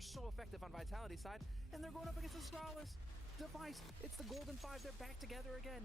They're so effective on Vitality's side, and they're going up against Astralis. Device, it's the Golden Five. They're back together again.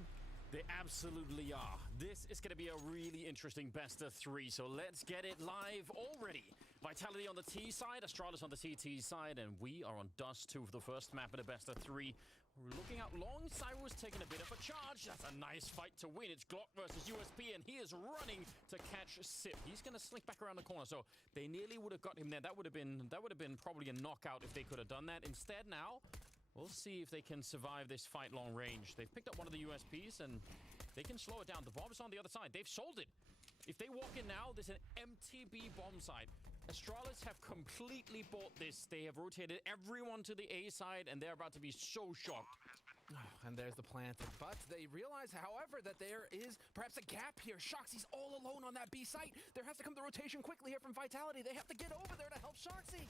They absolutely are. This is going to be a really interesting best of three, so let's get it live already. Vitality on the T side, Astralis on the CT side, and we are on Dust 2 for the first map of the best of three. We're looking out long. Cyro's taking a bit of a charge. That's a nice fight to win. It's Glock versus USP, and he is running to catch Sip. He's going to slink back around the corner, so they nearly would have got him there. That would have been probably a knockout if they could have done that. Instead now, we'll see if they can survive this fight long range. They've picked up one of the USPs, and they can slow it down. The bomb's on the other side. They've sold it. If they walk in now, there's an MTB bomb site. Astralis have completely bought this. They have rotated everyone to the A side, and they're about to be so shocked. Oh, and there's the plant. But they realize, however, that there is perhaps a gap here. Shoxy's all alone on that B site. There has to come the rotation quickly here from Vitality. They have to get over there to help Shoxy.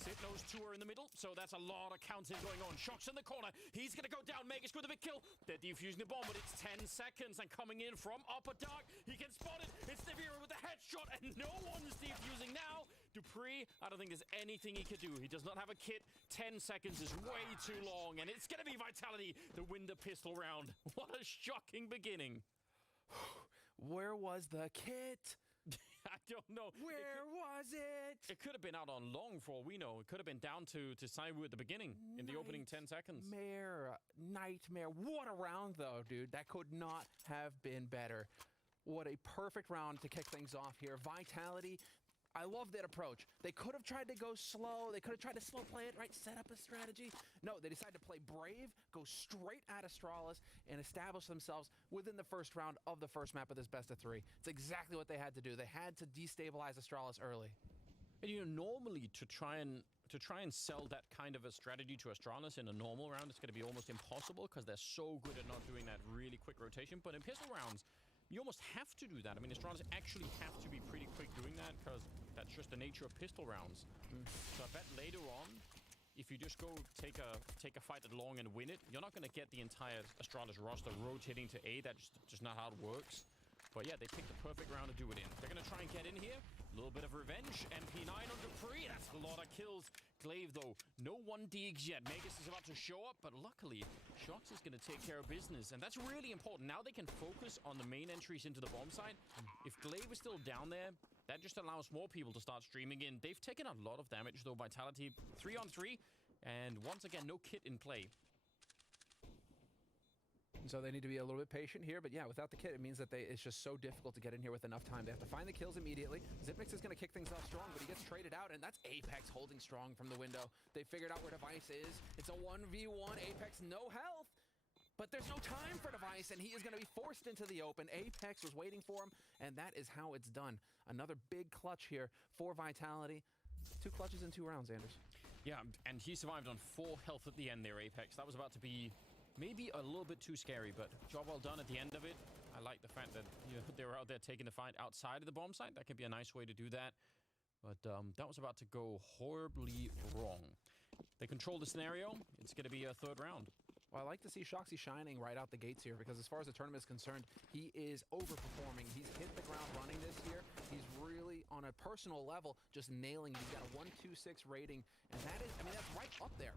Sip knows two are in the middle, so that's a lot of counting going on. Shock's in the corner. He's going to go down. Megas with a big kill. They're defusing the bomb, but it's 10 seconds. And coming in from upper dark, he can spot it. It's Navira with the headshot, and no one's defusing now. Dupree, I don't think there's anything he could do. He does not have a kit. 10 seconds is way too long, and it's going to be Vitality to win the pistol round. What a shocking beginning. Where was the kit? I don't know. Where was it? It could have been out on long for all we know. It could have been down to Saiwu at the beginning in the opening 10 seconds. Nightmare. What a round, though, dude. That could not have been better. What a perfect round to kick things off here. Vitality. I love that approach. They could have tried to go slow. They could have tried to slow play it, right? Set up a strategy. No, they decided to play brave, go straight at Astralis, and establish themselves within the first round of the first map of this best of three. It's exactly what they had to do. They had to destabilize Astralis early. And you know, normally to try and sell that kind of a strategy to Astralis in a normal round, it's going to be almost impossible because they're so good at not doing that really quick rotation. But in pistol rounds, you almost have to do that. I mean, Astralis actually have to be pretty quick doing that because that's just the nature of pistol rounds. So I bet later on, if you just go take a fight at long and win it, you're not going to get the entire Astralis roster rotating to A. That's just not how it works. But yeah, they picked the perfect round to do it in. They're going to try and get in here. A little bit of revenge. MP9 on Dupree. That's a lot of kills. Glaive, though, no 1 DX yet. Magus is about to show up, but luckily, Shox is going to take care of business. And that's really important. Now they can focus on the main entries into the bomb site. If Glaive is still down there, that just allows more people to start streaming in. They've taken a lot of damage, though. Vitality 3-on-3. And once again, no kit in play. So they need to be a little bit patient here, but yeah, without the kit, it means that it's just so difficult to get in here with enough time. They have to find the kills immediately. Xyp9x is going to kick things off strong, but he gets traded out, and that's Apex holding strong from the window. They figured out where Device is. It's a 1v1. Apex, no health, but there's no time for Device, and he is going to be forced into the open. Apex was waiting for him, and that is how it's done. Another big clutch here for Vitality. 2 clutches in 2 rounds, Anders. Yeah, and he survived on 4 health at the end there, Apex. That was about to be maybe a little bit too scary, but job well done at the end of it. I like the fact that they were out there taking the fight outside of the bomb site. That could be a nice way to do that. But that was about to go horribly wrong. They control the scenario. It's going to be a 3rd round. Well, I like to see Shoxy shining right out the gates here because as far as the tournament is concerned, he is overperforming. He's hit the ground running this year. He's really, on a personal level, just nailing. He's got a 126 rating, and that is, I mean, that's right up there.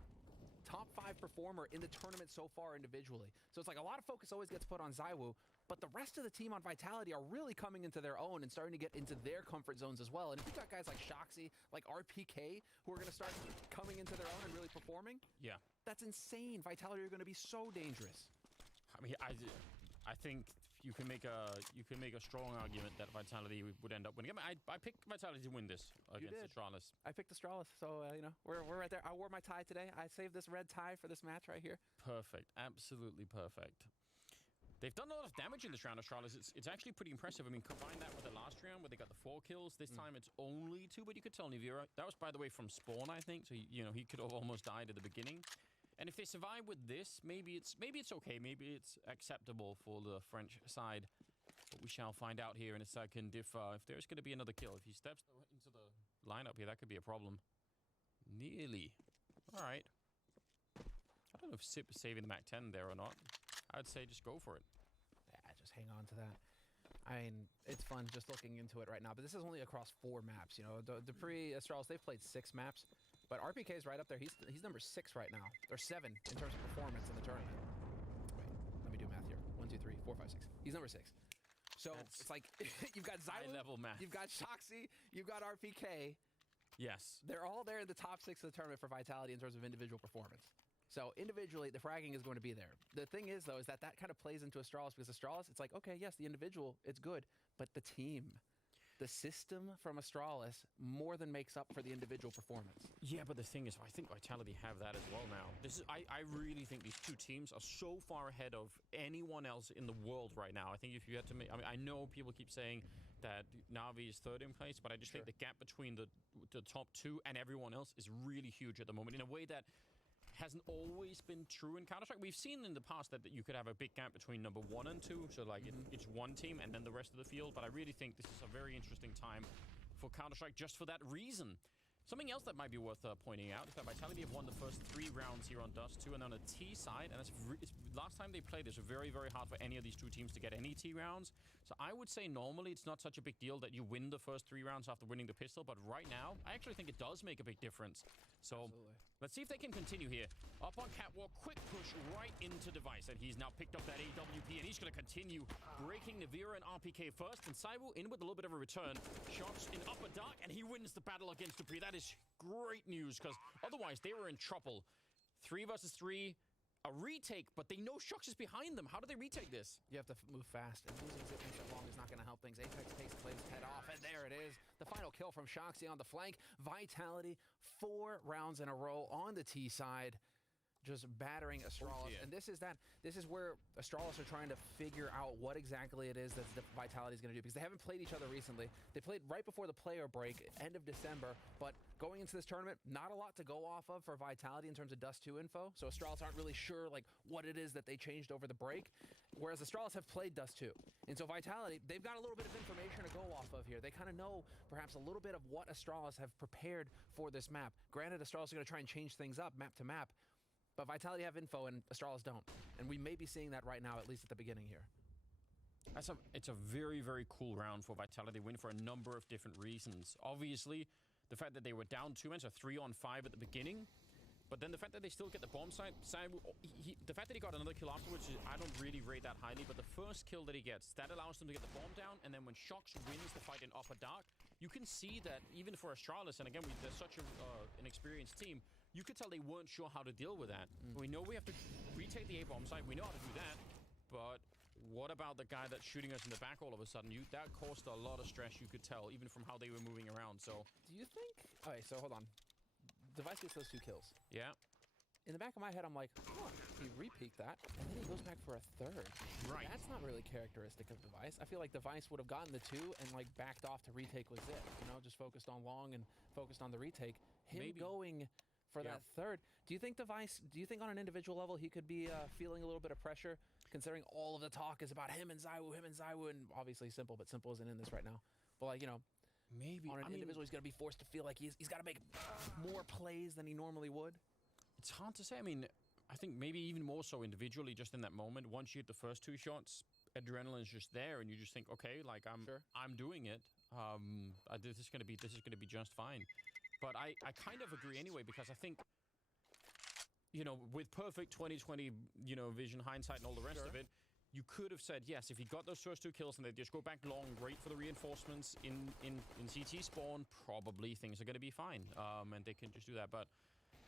Top 5 performer in the tournament so far individually. So it's like a lot of focus always gets put on Zywoo, but the rest of the team on Vitality are really coming into their own and starting to get into their comfort zones as well. And if you've got guys like Shoxy, like RPK, who are going to start coming into their own and really performing, yeah, that's insane. Vitality are going to be so dangerous. I mean, I think you can make a strong argument that Vitality would end up winning. I mean, I picked Vitality to win this against Astralis. I picked Astralis, so you know we're right there. I wore my tie today. I saved this red tie for this match right here. Perfect, absolutely perfect. They've done a lot of damage in this round, Astralis. It's actually pretty impressive. I mean, combine that with the last round where they got the 4 kills. This time it's only 2, but you could tell Navira. That was, by the way, from Spawn, I think. So he could have almost died at the beginning. And if they survive with this, maybe it's okay. Maybe it's acceptable for the French side. But we shall find out here in a second if there's going to be another kill. If he steps into the lineup here, that could be a problem. Nearly. All right. I don't know if Sip is saving the Mac 10 there or not. I'd say just go for it. Yeah, just hang on to that. I mean, it's fun just looking into it right now, but this is only across 4 maps. You know, Dupree, Astralis, they've played 6 maps. But RPK is right up there. He's number 6 right now, or 7 in terms of performance in the tournament. Wait, let me do math here. 1, 2, 3, 4, 5, 6. He's number 6. So it's like you've got Zywu, high-level math. You've got Shoxy, you've got RPK. Yes. They're all there in the top 6 of the tournament for Vitality in terms of individual performance. So individually, the fragging is going to be there. The thing is, though, is that kind of plays into Astralis, because Astralis, it's like, okay, yes, the individual, it's good, but the team, the system from Astralis more than makes up for the individual performance. Yeah, but the thing is, I think Vitality have that as well now. I really think these two teams are so far ahead of anyone else in the world right now. I think if you had to make, I mean, I know people keep saying that Na'Vi is 3rd in place, but I just think the gap between the top 2 and everyone else is really huge at the moment in a way that hasn't always been true in Counter-Strike. We've seen in the past that you could have a big gap between number 1 and 2, so like it's one team and then the rest of the field, but I really think this is a very interesting time for Counter-Strike just for that reason. Something else that might be worth pointing out is that Vitality have won the first 3 rounds here on Dust 2, and on a T side, and it's last time they played, it's very, very hard for any of these two teams to get any T rounds. So I would say normally it's not such a big deal that you win the first 3 rounds after winning the pistol, but right now, I actually think it does make a big difference. So let's see if they can continue here. Up on Catwalk, quick push right into Device, and he's now picked up that AWP, and he's going to continue breaking Navira and RPK first, and Saibu in with a little bit of a return. Shots in upper dark, and he wins the battle against Dupree. That is great news, because otherwise they were in trouble. 3 versus 3, a retake, but they know Shox is behind them. How do they retake this? You have to move fast, and losing Zip so long is not going to help things. Apex takes plays head off, and there it is. The final kill from Shoxy on the flank. Vitality, 4 rounds in a row on the T side, just battering Astralis. And this is where Astralis are trying to figure out what exactly it is that the Vitality is going to do, because they haven't played each other recently. They played right before the player break, end of December, but going into this tournament, not a lot to go off of for Vitality in terms of Dust 2 info, so Astralis aren't really sure like what it is that they changed over the break, whereas Astralis have played Dust 2. And so Vitality, they've got a little bit of information to go off of here. They kind of know perhaps a little bit of what Astralis have prepared for this map. Granted, Astralis are going to try and change things up map to map, but Vitality have info and Astralis don't. And we may be seeing that right now, at least at the beginning here. It's a very, very cool round for Vitality. They win for a number of different reasons. Obviously, the fact that they were down 2 men, so 3-on-5 at the beginning. But then the fact that they still get the bomb site, the fact that he got another kill afterwards, I don't really rate that highly, but the first kill that he gets, that allows them to get the bomb down, and then when Shox wins the fight in Upper Dark, you can see that even for Astralis, and again, they're such an experienced team, you could tell they weren't sure how to deal with that. We know we have to retake the A-bomb site, we know how to do that, but what about the guy that's shooting us in the back all of a sudden? That caused a lot of stress, you could tell, even from how they were moving around, so... Do you think... Okay, so hold on. Device gets those 2 kills. Yeah. In the back of my head, I'm like, oh, he re-peeked that, and then he goes back for a 3rd. Right. That's not really characteristic of Device. I feel like Device would have gotten the 2 and like backed off to retake was it. You know, just focused on long and focused on the retake. Him going for that 3rd. Do you think Device, on an individual level, he could be feeling a little bit of pressure, considering all of the talk is about him and Zywu, and obviously Simple, but Simple isn't in this right now. But like, you know, maybe on an individual, he's going to be forced to feel like he's got to make more plays than he normally would. It's hard to say. I mean, I think maybe even more so individually, just in that moment. Once you hit the first 2 shots, adrenaline's just there, and you just think, okay, like I'm doing it. This is gonna be just fine. But I kind of agree anyway, because I think, you know, with perfect 2020, you know, vision, hindsight, and all the rest of it, you could have said, yes, if he got those first 2 kills and they just go back long, wait for the reinforcements in CT spawn, probably things are going to be fine. And they can just do that. But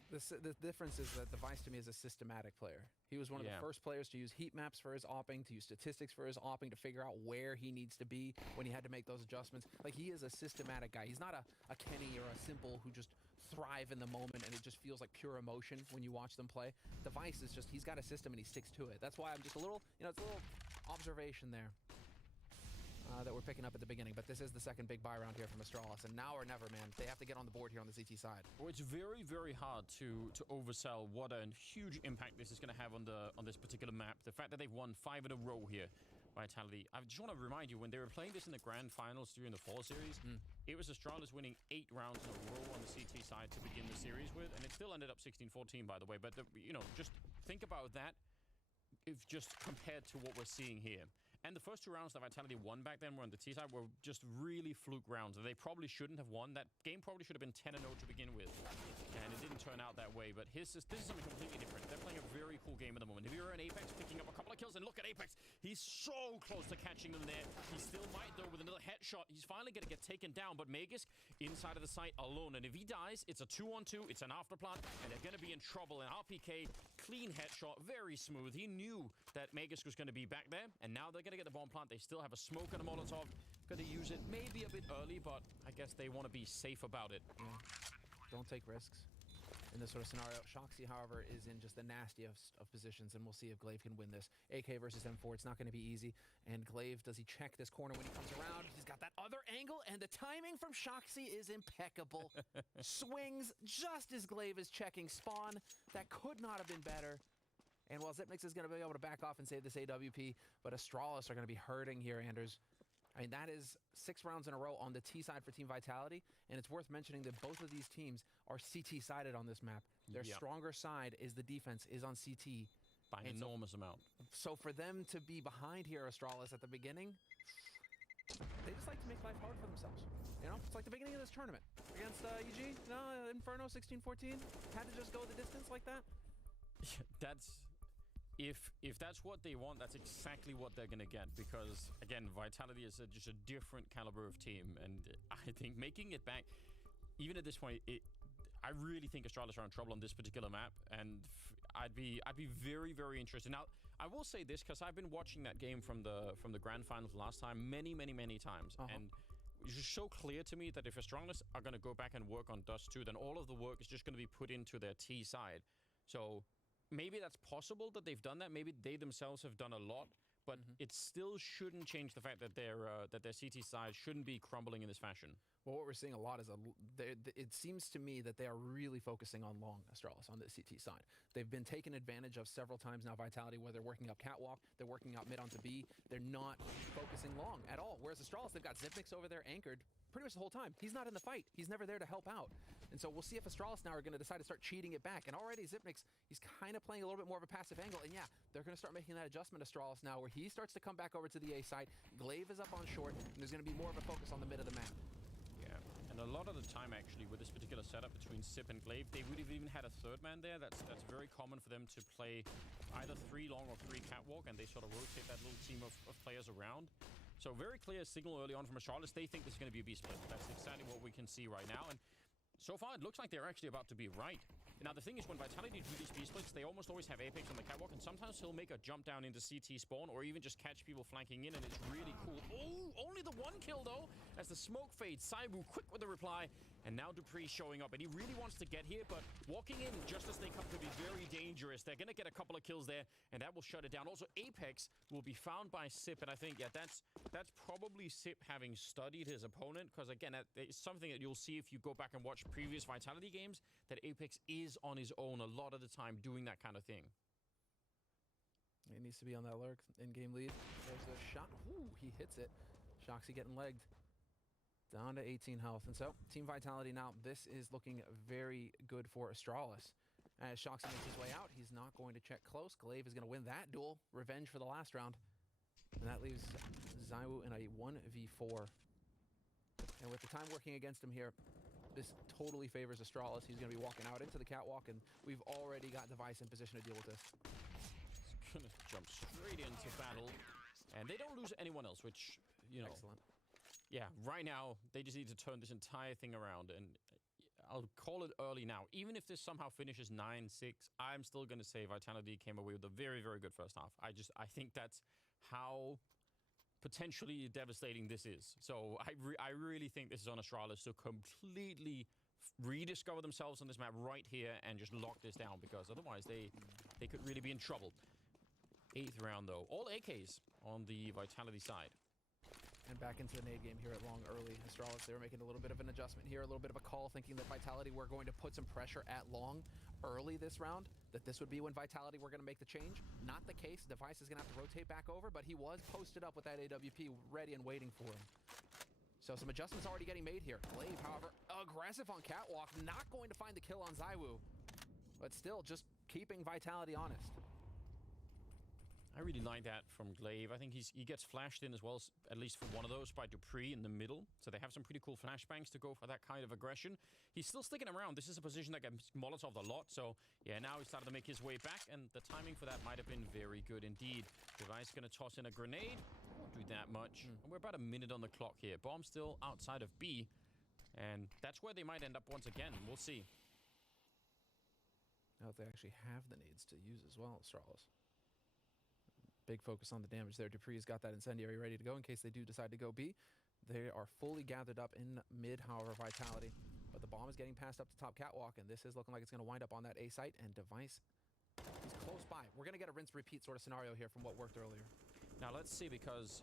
the difference is that Device to me is a systematic player. He was one of the first players to use heat maps for his opping, to use statistics for his opping, to figure out where he needs to be when he had to make those adjustments. Like, he is a systematic guy. He's not a Kenny or a Simple who just thrive in the moment and it just feels like pure emotion when you watch them play. Device is just, he's got a system and he sticks to it. That's why I'm just a little, you know, it's a little observation there that we're picking up at the beginning. But this is the second big buy round here from Astralis, and now or never, man. They have to get on the board here on the CT side. Well, it's very, very hard to oversell what a huge impact this is going to have on this particular map. The fact that they've won 5 in a row here, Vitality. I just want to remind you, when they were playing this in the grand finals during the fall series, it was Astralis winning 8 rounds in a row on the CT side to begin the series with, and it still ended up 16-14, by the way. But you know, just think about that, if just compared to what we're seeing here. And the first 2 rounds that Vitality won back then were on the T side were just really fluke rounds. They probably shouldn't have won. That game probably should have been 10-0 to begin with. And way, but this is something completely different. They're playing a very cool game at the moment. If you're an Apex, picking up a couple of kills, and look at Apex. He's so close to catching them there. He still might, though, with another headshot. He's finally going to get taken down, but Magisk inside of the site alone. And if he dies, it's a 2-on-2, it's an afterplant, and they're going to be in trouble. And RPK, clean headshot, very smooth. He knew that Magisk was going to be back there, and now they're going to get the bomb plant. They still have a smoke and a Molotov. Going to use it maybe a bit early, but I guess they want to be safe about it. Yeah. Don't take risks in this sort of scenario. Shoxy, however, is in just the nastiest of positions, and we'll see if Glaive can win this. AK versus M4, it's not going to be easy. And Glaive, does he check this corner when he comes around? He's got that other angle, and the timing from Shoxy is impeccable. Swings just as Glaive is checking spawn. That could not have been better. And while Zipnix is going to be able to back off and save this AWP, but Astralis are going to be hurting here, Anders. I mean, that is 6 rounds in a row on the T side for Team Vitality, and it's worth mentioning that both of these teams are CT-sided on this map. Their stronger side is the defense, is on CT. By an enormous amount. So for them to be behind here, Astralis, at the beginning, they just like to make life hard for themselves. You know, it's like the beginning of this tournament. Against EG, no, Inferno 16-14, had to just go the distance like that. That's... If that's what they want, that's exactly what they're going to get. Because, again, Vitality is just a different caliber of team. And I think making it back, even at this point, I really think Astralis are in trouble on this particular map. And I'd be very, very interested. Now, I will say this, because I've been watching that game from the Grand Finals last time many, many, many times. And it's just so clear to me that if Astralis are going to go back and work on Dust 2, then all of the work is just going to be put into their T side. So... maybe that's possible that they've done that. Maybe they themselves have done a lot, but it still shouldn't change the fact that their CT side shouldn't be crumbling in this fashion. Well, what we're seeing a lot is it seems to me that they are really focusing on long Astralis on the CT side. They've been taken advantage of several times now, Vitality, where they're working up catwalk, they're working out mid onto B. They're not focusing long at all. Whereas Astralis, they've got Zipnix over there anchored pretty much the whole time. He's not in the fight. He's never there to help out. And so we'll see if Astralis now are going to decide to start cheating it back. And already Zipnix, he's kind of playing a little bit more of a passive angle. And yeah, they're going to start making that adjustment, Astralis, now, where he starts to come back over to the A side. Glaive is up on short, and there's going to be more of a focus on the mid of the map. Yeah, and a lot of the time, actually, with this particular setup between Sip and Glaive, they would have even had a third man there. That's very common for them to play either 3 long or 3 catwalk, and they sort of rotate that little team of players around. So very clear signal early on from Astralis. They think this is going to be a B split. That's exactly what we can see right now. And so far, it looks like they're actually about to be right. Now, the thing is, when Vitality do these B splits, they almost always have Apex on the catwalk, and sometimes he'll make a jump down into CT spawn, or even just catch people flanking in, and it's really cool. Oh, only the 1 kill, though, as the smoke fades. Saibu quick with the reply, and now Dupree showing up, and he really wants to get here, but walking in just as they come could be very dangerous. They're going to get a couple of kills there, and that will shut it down. Also, Apex will be found by Sip, and I think, yeah, that's probably Sip having studied his opponent, because, again, it's something that you'll see if you go back and watch previous Vitality games, that Apex is on his own a lot of the time doing that kind of thing. He needs to be on that lurk. In-game lead. There's a shot. Ooh, he hits it. Shoxy getting legged. Down to 18 health. And so, Team Vitality now, this is looking very good for Astralis. As Shoxy makes his way out, he's not going to check close. Glaive is going to win that duel. Revenge for the last round. And that leaves Zaiwu in a 1v4. And with the time working against him here, this totally favors Astralis. He's going to be walking out into the catwalk, and we've already got Device in position to deal with this. He's going to jump straight into battle, and they don't lose anyone else, which, you know... Excellent. Yeah, right now, they just need to turn this entire thing around, and I'll call it early now. Even if this somehow finishes 9-6, I'm still going to say Vitality came away with a very, very good first half. I think that's how potentially devastating this is. So I really think this is on Astralis to completely rediscover themselves on this map right here and just lock this down, because otherwise they could really be in trouble. 8th round, though. All AKs on the Vitality side. And back into the nade game here at long early. Astralis, they were making a little bit of an adjustment here, a little bit of a call, thinking that Vitality were going to put some pressure at long early this round, that this would be when Vitality were going to make the change. Not the case. Device is going to have to rotate back over, but he was posted up with that AWP ready and waiting for him. So some adjustments already getting made here. Glaive, however, aggressive on catwalk, not going to find the kill on Zaiwu, but still just keeping Vitality honest. I really like that from Glaive. I think he gets flashed in as well, at least for one of those, by Dupree in the middle. So they have some pretty cool flashbangs to go for that kind of aggression. He's still sticking around. This is a position that gets Molotov'd a lot. So, yeah, now he's starting to make his way back, and the timing for that might have been very good indeed. Device going to toss in a grenade. Won't do that much. And we're about a minute on the clock here. Bomb still outside of B. And that's where they might end up once again. We'll see. Now if they actually have the nades to use as well, Astralis. Big focus on the damage there. Dupree's got that incendiary ready to go in case they do decide to go B. They are fully gathered up in mid, however, Vitality. But the bomb is getting passed up the top catwalk, and this is looking like it's going to wind up on that A site, and Device is close by. We're going to get a rinse-repeat sort of scenario here from what worked earlier. Now, let's see, because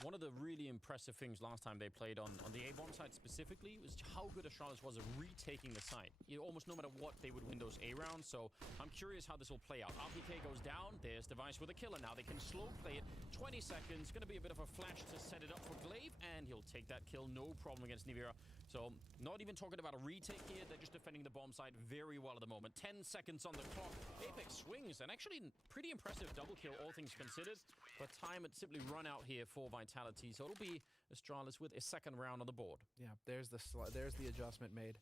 one of the really impressive things last time they played on the A-bomb side specifically was how good Astralis was at retaking the site. Almost no matter what, they would win those A rounds, so I'm curious how this will play out. RPK goes down, there's Device with a killer. Now they can slow play it, 20 seconds, gonna be a bit of a flash to set it up for Glaive, and he'll take that kill, no problem against Nivira. So, not even talking about a retake here, they're just defending the bomb site very well at the moment. 10 seconds on the clock, Apex swings, and actually pretty impressive double kill, all things considered. But time had simply run out here for Vitality, so it'll be Astralis with a second round on the board. Yeah, there's the adjustment made.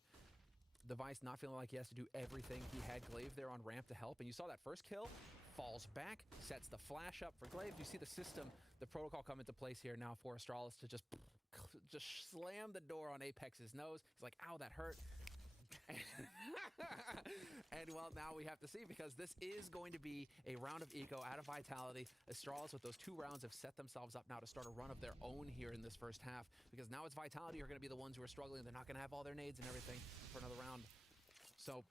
Device not feeling like he has to do everything. He had Glaive there on ramp to help, and you saw that first kill, falls back, sets the flash up for Glaive. You see the system, the protocol come into place here now for Astralis to just slam the door on Apex's nose. He's like, ow, that hurt. And well, now we have to see, because this is going to be a round of eco out of Vitality. Astralis with those 2 rounds have set themselves up now to start a run of their own here in this first half, because now it's Vitality who are going to be the ones who are struggling. They're not going to have all their nades and everything for another round. So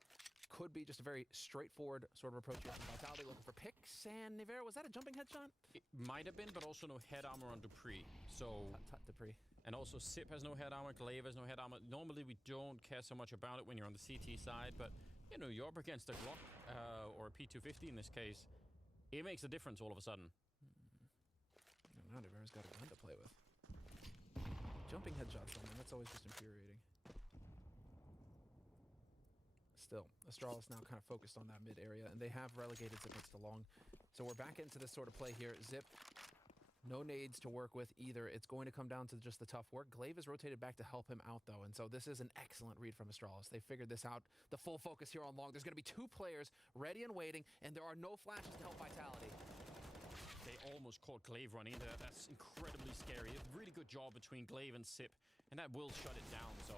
could be just a very straightforward sort of approach here from Vitality, looking for picks. And Nivera, was that a jumping headshot? It might have been, but also no head armor on Dupree. So Dupree. And also Sip has no head armor, Glaive has no head armor. Normally we don't care so much about it when you're on the CT side, but you know, you're up against a Glock or a P250 in this case. It makes a difference all of a sudden. Now Nivera's got a gun to play with. Jumping headshots, man, that's always just infuriating. Still, Astralis now kind of focused on that mid area, and they have relegated Zip to long. So we're back into this sort of play here. Zip, no nades to work with either. It's going to come down to just the tough work. Glaive is rotated back to help him out, though, and so this is an excellent read from Astralis. They figured this out. The full focus here on long. There's going to be 2 players ready and waiting, and there are no flashes to help Vitality. They almost caught Glaive running into that. That's incredibly scary. A really good job between Glaive and Sip, and that will shut it down, so...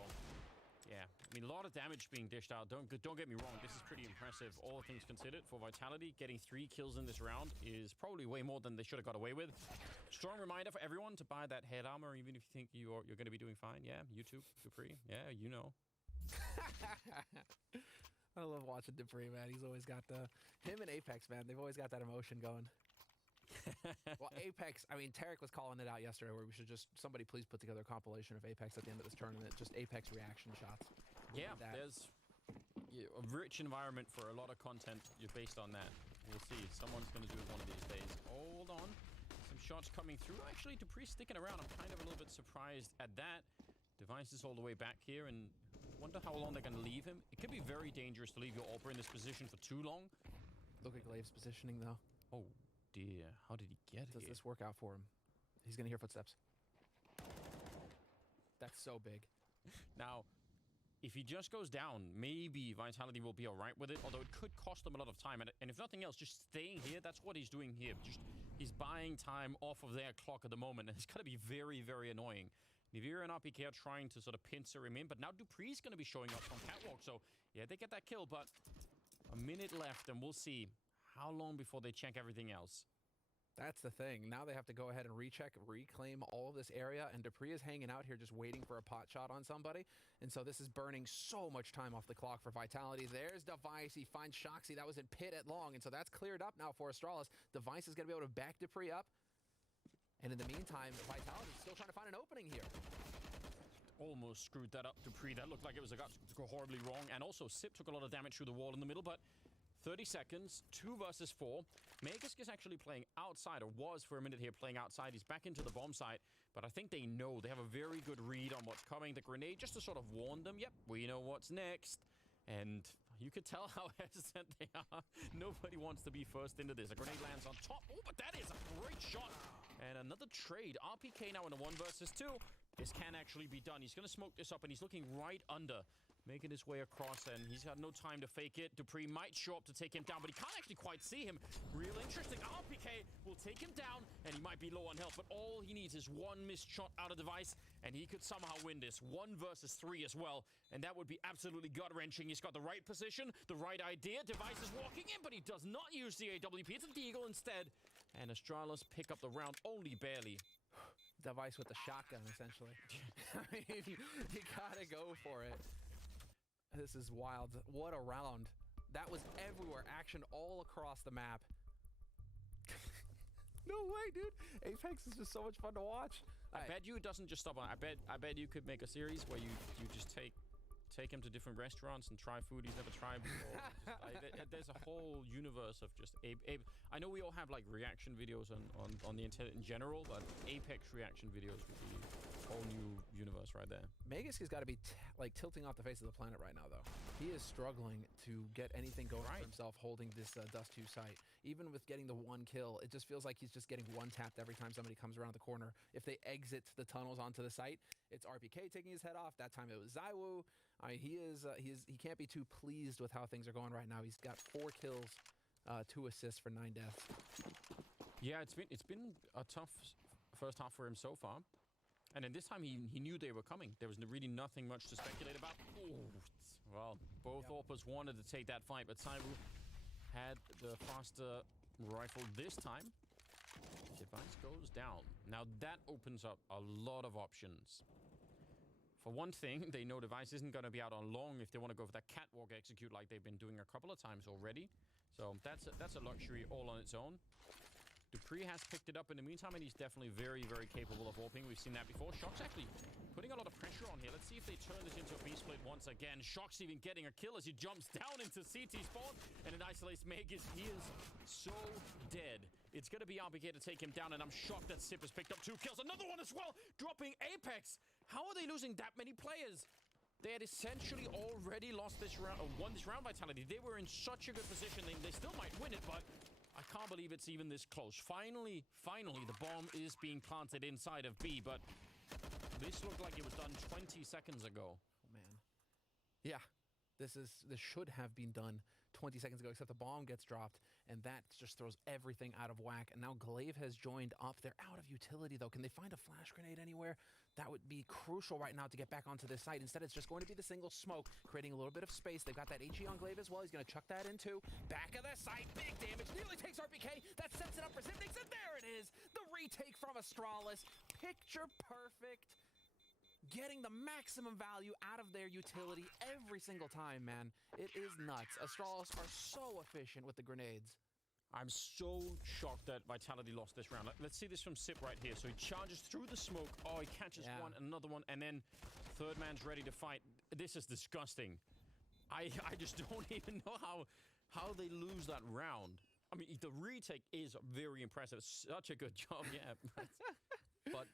Yeah, I mean, a lot of damage being dished out. Don't get me wrong, this is pretty impressive, all things considered. For Vitality, getting 3 kills in this round is probably way more than they should have got away with. Strong reminder for everyone to buy that head armor, even if you think you're going to be doing fine. Yeah, YouTube, Dupree. Yeah, you know. I love watching Dupree, man. He's always got him and Apex, man. They've always got that emotion going. Well, Apex, I mean, Tarek was calling it out yesterday where we should just, somebody please put together a compilation of Apex at the end of this tournament, just Apex reaction shots. Yeah, there's a rich environment for a lot of content based on that. We'll see. Someone's going to do it one of these days. Hold on. Some shots coming through. Actually, Dupree sticking around. I'm kind of a little bit surprised at that. Device is all the way back here, and wonder how long they're going to leave him. It could be very dangerous to leave your AWPer in this position for too long. Look at Glaive's positioning, though. Oh, dear. How did he get here? Does this work out for him? He's going to hear footsteps. That's so big. Now, if he just goes down, maybe Vitality will be all right with it, although it could cost them a lot of time. And if nothing else, just staying here, that's what he's doing here. He's buying time off of their clock at the moment, and it's going to be very, very annoying. Nivira and RPK are trying to sort of pincer him in, but now Dupree's going to be showing up on catwalk. So, yeah, they get that kill, but a minute left, and we'll see how long before they check everything else. That's the thing. Now they have to go ahead and recheck, reclaim all of this area, and Dupree is hanging out here just waiting for a pot shot on somebody. And so this is burning so much time off the clock for Vitality. There's Device. He finds Shoxy. That was in pit at long, and so that's cleared up now for Astralis. Device is going to be able to back Dupree up. And in the meantime, Vitality is still trying to find an opening here. Almost screwed that up, Dupree. That looked like it was about to go horribly wrong. And also, Sip took a lot of damage through the wall in the middle, but 30 seconds, 2 versus 4. Magus is actually playing outside, or was for a minute here playing outside. He's back into the bomb site, but I think they know. They have a very good read on what's coming. The grenade just to sort of warn them, yep, we know what's next. And you could tell how hesitant they are. Nobody wants to be first into this. A grenade lands on top. Oh, but that is a great shot. And another trade. RPK now in a 1 versus 2. This can actually be done. He's going to smoke this up, and he's looking right under, making his way across, and he's got no time to fake it. Dupree might show up to take him down, but he can't actually quite see him. Real interesting. RPK will take him down, and he might be low on health, but all he needs is one missed shot out of device, and he could somehow win this. 1 versus 3 as well, and that would be absolutely gut-wrenching. He's got the right position, the right idea. Device is walking in, but he does not use the AWP. It's a deagle instead, and Astralis pick up the round only barely. Device with the shotgun, essentially. I mean, you gotta go for it. This is wild. What a round. That was everywhere. Action all across the map. No way, dude. Apex is just so much fun to watch. I bet you it doesn't just stop on. I bet you could make a series where you just take him to different restaurants and try food he's never tried before. There's a whole universe of just Ape. I know we all have like reaction videos on the internet in general, but Apex reaction videos would be a whole new universe right there. Magus has got to be like tilting off the face of the planet right now, though. He is struggling to get anything going for himself holding this Dust 2 site. Even with getting the 1 kill, it just feels like he's just getting one-tapped every time somebody comes around the corner. If they exit the tunnels onto the site, it's RPK taking his head off. That time it was Zywoo. I mean, he can't be too pleased with how things are going right now. He's got 4 kills, 2 assists for 9 deaths. Yeah, it's been a tough first half for him so far. And then this time he knew they were coming. There was really nothing much to speculate about. Ooh, well, both Orpas wanted to take that fight, but Zywoo had the faster rifle this time. Device goes down. Now that opens up a lot of options. For one thing, they know Device isn't going to be out on long if they want to go for that catwalk execute like they've been doing a couple of times already. So that's a luxury all on its own. Dupree has picked it up in the meantime, and he's definitely very, very capable of AWPing. We've seen that before. Shock's actually putting a lot of pressure on here. Let's see if they turn this into a B-split once again. Shock's even getting a kill as he jumps down into CT spawn, and it isolates Magus. He is so dead. It's going to be RPK to take him down, and I'm shocked that Sip has picked up 2 kills. Another one as well, dropping Apex. How are they losing that many players? They had essentially already lost this round, or won this round Vitality. They were in such a good position. They still might win it, but I can't believe it's even this close. Finally, the bomb is being planted inside of B, but this looked like it was done 20 seconds ago. Oh, man. Yeah, this should have been done 20 seconds ago, except the bomb gets dropped, and that just throws everything out of whack. And now Glaive has joined up. They're out of utility, though. Can they find a flash grenade anywhere? That would be crucial right now to get back onto this site. Instead, it's just going to be the single smoke, creating a little bit of space. They've got that HE on Glaive as well. He's going to chuck that into back of the site. Big damage. Nearly takes RPK. That sets it up for Zipnix, and there it is. The retake from Astralis. Picture perfect. Getting the maximum value out of their utility every single time, man. It is nuts. Astralis are so efficient with the grenades. I'm so shocked that Vitality lost this round. Let's see this from Sip right here. So he charges through the smoke. Oh, he catches one, another one, and then third man's ready to fight. This is disgusting. I just don't even know how they lose that round. I mean, the retake is very impressive. Such a good job, yeah. But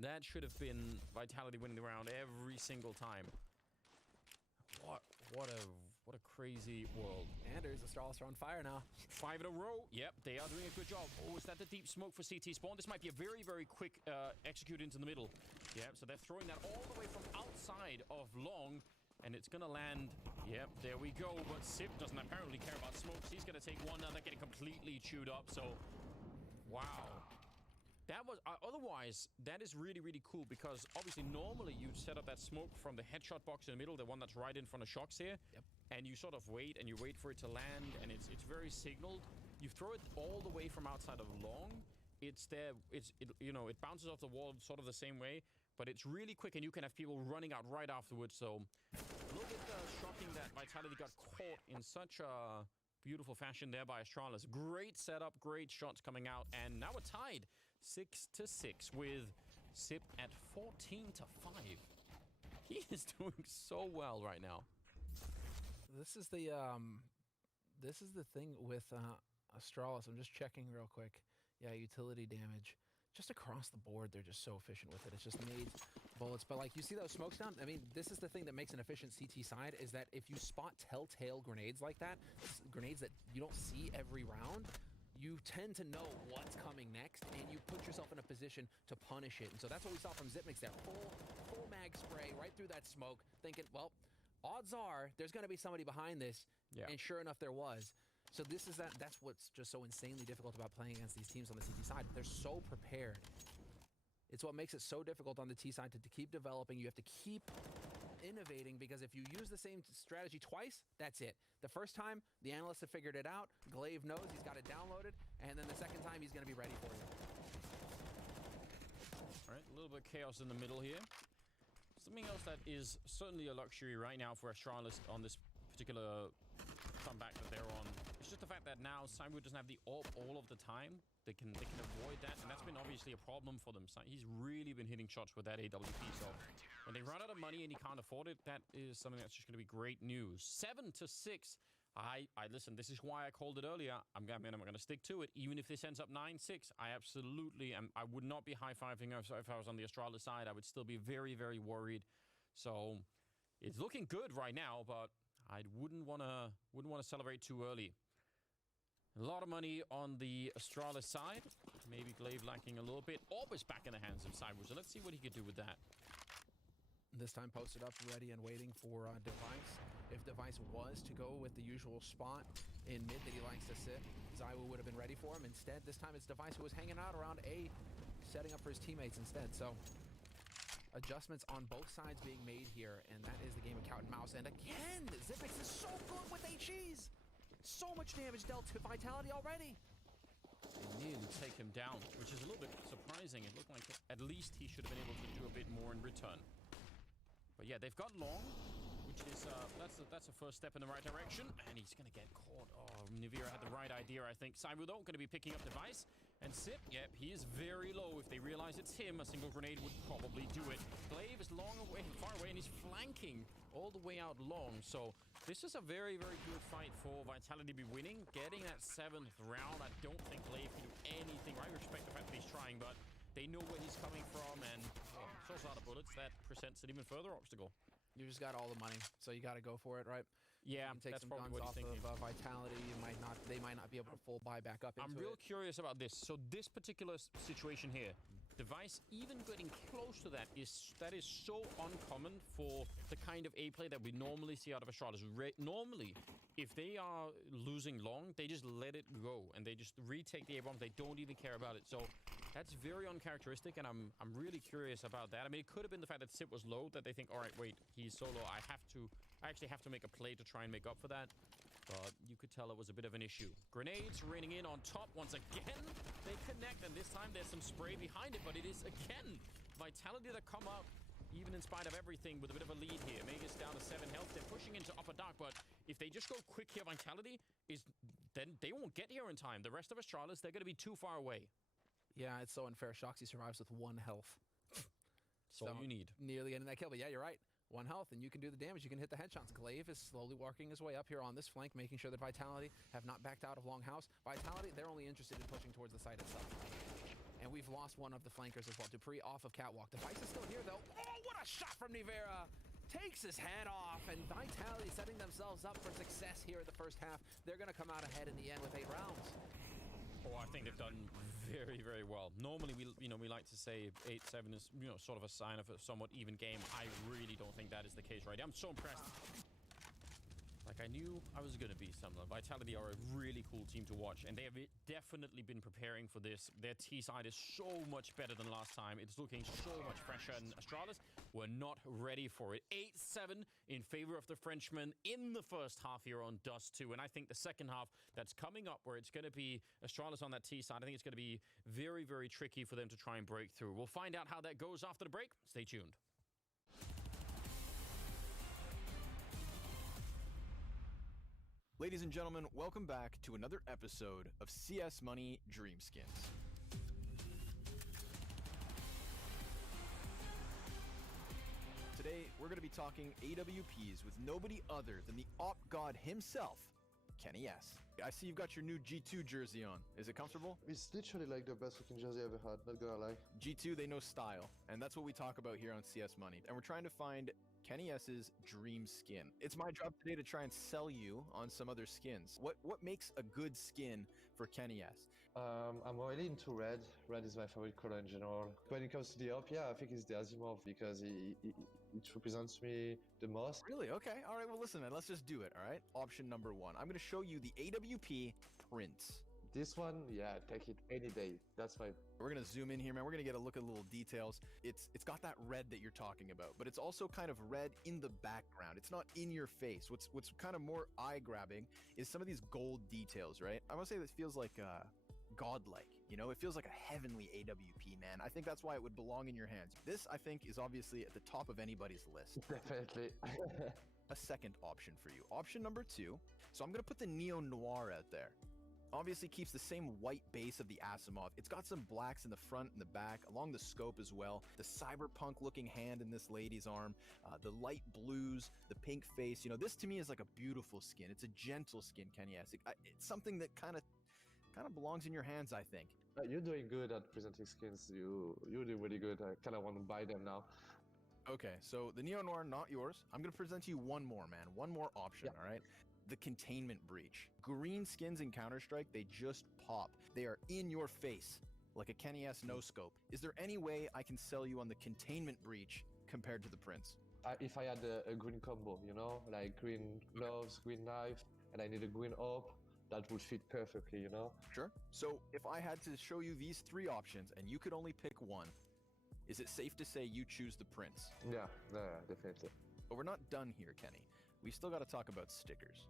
that should have been Vitality winning the round every single time. What a crazy world. And there's Astralis on fire now. 5 in a row. Yep, they are doing a good job. Oh, is that the deep smoke for CT spawn? This might be a very, very quick execute into the middle. Yep, so they're throwing that all the way from outside of long, and it's going to land. Yep, there we go. But Sip doesn't apparently care about smokes. He's going to take one now. They're getting completely chewed up, so wow. That was, otherwise, that is really, really cool because obviously normally you'd set up that smoke from the headshot box in the middle, the one that's right in front of Shox here. Yep. And you sort of wait and you wait for it to land, and it's very signaled. You throw it all the way from outside of long. It's there, you know, it bounces off the wall sort of the same way, but it's really quick and you can have people running out right afterwards. So a little bit shocking that Vitality got caught in such a beautiful fashion there by Astralis. Great setup, great shots coming out, and now we're tied 6-6 with Sip at 14-5. He is doing so well right now. This is the thing with Astralis. I'm just checking real quick. Yeah, utility damage. just across the board, they're just so efficient with it. It's just nades, bullets. But like you see those smokes down. I mean, this is the thing that makes an efficient CT side is that if you spot telltale grenades like that, grenades that you don't see every round, you tend to know what's coming next, and you put yourself in a position to punish it. And so that's what we saw from Zipmix there. Full mag spray right through that smoke, thinking, well, odds are there's going to be somebody behind this. Yeah. And sure enough, there was. So that's what's just so insanely difficult about playing against these teams on the CT side. They're so prepared. It's what makes it so difficult on the T side to keep developing. You have to keep innovating, because if you use the same strategy twice, that's it. The first time, the analysts have figured it out. Glaive knows he's got it downloaded, and then the second time, he's going to be ready for you. All right, a little bit of chaos in the middle here. Something else that is certainly a luxury right now for Astralis on this particular comeback that they're on. It's just the fact that now Simon doesn't have the AWP all of the time. They can avoid that, and that's been obviously a problem for them. He's really been hitting shots with that AWP, so when they run out of money and he can't afford it, that is something that's just going to be great news. 7-6. I listen, this is why I called it earlier. I'm going to stick to it. Even if this ends up 9-6, I absolutely am. I would not be high-fiving if I was on the Astralis side. I would still be very, very worried. So it's looking good right now, but I wouldn't want to celebrate too early. A lot of money on the Astralis side. Maybe Glaive lacking a little bit. Orb is back in the hands of Cyber, so let's see what he could do with that. This time posted up, ready and waiting for Device. If Device was to go with the usual spot in mid that he likes to sit, Zywa would have been ready for him. Instead, this time it's Device who was hanging out around A, setting up for his teammates instead. So adjustments on both sides being made here, and that is the game of cat and mouse. And again, Zipmix is so good with HEs. So much damage dealt to Vitality already. They nearly take him down, which is a little bit surprising. It looked like at least he should have been able to do a bit more in return. But yeah, they've got long, which is that's a first step in the right direction, and he's gonna get caught. Oh, Nivira had the right idea, I think. Cyber though gonna be picking up Device, and Sip, yep, he is very low. If they realize it's him, a single grenade would probably do it. Glaive is far away, and he's flanking all the way out long. So this is a very, very good fight for Vitality to be winning. Getting that 7th round, I don't think Glaive can do anything. I respect the fact that he's trying, but they know where he's coming from, and source out of bullets, that presents an even further obstacle. You just got all the money, so you got to go for it, right? Yeah, you can take that's some probably guns what he's off thinking. of Vitality. They might not be able to full buy back up into I'm real it. curious about this. So this particular situation here, Device even getting close to that is so uncommon for the kind of A play that we normally see out of Astralis. Normally, if they are losing long, they just let it go and they just retake the A bomb. They don't even care about it. So that's very uncharacteristic, and I'm really curious about that. I mean, it could have been the fact that Sip was low, that they think, all right, wait, he's so low. I actually have to make a play to try and make up for that. But you could tell it was a bit of an issue. Grenades raining in on top once again. They connect, and this time there's some spray behind it, but it is, again, Vitality that come up, even in spite of everything, with a bit of a lead here. Mega's down to 7 health. They're pushing into upper dark, but if they just go quick here, Vitality, then they won't get here in time. The rest of Astralis, they're going to be too far away. Yeah, it's so unfair. Shoxy survives with 1 health. That's all you need. Nearly getting that kill, but yeah, you're right. 1 health, and you can do the damage. You can hit the headshots. Glaive is slowly working his way up here on this flank, making sure that Vitality have not backed out of Longhouse. Vitality, they're only interested in pushing towards the site itself. And we've lost one of the flankers as well. Dupree off of Catwalk. Device is still here, though. Oh, what a shot from Nivera! Takes his head off, and Vitality setting themselves up for success here in the first half. They're going to come out ahead in the end with 8 rounds. Oh, I think they've done very, very well. Normally, we like to say 8-7 is, sort of a sign of a somewhat even game. I really don't think that is the case right now. I'm so impressed. Like, I knew I was going to be something. Vitality are a really cool team to watch, and they have definitely been preparing for this. Their T side is so much better than last time. It's looking so much fresher, and Astralis were not ready for it. 8-7 in favor of the Frenchmen in the first half here on Dust 2, and I think the second half that's coming up, where it's going to be Astralis on that T side, I think it's going to be very, very tricky for them to try and break through. We'll find out how that goes after the break. Stay tuned. Ladies and gentlemen, welcome back to another episode of CS Money Dreamskins. Today, we're going to be talking AWPs with nobody other than the AWP god himself, Kenny S. I see you've got your new G2 jersey on. Is it comfortable? It's literally like the best looking jersey I ever had, not gonna lie. G2, they know style, and that's what we talk about here on CS Money. And we're trying to find Kenny S's dream skin. It's my job today to try and sell you on some other skins. What makes a good skin for Kenny S? I'm really into red. Red is my favorite color in general. When it comes to the op, yeah, I think it's the Asimov because it represents me the most. Really? Okay. All right. Well, listen, man. Let's just do it. All right. Option number 1. I'm going to show you the AWP Prince. This one, yeah, take it any day. That's my... We're going to zoom in here, man. We're going to get a look at little details. It's got that red that you're talking about, but it's also kind of red in the background. It's not in your face. What's kind of more eye-grabbing is some of these gold details, right? I want to say this feels like godlike. You know, it feels like a heavenly AWP, man. I think that's why it would belong in your hands. This, I think, is obviously at the top of anybody's list. Definitely. A second option for you. Option number 2. So I'm going to put the Neo Noir out there. Obviously keeps the same white base of the Asimov. It's got some blacks in the front and the back, along the scope as well. The cyberpunk looking hand in this lady's arm, the light blues, the pink face. You know, this to me is like a beautiful skin. It's a gentle skin, Kenny S. It's something that kind of belongs in your hands, I think. You're doing good at presenting skins. You do really good. I kind of want to buy them now. Okay, so the Neo Noir, not yours. I'm going to present to you one more, man. One more option, all right? The Containment Breach. Green skins in Counter-Strike, they just pop. They are in your face, like a Kenny S no-scope. Is there any way I can sell you on the Containment Breach compared to the Prince? If I had a green combo, you know, like green gloves, green knife, and I need a green op, that would fit perfectly, you know? Sure. So if I had to show you these 3 options and you could only pick one, is it safe to say you choose the Prince? Yeah, definitely. But we're not done here, Kenny. We've still got to talk about stickers.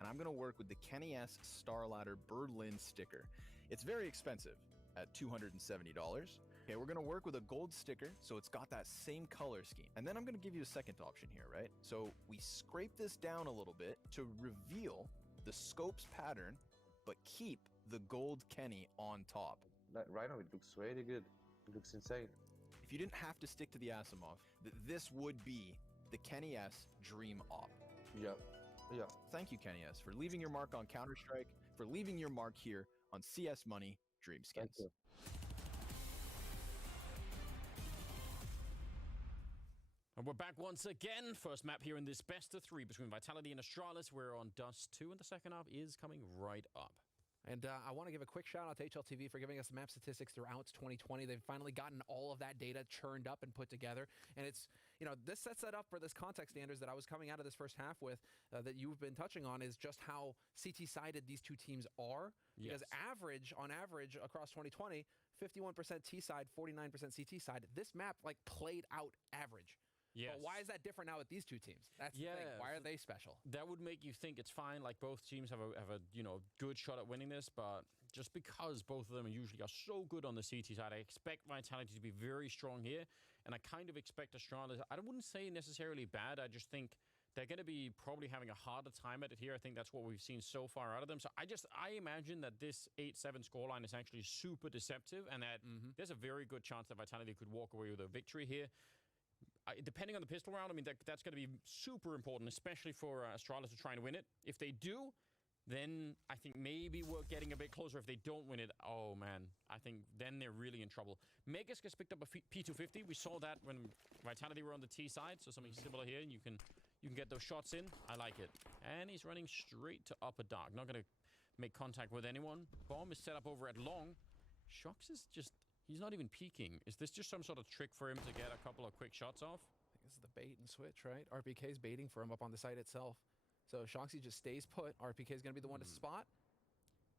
And I'm going to work with the Kenny S Star Ladder Berlin sticker. It's very expensive at $270. Okay, we're going to work with a gold sticker, so it's got that same color scheme. And then I'm going to give you a second option here, right? So we scrape this down a little bit to reveal the scope's pattern, but keep the gold Kenny on top. Right now it looks really good. It looks insane. If you didn't have to stick to the Asimov, this would be the Kenny S Dream Op. Yeah. Thank you, Kenny S, for leaving your mark on Counter-Strike, for leaving your mark here on CS Money Dream Skins. Thank you. And we're back once again. First map here in this best of 3 between Vitality and Astralis. We're on Dust 2, and the second half is coming right up. And I want to give a quick shout out to HLTV for giving us map statistics throughout 2020. They've finally gotten all of that data churned up and put together. And it's, you know, this sets that up for this context standards that I was coming out of this first half with that you've been touching on is just how CT-sided these two teams are. Yes. Because on average, across 2020, 51% T-side, 49% CT-side. This map, like, played out average. Yes. But why is that different now with these two teams? That's the thing. Why are they special? That would make you think it's fine. Like both teams have a good shot at winning this, but just because both of them usually are so good on the CT side, I expect Vitality to be very strong here, and I kind of expect Astralis. I wouldn't say necessarily bad. I just think they're going to be probably having a harder time at it here. I think that's what we've seen so far out of them. So I imagine that this 8-7 scoreline is actually super deceptive, and that there's a very good chance that Vitality could walk away with a victory here. Depending on the pistol round, I mean, that's going to be super important, especially for Astralis to try and win it. If they do, then I think maybe we're getting a bit closer. If they don't win it, oh man, I think then they're really in trouble. Megas gets picked up a P250. We saw that when Vitality were on the T side, so something similar here. And you can get those shots in. I like it. And he's running straight to upper dark. Not going to make contact with anyone. Bomb is set up over at long. Shox is just... He's not even peeking. Is this just some sort of trick for him to get a couple of quick shots off? I think this is the bait and switch, right? RPK's baiting for him up on the site itself. So Shoxy just stays put. RPK's going to be the one to spot.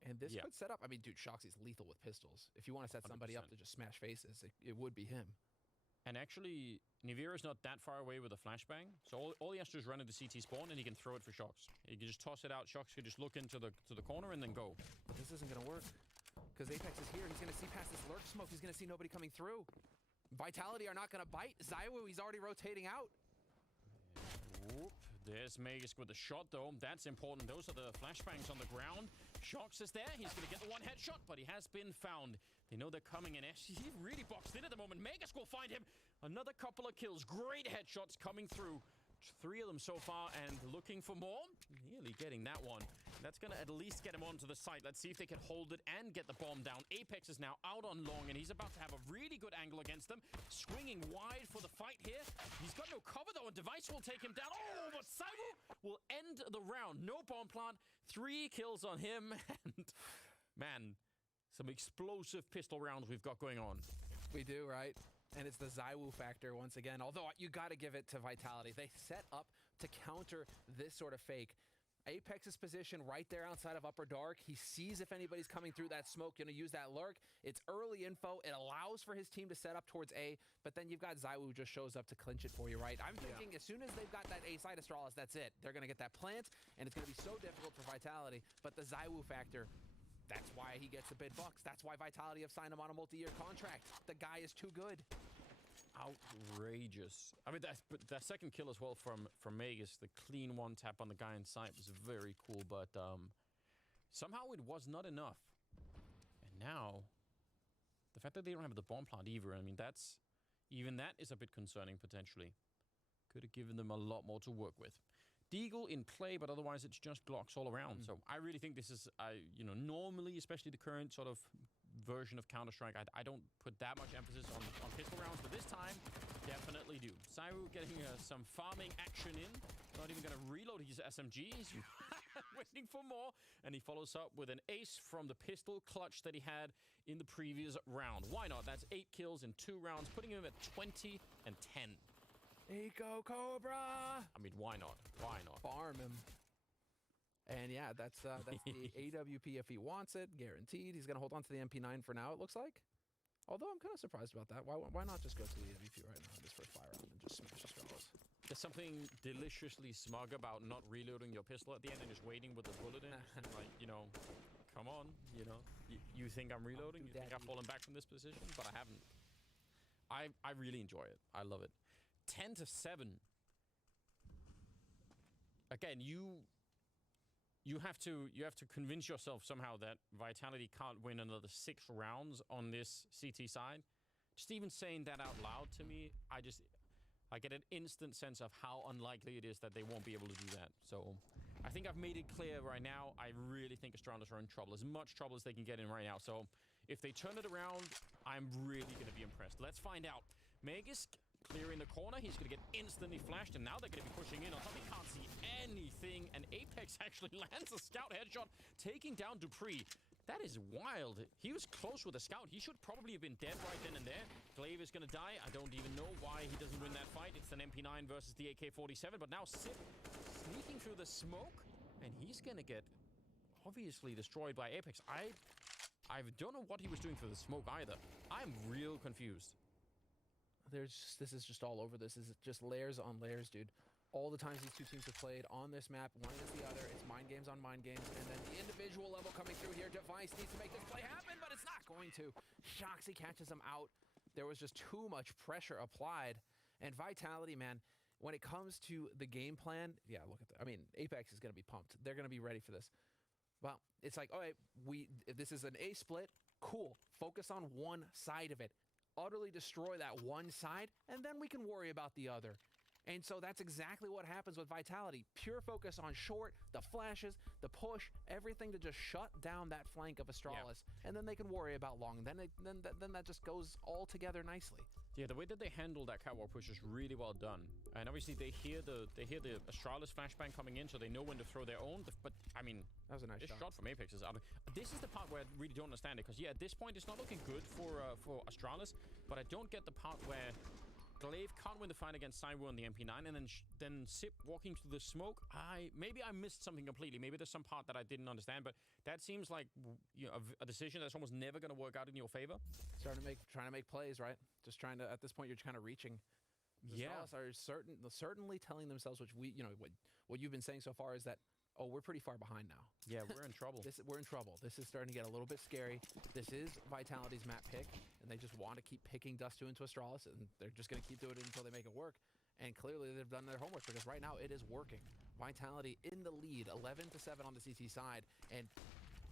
And this could set up. I mean, dude, Shoxy's lethal with pistols. If you want to set somebody 100%. Up to just smash faces, it would be him. And actually, Nivira's not that far away with a flashbang. So all he has to do is run into CT spawn, and he can throw it for Shox. He can just toss it out. Shox can just look into the corner and then go. But this isn't going to work. Because Apex is here, he's going to see past this lurk smoke, he's going to see nobody coming through. Vitality are not going to bite. Zywoo, he's already rotating out. Whoop. There's Megas with the shot, though. That's important. Those are the flashbangs on the ground. Shox is there. He's going to get the one headshot, but he has been found. They know they're coming in. He's really boxed in at the moment. Megas will find him. Another couple of kills. Great headshots coming through. 3 of them so far and looking for more. Nearly getting that one. That's going to at least get him onto the site. Let's see if they can hold it and get the bomb down. Apex is now out on long, and he's about to have a really good angle against them. Swinging wide for the fight here. He's got no cover, though, and Device will take him down. Oh, but Saibu will end the round. No bomb plant. 3 kills on him. And, man, some explosive pistol rounds we've got going on. We do, right? And it's the ZywOo factor once again. Although you got to give it to Vitality. They set up to counter this sort of fake. Apex's position right there outside of Upper Dark. He sees if anybody's coming through that smoke, going to use that lurk. It's early info. It allows for his team to set up towards A, but then you've got ZywOo just shows up to clinch it for you, right? I'm thinking as soon as they've got that A side Astralis, that's it. They're going to get that plant, and it's going to be so difficult for Vitality. But the ZywOo factor, that's why he gets the big bucks. That's why Vitality have signed him on a multi-year contract. The guy is too good. Outrageous. I mean, that second kill as well from Magus, the clean one tap on the guy in sight was very cool, but somehow it was not enough. And now, the fact that they don't have the bomb plant either, I mean, even that is a bit concerning potentially. Could have given them a lot more to work with. Deagle in play, but otherwise it's just Glocks all around. So I really think this is, normally, especially the current sort of version of Counter-Strike, I don't put that much emphasis on pistol rounds, but this time, definitely do. ZywOo getting some farming action in. Not even going to reload his SMG. He's waiting for more. And he follows up with an ace from the pistol clutch that he had in the previous round. Why not? That's 8 kills in 2 rounds, putting him at 20 and 10. Eco Cobra! I mean, why not? Why not? Farm him. And yeah, that's the AWP if he wants it, guaranteed. He's going to hold on to the MP9 for now, it looks like. Although I'm kind of surprised about that. Why not just go to the AWP right now, just for a fire round and just smash the straws? There's something deliciously smug about not reloading your pistol at the end and just waiting with the bullet in. Like, come on, you think I'm reloading? You think I've fallen back from this position? But I haven't. I really enjoy it. I love it. 10 to 7. Again, you have to convince yourself somehow that Vitality can't win another 6 rounds on this CT side. Just even saying that out loud to me, I get an instant sense of how unlikely it is that they won't be able to do that. So I think I've made it clear right now, I really think Astralis are in trouble, as much trouble as they can get in right now. So if they turn it around, I'm really going to be impressed. Let's find out. Magus clearing the corner. He's going to get instantly flashed, and now they're going to be pushing in on top. He can't see anything, and Apex actually lands a scout headshot, taking down Dupree. That is wild. He was close with a scout. He should probably have been dead right then and there. Glaive is going to die. I don't even know why he doesn't win that fight. It's an MP9 versus the AK-47, but now Sip sneaking through the smoke, and he's going to get obviously destroyed by Apex. I don't know what he was doing through the smoke either. I'm real confused. This is just all over. This is just layers on layers, dude. All the times these two teams have played on this map, one against the other, it's mind games on mind games, and then the individual level coming through here. Device needs to make this play happen, but it's not going to. Shoxy catches him out. There was just too much pressure applied, and Vitality, man, when it comes to the game plan, yeah, look at that. I mean, Apex is going to be pumped. They're going to be ready for this. Well, it's like, all right, if this is an A split, cool. Focus on one side of it. Utterly destroy that one side, and then we can worry about the other. And so that's exactly what happens with Vitality. Pure focus on short, the flashes, the push, everything to just shut down that flank of Astralis, and then they can worry about long. Then that just goes all together nicely. Yeah, the way that they handle that catwalk push is really well done. And obviously they hear the Astralis flashbang coming in, so they know when to throw their own. But I mean, that was a nice shot from Apex is out. This is the part where I really don't understand it, because yeah, at this point it's not looking good for Astralis, but I don't get the part where Glaive can't win the fight against ZywOo on the MP9, and then Sip walking through the smoke. Maybe I missed something completely. Maybe there's some part that I didn't understand, but that seems like a decision that's almost never going to work out in your favor. Trying to make plays, right? Just trying to, at this point, you're kind of reaching. The Astralis are certainly telling themselves, which what you've been saying so far is that, oh, we're pretty far behind now. Yeah, we're in trouble. We're in trouble. This is starting to get a little bit scary. This is Vitality's map pick, and they just want to keep picking Dust 2 into Astralis, and they're just going to keep doing it until they make it work. And clearly, they've done their homework, because right now, it is working. Vitality in the lead, 11 to 7 on the CT side, and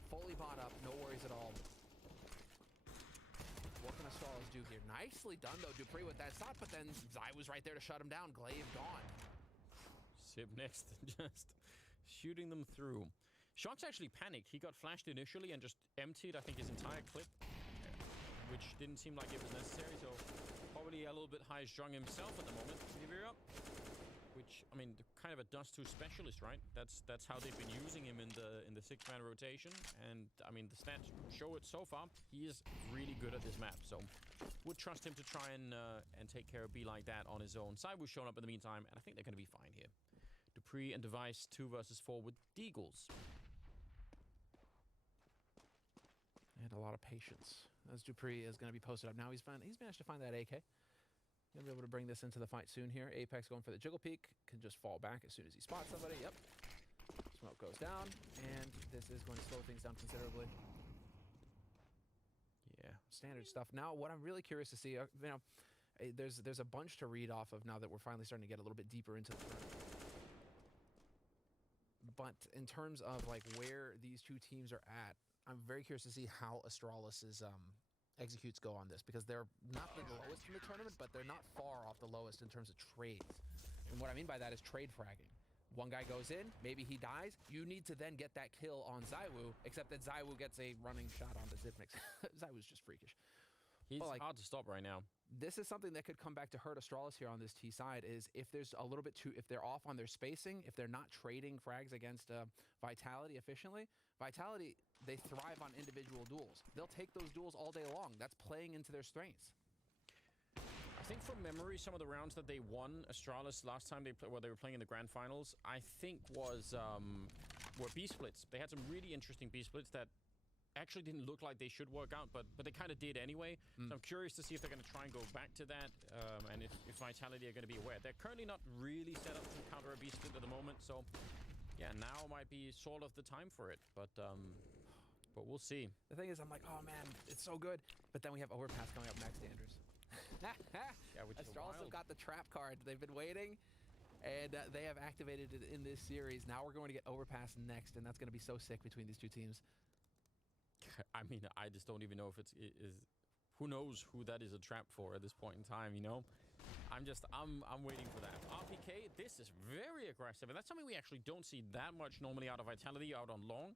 fully bought up, no worries at all. What can Astralis do here? Nicely done, though, Dupree with that shot, but then ZywOo's right there to shut him down. Glaive gone. Sip next, just shooting them through. Shox actually panicked. He got flashed initially and just emptied, I think, his entire clip, which didn't seem like it was necessary, so probably a little bit high-strung himself at the moment. Which, I mean, kind of a Dust 2 specialist, right? That's how they've been using him in the six-man rotation, and I mean, the stats show it so far. He is really good at this map, so would trust him to try and take care of B like that on his own. Cyber's shown up in the meantime, and I think they're going to be fine here. Dupree and Device 2 versus 4 with Deagles. And a lot of patience as Dupree is going to be posted up. Now he's managed to find that AK. Gonna be able to bring this into the fight soon here. Apex going for the jiggle peek. Can just fall back as soon as he spots somebody. Yep. Smoke goes down. And this is going to slow things down considerably. Yeah, standard stuff. Now, what I'm really curious to see, there's a bunch to read off of now that we're finally starting to get a little bit deeper into the tournament. But in terms of like where these two teams are at, I'm very curious to see how Astralis's executes go on this, because they're not the lowest in the tournament, but they're not far off the lowest in terms of trades. And what I mean by that is trade fragging. One guy goes in, maybe he dies, you need to then get that kill on ZywOo, except that ZywOo gets a running shot onto Zipmix. ZywOo's just freakish. He's hard to stop right now. This is something that could come back to hurt Astralis here on this T side, is if there's a little bit too, if they're off on their spacing, if they're not trading frags against Vitality efficiently. Vitality, they thrive on individual duels. They'll take those duels all day long. That's playing into their strengths. I think from memory, some of the rounds that they won, Astralis, last time they were playing in the grand finals, I think were B splits. They had some really interesting B splits that actually didn't look like they should work out, but they kind of did anyway. So I'm curious to see if they're going to try and go back to that, and if Vitality are going to be aware. They're currently not really set up to counter a B split at the moment, so yeah, now might be sort of the time for it, but we'll see. The thing is, I'm like, oh man, it's so good, but then we have Overpass coming up next, Anders. Yeah, which is Astralis have got the trap card. They've been waiting, and they have activated it in this series. Now we're going to get Overpass next, and that's going to be so sick between these two teams. I mean, I just don't even know if it is. Who knows who that is a trap for at this point in time, you know? I'm waiting for that. RPK, this is very aggressive, and that's something we actually don't see that much normally out of Vitality, out on long.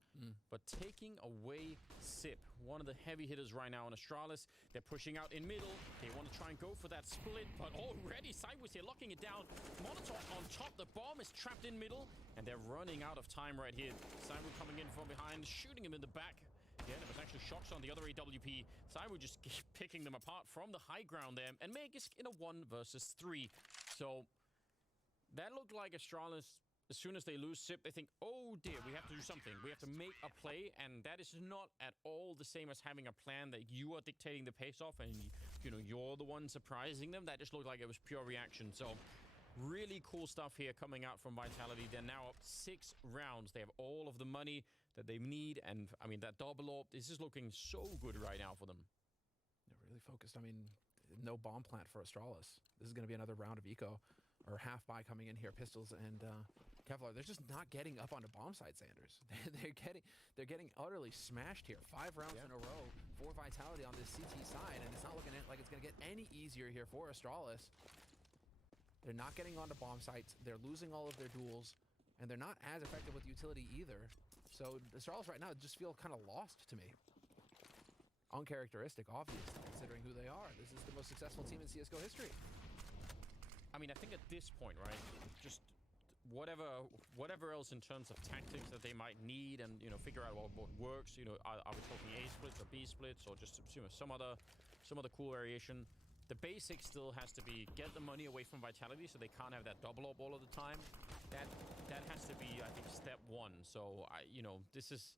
But taking away Sip, one of the heavy hitters right now on Astralis. They're pushing out in middle. They want to try and go for that split, but already Sideways here locking it down. Molotov on top. The bomb is trapped in middle, and they're running out of time right here. Sideways coming in from behind, shooting him in the back. Again, it was actually Shox on the other AWP. Cyber just picking them apart from the high ground there. And Meg is in a 1 versus 3. So that looked like Astralis, as soon as they lose Sip, they think, oh dear, we have to do something. We have to make a play. And that is not at all the same as having a plan that you are dictating the pace off and you're the one surprising them. That just looked like it was pure reaction. So really cool stuff here coming out from Vitality. They're now up 6 rounds. They have all of the money that they need, and I mean that double AWP, this is looking so good right now for them. They're really focused. I mean, no bomb plant for Astralis. This is going to be another round of eco, or half buy coming in here. Pistols and Kevlar, they're just not getting up onto bomb site, Sanders. they're getting utterly smashed here. 5 rounds in a row for Vitality on this CT side, and it's not looking like it's going to get any easier here for Astralis. They're not getting onto bomb sites. They're losing all of their duels, and they're not as effective with utility either. So Astralis right now just feel kind of lost to me. Uncharacteristic, obviously, considering who they are. This is the most successful team in CSGO history. I mean, I think at this point, right, just whatever else in terms of tactics that they might need, and figure out what works. Are we talking A splits or B splits, or just some other cool variation? The basic still has to be get the money away from Vitality, so they can't have that double AWP all of the time. That has to be, I think, step 1. So this is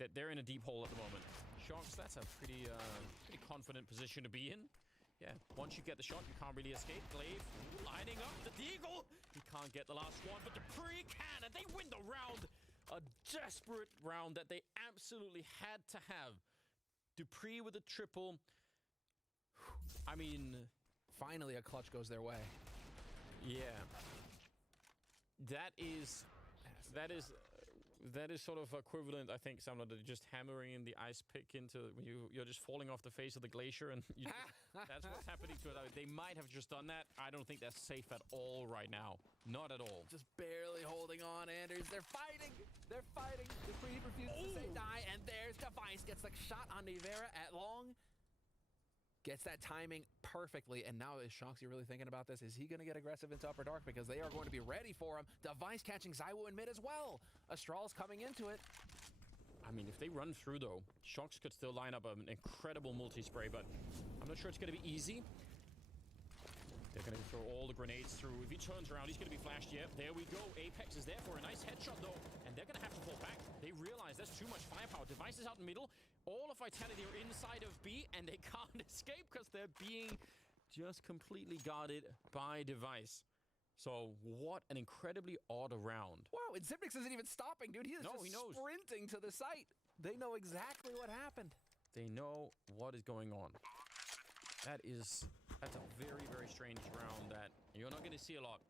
that they're in a deep hole at the moment. Shox, that's a pretty confident position to be in. Yeah, once you get the shot, you can't really escape. Glaive lining up the Deagle. He can't get the last one, but Dupree can, and they win the round. A desperate round that they absolutely had to have. Dupree with a triple. I mean, finally a clutch goes their way. Yeah. That is That is sort of equivalent, I think, Samla, to just hammering in the ice pick into when you're just falling off the face of the glacier, and that's what's happening to it. They might have just done that. I don't think that's safe at all right now. Not at all. Just barely holding on, Anders. They're fighting. They're fighting. The Queen refuses to say die, and there's Device. Gets the shot on Nivera at long. Gets that timing perfectly, and now is Shoxy really thinking about this? Is he going to get aggressive into Upper Dark? Because they are going to be ready for him. Device catching ZywOo in mid as well. Astralis coming into it. I mean, if they run through, though, Shox could still line up an incredible multi-spray, but I'm not sure it's going to be easy. They're going to throw all the grenades through. If he turns around, he's going to be flashed. Yeah, there we go. Apex is there for a nice headshot, though, and they're going to have to fall back. They realize there's too much firepower. Device is out in the middle. All of Vitality are inside of B, and they can't escape because they're being just completely guarded by Device. So what an incredibly odd round. Wow, and Xyp9x isn't even stopping, dude. He is sprinting to the site. They know exactly what happened. They know what is going on. That's a very, very strange round that you're not going to see a lot.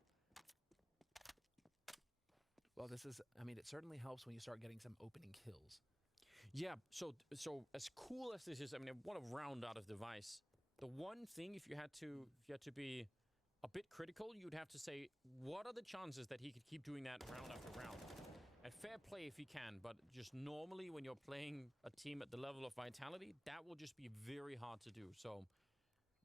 Well, I mean, it certainly helps when you start getting some opening kills. Yeah, so as cool as this is, I mean, what a round out of Device. The one thing, if you had to be a bit critical, you'd have to say, what are the chances that he could keep doing that round after round? And fair play if he can, but just normally when you're playing a team at the level of Vitality, that will just be very hard to do. So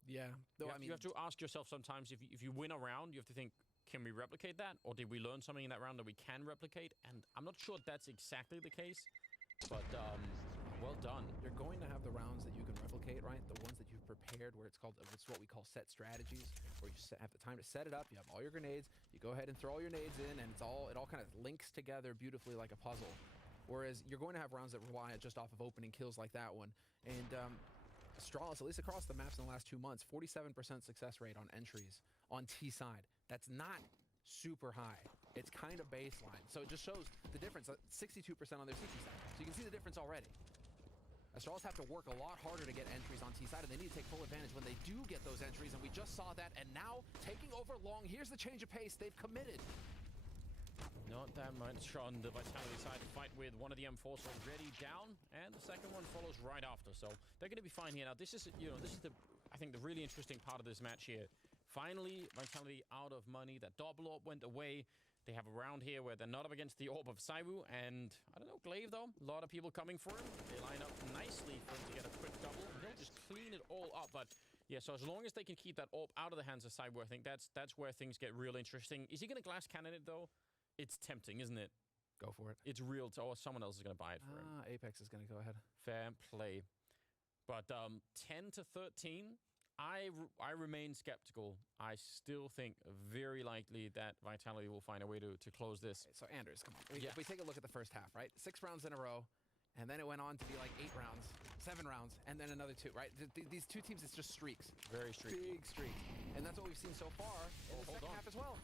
yeah, though you have to ask yourself sometimes, if you win a round, you have to think, can we replicate that? Or did we learn something in that round that we can replicate? And I'm not sure that's exactly the case, but well done. You're going to have the rounds that you can replicate, right? The ones that you've prepared, where it's what we call set strategies, where you have the time to set it up. You have all your grenades. You go ahead and throw all your nades in, and it all kind of links together beautifully like a puzzle. Whereas you're going to have rounds that rely just off of opening kills like that one. And Astralis, at least across the maps in the last 2 months, 47% success rate on entries on T side. That's not super high. It's kind of baseline. So it just shows the difference. 62% on their CT side. So you can see the difference already. Astralis have to work a lot harder to get entries on T side, and they need to take full advantage when they do get those entries, and we just saw that. And now taking over long. Here's the change of pace. They've committed. Not that much on the Vitality side to fight with. One of the M4s already down, and the second one follows right after. So they're going to be fine here. Now, this is I think the really interesting part of this match here. Finally, Vitality out of money. That double orb went away. They have a round here where they're not up against the orb of ZywOo, and I don't know, Glaive though. A lot of people coming for him. They line up nicely for him to get a quick double. They'll just clean it all up, but yeah, so as long as they can keep that orb out of the hands of ZywOo, I think that's where things get real interesting. Is he going to glass cannon it though? It's tempting, isn't it? Go for it. It's real, or someone else is going to buy it for him. Apex is going to go ahead. Fair play. But 10 to 13, I remain skeptical. I still think very likely that Vitality will find a way to close this. Okay, so Anders, come on. If we take a look at the first half, right? 6 rounds in a row, and then it went on to be like 8 rounds, 7 rounds, and then another 2, right? These two teams, it's just streaks. Very streaky. Big streaks. And that's what we've seen so far in the second half as well.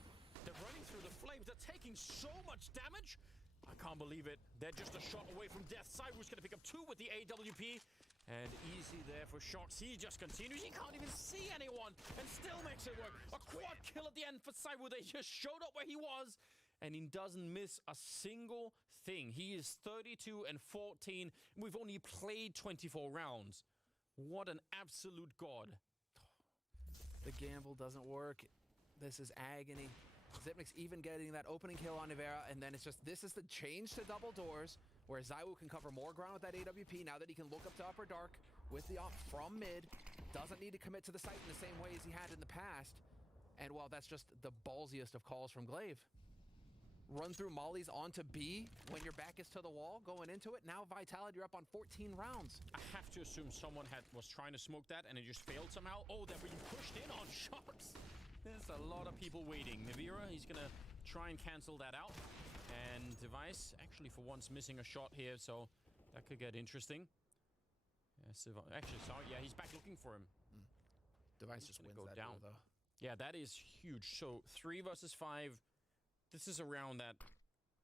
They're running through the flames. They're taking so much damage. I can't believe it. They're just a shot away from death. ZywOo's going to pick up 2 with the AWP. And easy there for Shox. He just continues. He can't even see anyone and still makes it work. A quad kill at the end for ZywOo. They just showed up where he was, and he doesn't miss a single thing. He is 32 and 14. We've only played 24 rounds. What an absolute god. The gamble doesn't work. This is agony. Xyp9x even getting that opening kill on Nivera, and then it's just, this is the change to double doors, where ZywOo can cover more ground with that AWP now that he can look up to Upper Dark with the op from mid. Doesn't need to commit to the site in the same way as he had in the past. And well, that's just the ballsiest of calls from Glaive. Run through mollies onto B when your back is to the wall going into it. Now Vitality, you're up on 14 rounds. I have to assume someone was trying to smoke that and it just failed somehow. Oh, they're being pushed in on Shox. There's a lot of people waiting. Nivera, he's going to try and cancel that out. And Device, actually for once, missing a shot here, so that could get interesting. Actually, sorry, yeah, he's back looking for him. Device just wins that down. duel, though. Yeah, that is huge. So 3 versus 5. This is a round that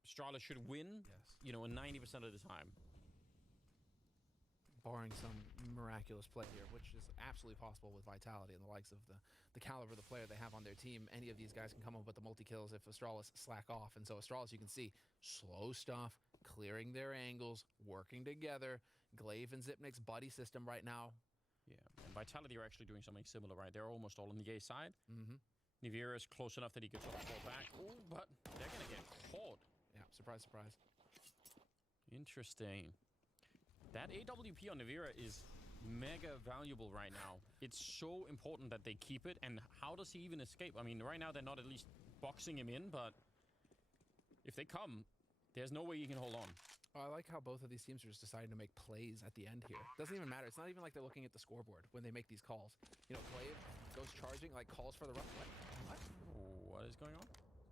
Astralis should win, you know, 90% of the time. Barring some miraculous play here, which is absolutely possible with Vitality and the likes of the caliber of the player they have on their team. Any of these guys can come up with the multi-kills if Astralis slack off. And so Astralis, you can see, slow stuff, clearing their angles, working together. Glaive and Zipnik's buddy system right now. Yeah, and Vitality are actually doing something similar, right? They're almost all on the A side. Mm-hmm. Nivira is close enough that he could sort of fall back. Oh, but they're going to get caught. Yeah, surprise, surprise. Interesting. That AWP on Nivira is mega valuable right now. It's so important that they keep it. And how does he even escape? I mean, right now they're not at least boxing him in, but if they come, there's no way he can hold on. I like how both of these teams are just deciding to make plays at the end here. Doesn't even matter. It's not even like they're looking at the scoreboard when they make these calls. You know, Glaive goes charging, like calls for the run. What? What is going on?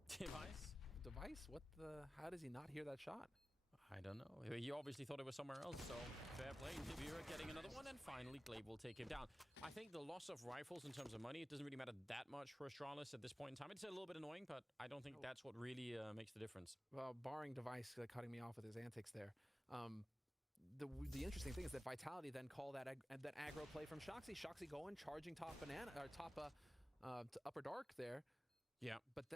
Device? Device? What the? How does he not hear that shot? I don't know. He obviously thought it was somewhere else, so fair play. Nivira getting another one, and finally Glaive will take him down. I think the loss of rifles in terms of money, it doesn't really matter that much for Astralis at this point in time. It's a little bit annoying, but I don't think that's what really makes the difference. Well, barring Device cutting me off with his antics there. The interesting thing is that Vitality then call that aggro play from Shoxy. Shoxy going, charging top banana, or top upper dark there. Yeah. But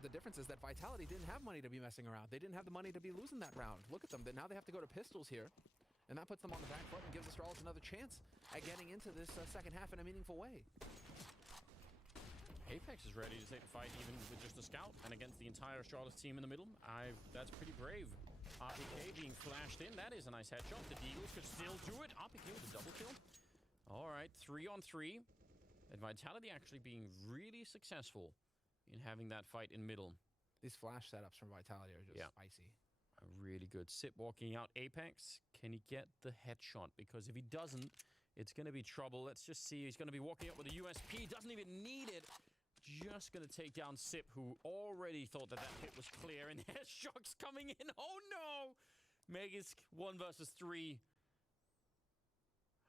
the difference is that Vitality didn't have money to be messing around. They didn't have the money to be losing that round. Look at them. Now they have to go to pistols here. And that puts them on the back foot and gives Astralis another chance at getting into this second half in a meaningful way. Apex is ready to take the fight even with just a scout and against the entire Astralis team in the middle. That's pretty brave. RPK being flashed in. That is a nice headshot. The Deagles could still do it. RPK with a double kill. All right, 3-on-3. And Vitality actually being really successful in having that fight in middle. These flash setups from Vitality are just spicy. Really good. Sip walking out Apex. Can he get the headshot? Because if he doesn't, it's going to be trouble. Let's just see. He's going to be walking up with a USP. Doesn't even need it. Just going to take down Sip, who already thought that hit was clear. And there's Shox coming in. Oh, no. Magisk 1 versus 3.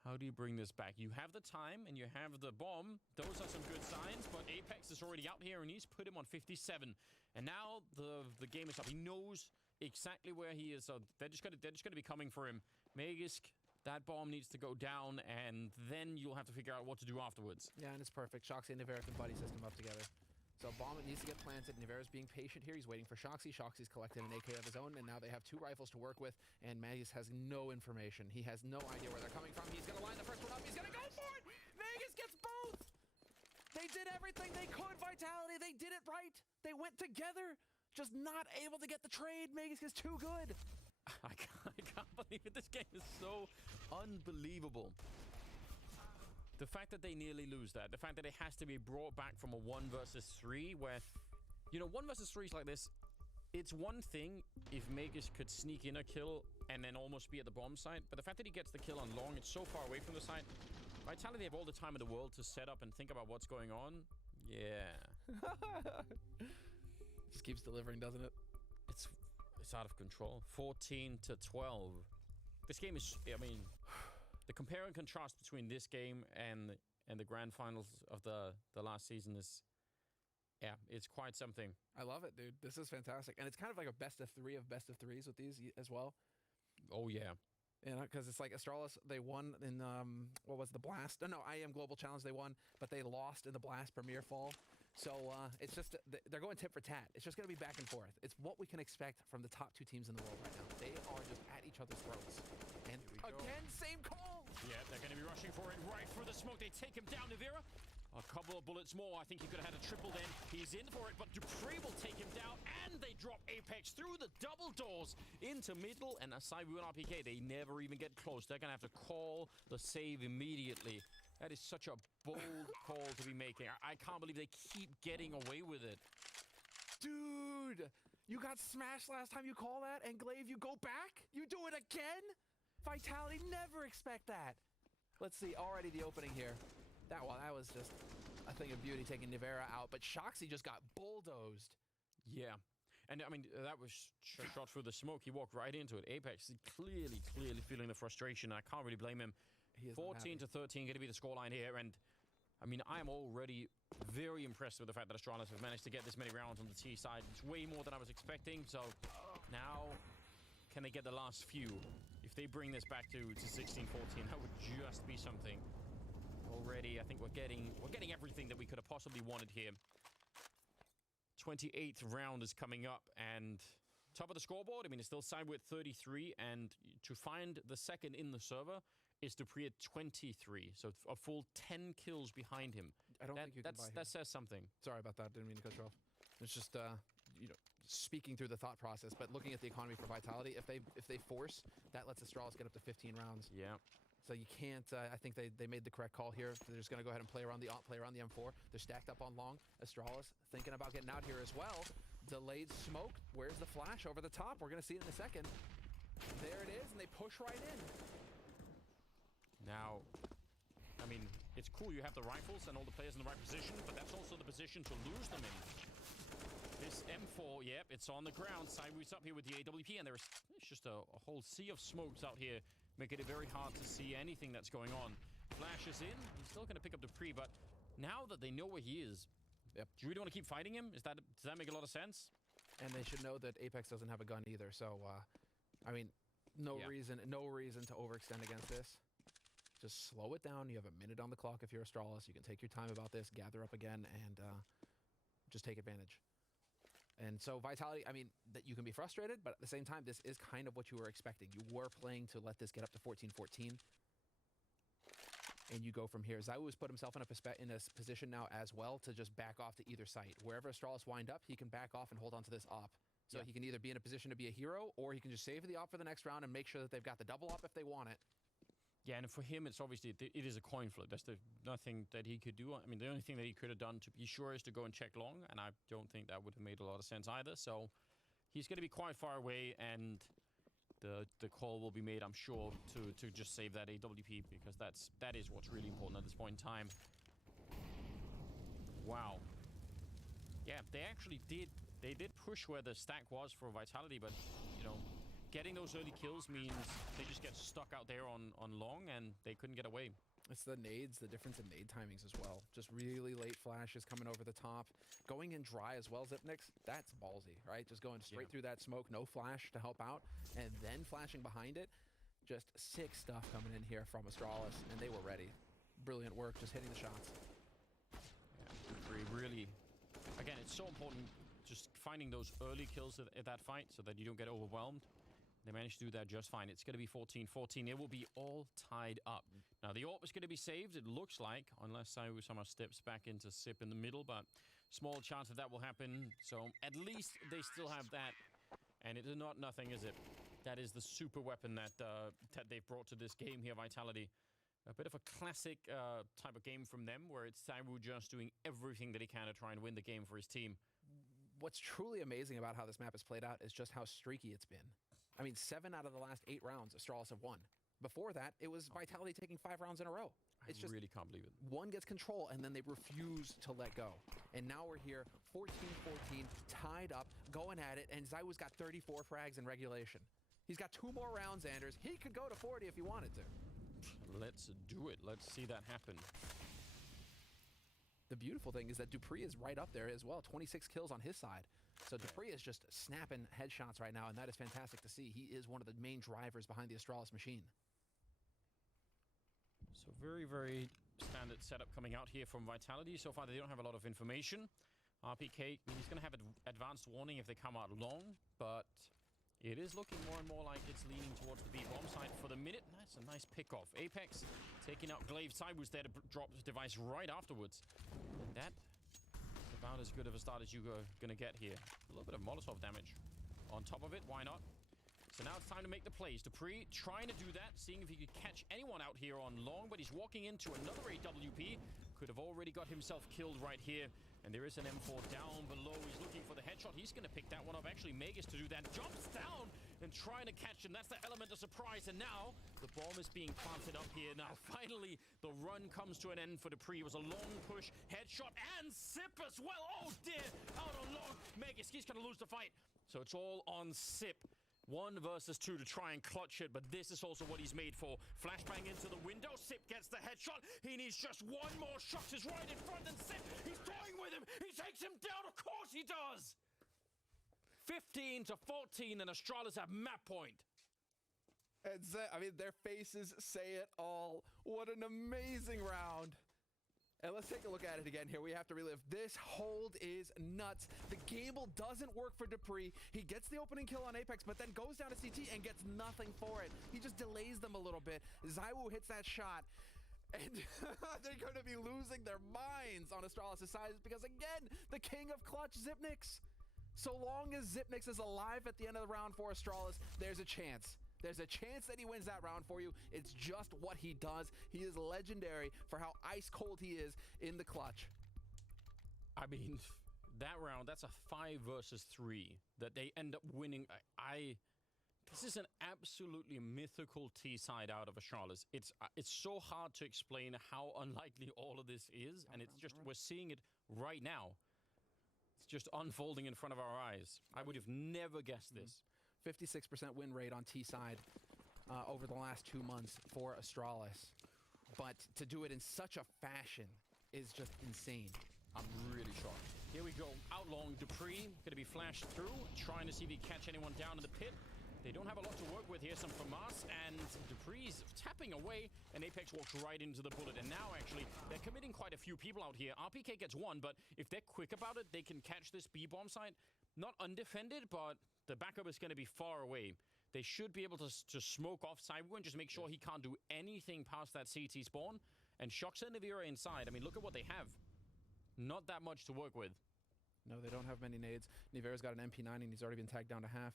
How do you bring this back? You have the time and you have the bomb. Those are some good signs, but Apex is already out here and he's put him on 57. And now the game is up. He knows exactly where he is. So they're just gonna be coming for him. Magisk, that bomb needs to go down, and then you'll have to figure out what to do afterwards. Yeah, and it's perfect. Shoxy and Nivera can buddy system up together. So bomb needs to get planted. Nivera's being patient here. He's waiting for Shoxy. Shoxy's collected an AK of his own, and now they have 2 rifles to work with, and Magisk has no information. He has no idea where they're coming from. He's going to line the first one up. He's going to go for it! Magisk gets both! They did everything they could, Vitality. They did it right. They went together, just not able to get the trade. Magisk is too good. I can't believe it. This game is so unbelievable. The fact that they nearly lose that, the fact that it has to be brought back from a 1 versus 3, where, you know, 1 versus 3s like this, it's one thing if Magisk could sneak in a kill and then almost be at the bomb site, but the fact that he gets the kill on long, it's so far away from the site. Vitality have all the time in the world to set up and think about what's going on. Yeah. Just keeps delivering, doesn't it? It's out of control. 14-12. This game is, I mean, the compare and contrast between this game and the grand finals of the last season is, yeah, it's quite something. I love it, dude. This is fantastic. And it's kind of like a best of 3 of best of 3s with these as well. Oh, yeah. You know, because it's like Astralis, they won in, what was the Blast? No, IM Global Challenge they won, but they lost in the Blast Premier Fall. So it's just, they're going tit for tat. It's just going to be back and forth. It's what we can expect from the top 2 teams in the world right now. They are just at each other's throats. And again, same call. Yeah, they're going to be rushing for it right through the smoke. They take him down, Nivira. A couple of bullets more. I think he could have had a triple then. He's in for it, but Dupree will take him down, and they drop Apex through the double doors into middle, and Asaibu and RPK, they never even get close. They're going to have to call the save immediately. That is such a bold call to be making. I can't believe they keep getting away with it. Dude, you got smashed last time you call that, and Glaive, you go back? You do it again? Vitality never expect that. Let's see, already the opening here. That was just a thing of beauty taking Nivera out, but Shoxy just got bulldozed. Yeah. And, I mean, that was shot through the smoke. He walked right into it. Apex clearly feeling the frustration. I can't really blame him. 14-13 going to be the scoreline here. And, I mean, I am already very impressed with the fact that Astralis have managed to get this many rounds on the T side. It's way more than I was expecting. So, now, can they get the last few? If they bring this back to 16-14, that would just be something. Already, I think we're getting everything that we could have possibly wanted here. 28th round is coming up, and Top of the scoreboard, I mean, it's still Cyber at 33, and to find the second in the server is Dupree at 23, so a full 10 kills behind him. I don't think you can buy him. That says something. Sorry about that. Didn't mean to cut you off. It's just, you know, speaking through the thought process, but looking at the economy for Vitality, if they force, that lets Astralis get up to 15 rounds. Yeah. So you can't, I think they made the correct call here. They're just going to go ahead and play around the M4. They're stacked up on long. Astralis thinking about getting out here as well. Delayed smoke. Where's the flash? Over the top. We're going to see it in a second. There it is, and they push right in. Now, I mean, it's cool you have the rifles and all the players in the right position, but that's also the position to lose them in. This M4, yep, it's on the ground. Cyber's up here with the AWP, and it's just a whole sea of smokes out here, making it very hard to see anything that's going on. Flash is in. He's still going to pick up Dupree, but now that they know where he is, yep. Do you really want to keep fighting him? Does that make a lot of sense? And they should know that Apex doesn't have a gun either, so, I mean, no reason to overextend against this. Just slow it down. You have a minute on the clock if you're Astralis. You can take your time about this, gather up again, and just take advantage. And so Vitality, I mean, that you can be frustrated, but at the same time, this is kind of what you were expecting. You were playing to let this get up to 14-14. And you go from here. Zywoo has put himself in a position now as well to just back off to either site. Wherever Astralis wind up, he can back off and hold on to this op. So he can either be in a position to be a hero, or he can just save the op for the next round and make sure that they've got the double op if they want it. Yeah, and for him, it's obviously, it is a coin flip. There's nothing that he could do. I mean, the only thing that he could have done to be sure is to go and check long, and I don't think that would have made a lot of sense either. So he's going to be quite far away, and the call will be made, I'm sure, to just save that AWP, because that is what's really important at this point in time. Wow. Yeah, they actually did push where the stack was for Vitality, but, you know, getting those early kills means they just get stuck out there on long, and they couldn't get away. It's the nades, the difference in nade timings as well. Just really late flashes coming over the top. Going in dry as well, Zipnix, that's ballsy, right? Just going straight through that smoke, no flash to help out, and then flashing behind it. Just sick stuff coming in here from Astralis, and they were ready. Brilliant work, just hitting the shots. Yeah, really, again, it's so important just finding those early kills at that fight so that you don't get overwhelmed. They managed to do that just fine. It's going to be 14-14. It will be all tied up. Now, the AWP is going to be saved, it looks like, unless Zywoo somehow steps back into SIP in the middle, but small chance that will happen. So at least they still have that. And it is not nothing, is it? That is the super weapon that they've brought to this game here, Vitality. A bit of a classic type of game from them, where it's Zywoo just doing everything that he can to try and win the game for his team. What's truly amazing about how this map has played out is just how streaky it's been. I mean, 7 out of the last 8 rounds, Astralis have won. Before that, it was Vitality taking 5 rounds in a row. It's just really can't believe it. One gets control, and then they refuse to let go. And now we're here, 14-14, tied up, going at it, and Zywoo's got 34 frags in regulation. He's got 2 more rounds, Anders. He could go to 40 if he wanted to. Let's do it. Let's see that happen. The beautiful thing is that Dupree is right up there as well, 26 kills on his side. So Dupree is just snapping headshots right now, and that is fantastic to see. He is one of the main drivers behind the Astralis machine. So very, very standard setup coming out here from Vitality. So far, they don't have a lot of information. RPK, he's going to have an advanced warning if they come out long, but it is looking more and more like it's leaning towards the B-bomb side for the minute. That's a nice pick-off. Apex taking out Glaive. Cyber's there to drop the device right afterwards. And that is about as good of a start as you're going to get here. A little bit of Molotov damage on top of it. Why not? So now it's time to make the plays. Dupree trying to do that, seeing if he could catch anyone out here on long, but he's walking into another AWP. Could have already got himself killed right here. And there is an M4 down below. He's looking for the headshot. He's going to pick that one up. Actually, Magus to do that. Jumps down and trying to catch him. That's the element of surprise. And now the bomb is being planted up here. Now, finally, the run comes to an end for Dupree. It was a long push. Headshot and SIP as well. Oh, dear. Out on long. Magus, he's going to lose the fight. So it's all on SIP. 1 versus 2 to try and clutch it, but this is also what he's made for. Flashbang into the window. SIP gets the headshot. He needs just 1 more shot. He's right in front, and SIP, he's toying with him. He takes him down. Of course he does. 15-14, and Astralis have map point. I mean, their faces say it all. What an amazing round. And let's take a look at it again here. We have to relive. This hold is nuts. The gamble doesn't work for Dupree. He gets the opening kill on Apex, but then goes down to CT and gets nothing for it. He just delays them a little bit. ZywOo hits that shot. And they're going to be losing their minds on Astralis' side because, again, the king of clutch, Xyp9x. So long as Xyp9x is alive at the end of the round for Astralis, there's a chance. There's a chance that he wins that round for you. It's just what he does. He is legendary for how ice cold he is in the clutch. I mean, that round, that's a 5 versus 3 that they end up winning. This is an absolutely mythical T-side out of Astralis. It's so hard to explain how unlikely all of this is, and it's just, we're seeing it right now. It's just unfolding in front of our eyes. I would have never guessed this. 56% win rate on T-side over the last 2 months for Astralis. But to do it in such a fashion is just insane. I'm really shocked. Here we go. Outlong Dupree, going to be flashed through, trying to see if he can catch anyone down in the pit. They don't have a lot to work with here. Some FAMAS, and Dupree's tapping away, and Apex walks right into the bullet. And now, actually, they're committing quite a few people out here. RPK gets one, but if they're quick about it, they can catch this B-bomb site. Not undefended, but the backup is going to be far away. They should be able to smoke off ZywOo and just make sure he can't do anything past that CT spawn. And Shoxa and Nivira inside. I mean, look at what they have. Not that much to work with. No, they don't have many nades. Nivira's got an MP9, and he's already been tagged down to half.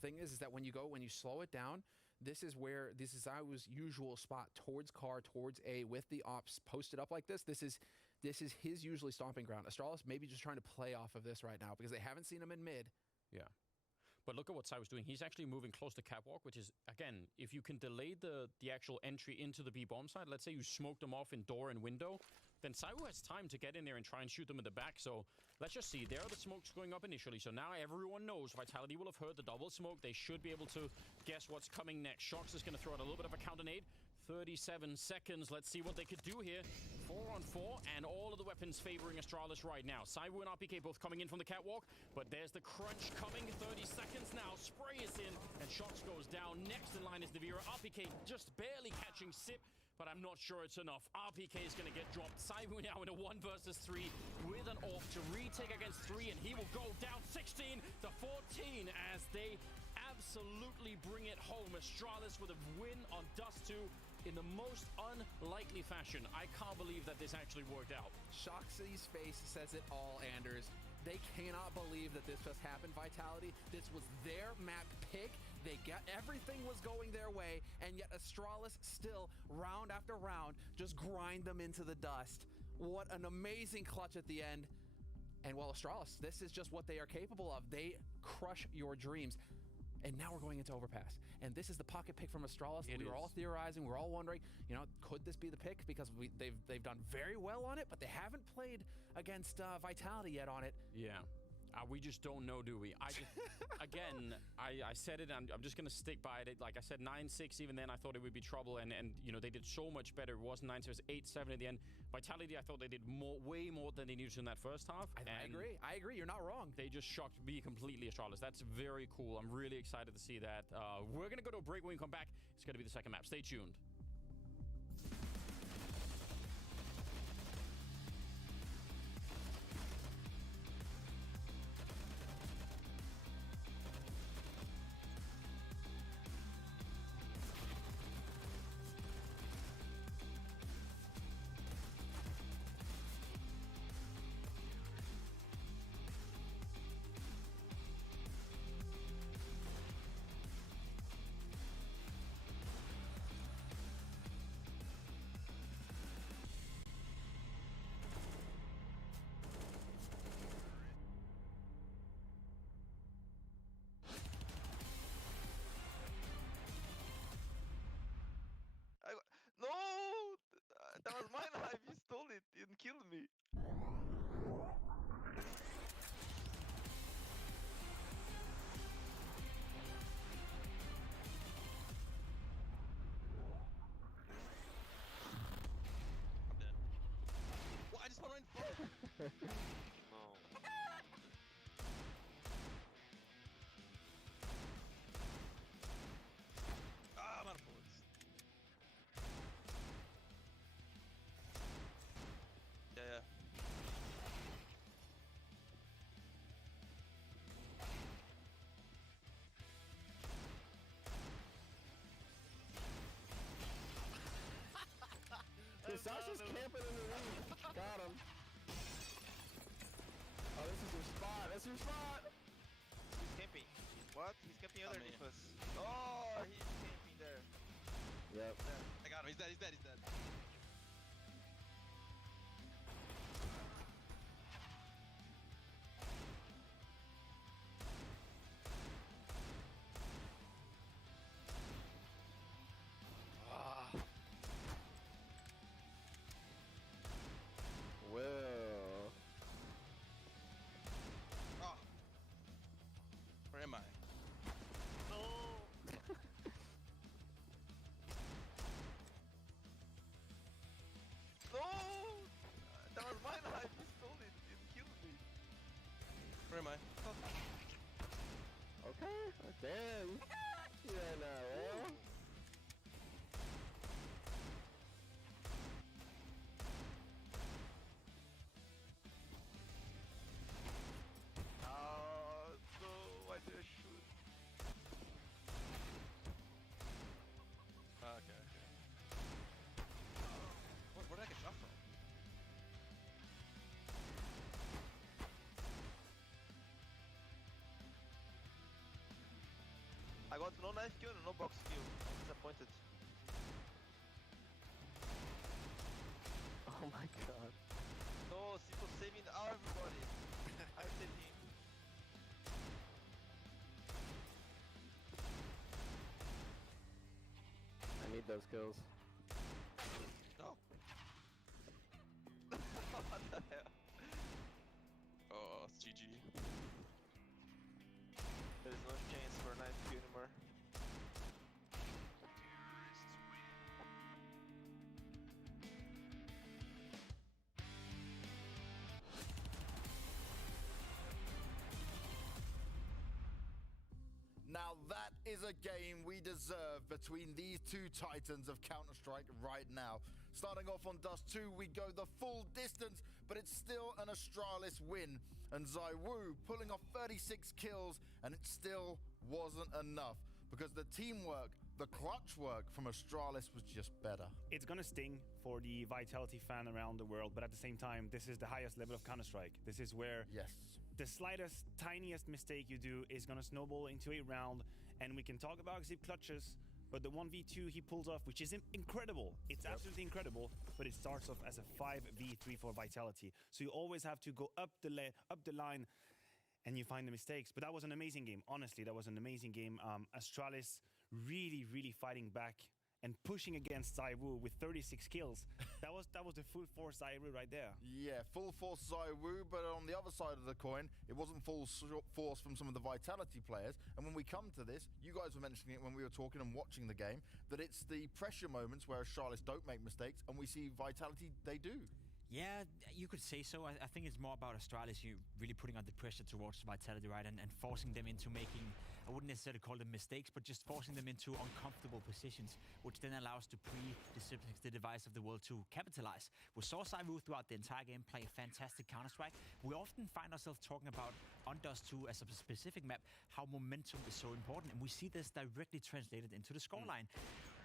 Thing is that when you slow it down, this is ZywOo's usual spot, towards car, towards A, with the ops posted up like this. This is his usually stomping ground. Astralis maybe just trying to play off of this right now because they haven't seen him in mid. Yeah. But look at what ZywOo's doing. He's actually moving close to catwalk, which is, again, if you can delay the actual entry into the B-bomb side, let's say you smoke them off in door and window, then ZywOo has time to get in there and try and shoot them in the back. So let's just see. There are the smokes going up initially. So now everyone knows Vitality will have heard the double smoke. They should be able to guess what's coming next. Shox is going to throw out a little bit of a counter nade. 37 seconds. Let's see what they could do here. 4 on 4, and all of the weapons favoring Astralis right now. ZywOo and RPK both coming in from the catwalk, but there's the crunch coming. 30 seconds now. Spray is in, and Shox goes down. Next in line is Nivira. RPK just barely catching Sip, but I'm not sure it's enough. RPK is going to get dropped. ZywOo now in a 1 versus 3 with an off to retake against 3, and he will go down 16 to 14 as they absolutely bring it home. Astralis with a win on Dust 2 in the most unlikely fashion. I can't believe that this actually worked out. Shoxy's face says it all, Anders. They cannot believe that this just happened, Vitality. This was their map pick. They got everything was going their way, and yet Astralis still, round after round, just grind them into the dust. What an amazing clutch at the end. And well, Astralis, this is just what they are capable of. They crush your dreams. And now we're going into Overpass. And this is the pocket pick from Astralis. We were all theorizing. We're all wondering, you know, could this be the pick? Because they've done very well on it, but they haven't played against Vitality yet on it. Yeah. We just don't know, do we? I just, again, I said it, and I'm just going to stick by it. Like I said, 9-6, even then I thought it would be trouble, and you know, they did so much better. It wasn't 9-6, it was 8-7 at the end. Vitality, I thought they did way more than they needed to in that first half. I agree. You're not wrong. They just shocked me completely, Astralis. That's very cool. I'm really excited to see that. We're going to go to a break. When we come back, it's going to be the second map. Stay tuned. just camping in the lead. Got him. Oh, this is your spot. That's your spot. He's camping. What? He's camping other me. Nefes. Oh, he's camping there. Yep. There. I got him. He's dead. He's dead. He's dead. Well. Oh. Where am I? No. No. That was my life. He stole it. It killed me. Where am I? Okay. Damn. Yeah, no. Well. Oh, no. Why did I shoot? Okay. Where did I get shot from? I got no knife kill and no box kill. I'm disappointed. Oh my god. No, Sipo saving everybody. I saved him. I need those kills. No. What the hell? Oh, it's GG. There is no chance for a knife kill anymore. Now that is a game we deserve between these two titans of Counter-Strike right now. Starting off on Dust 2, we go the full distance, but it's still an Astralis win. And ZywOo pulling off 36 kills, and it still wasn't enough because the teamwork, the clutch work from Astralis was just better. It's gonna sting for the Vitality fan around the world, but at the same time, this is the highest level of Counter-Strike. This is where Yes. the slightest, tiniest mistake you do is gonna snowball into a round, and we can talk about Zip clutches, but the 1v2 he pulls off, which is incredible. It's absolutely incredible, but it starts off as a 5v3 for Vitality. So you always have to go up the line, and you find the mistakes. But that was an amazing game. Honestly, that was an amazing game. Astralis really fighting back and pushing against ZywOo with 36 kills. That was the full force ZywOo right there. Yeah, full force ZywOo, but on the other side of the coin, it wasn't full force from some of the Vitality players. And when we come to this, you guys were mentioning it when we were talking and watching the game, that it's the pressure moments where Astralis don't make mistakes, and we see Vitality, they do. Yeah, you could say so. I think it's more about Astralis, you really putting out the pressure towards Vitality, right? And forcing them into making, I wouldn't necessarily call them mistakes, but just forcing them into uncomfortable positions, which then allows the device of the world to capitalize. We saw ZywOo throughout the entire game play fantastic Counter-Strike. We often find ourselves talking about on Dust 2 as a specific map, how momentum is so important, and we see this directly translated into the scoreline.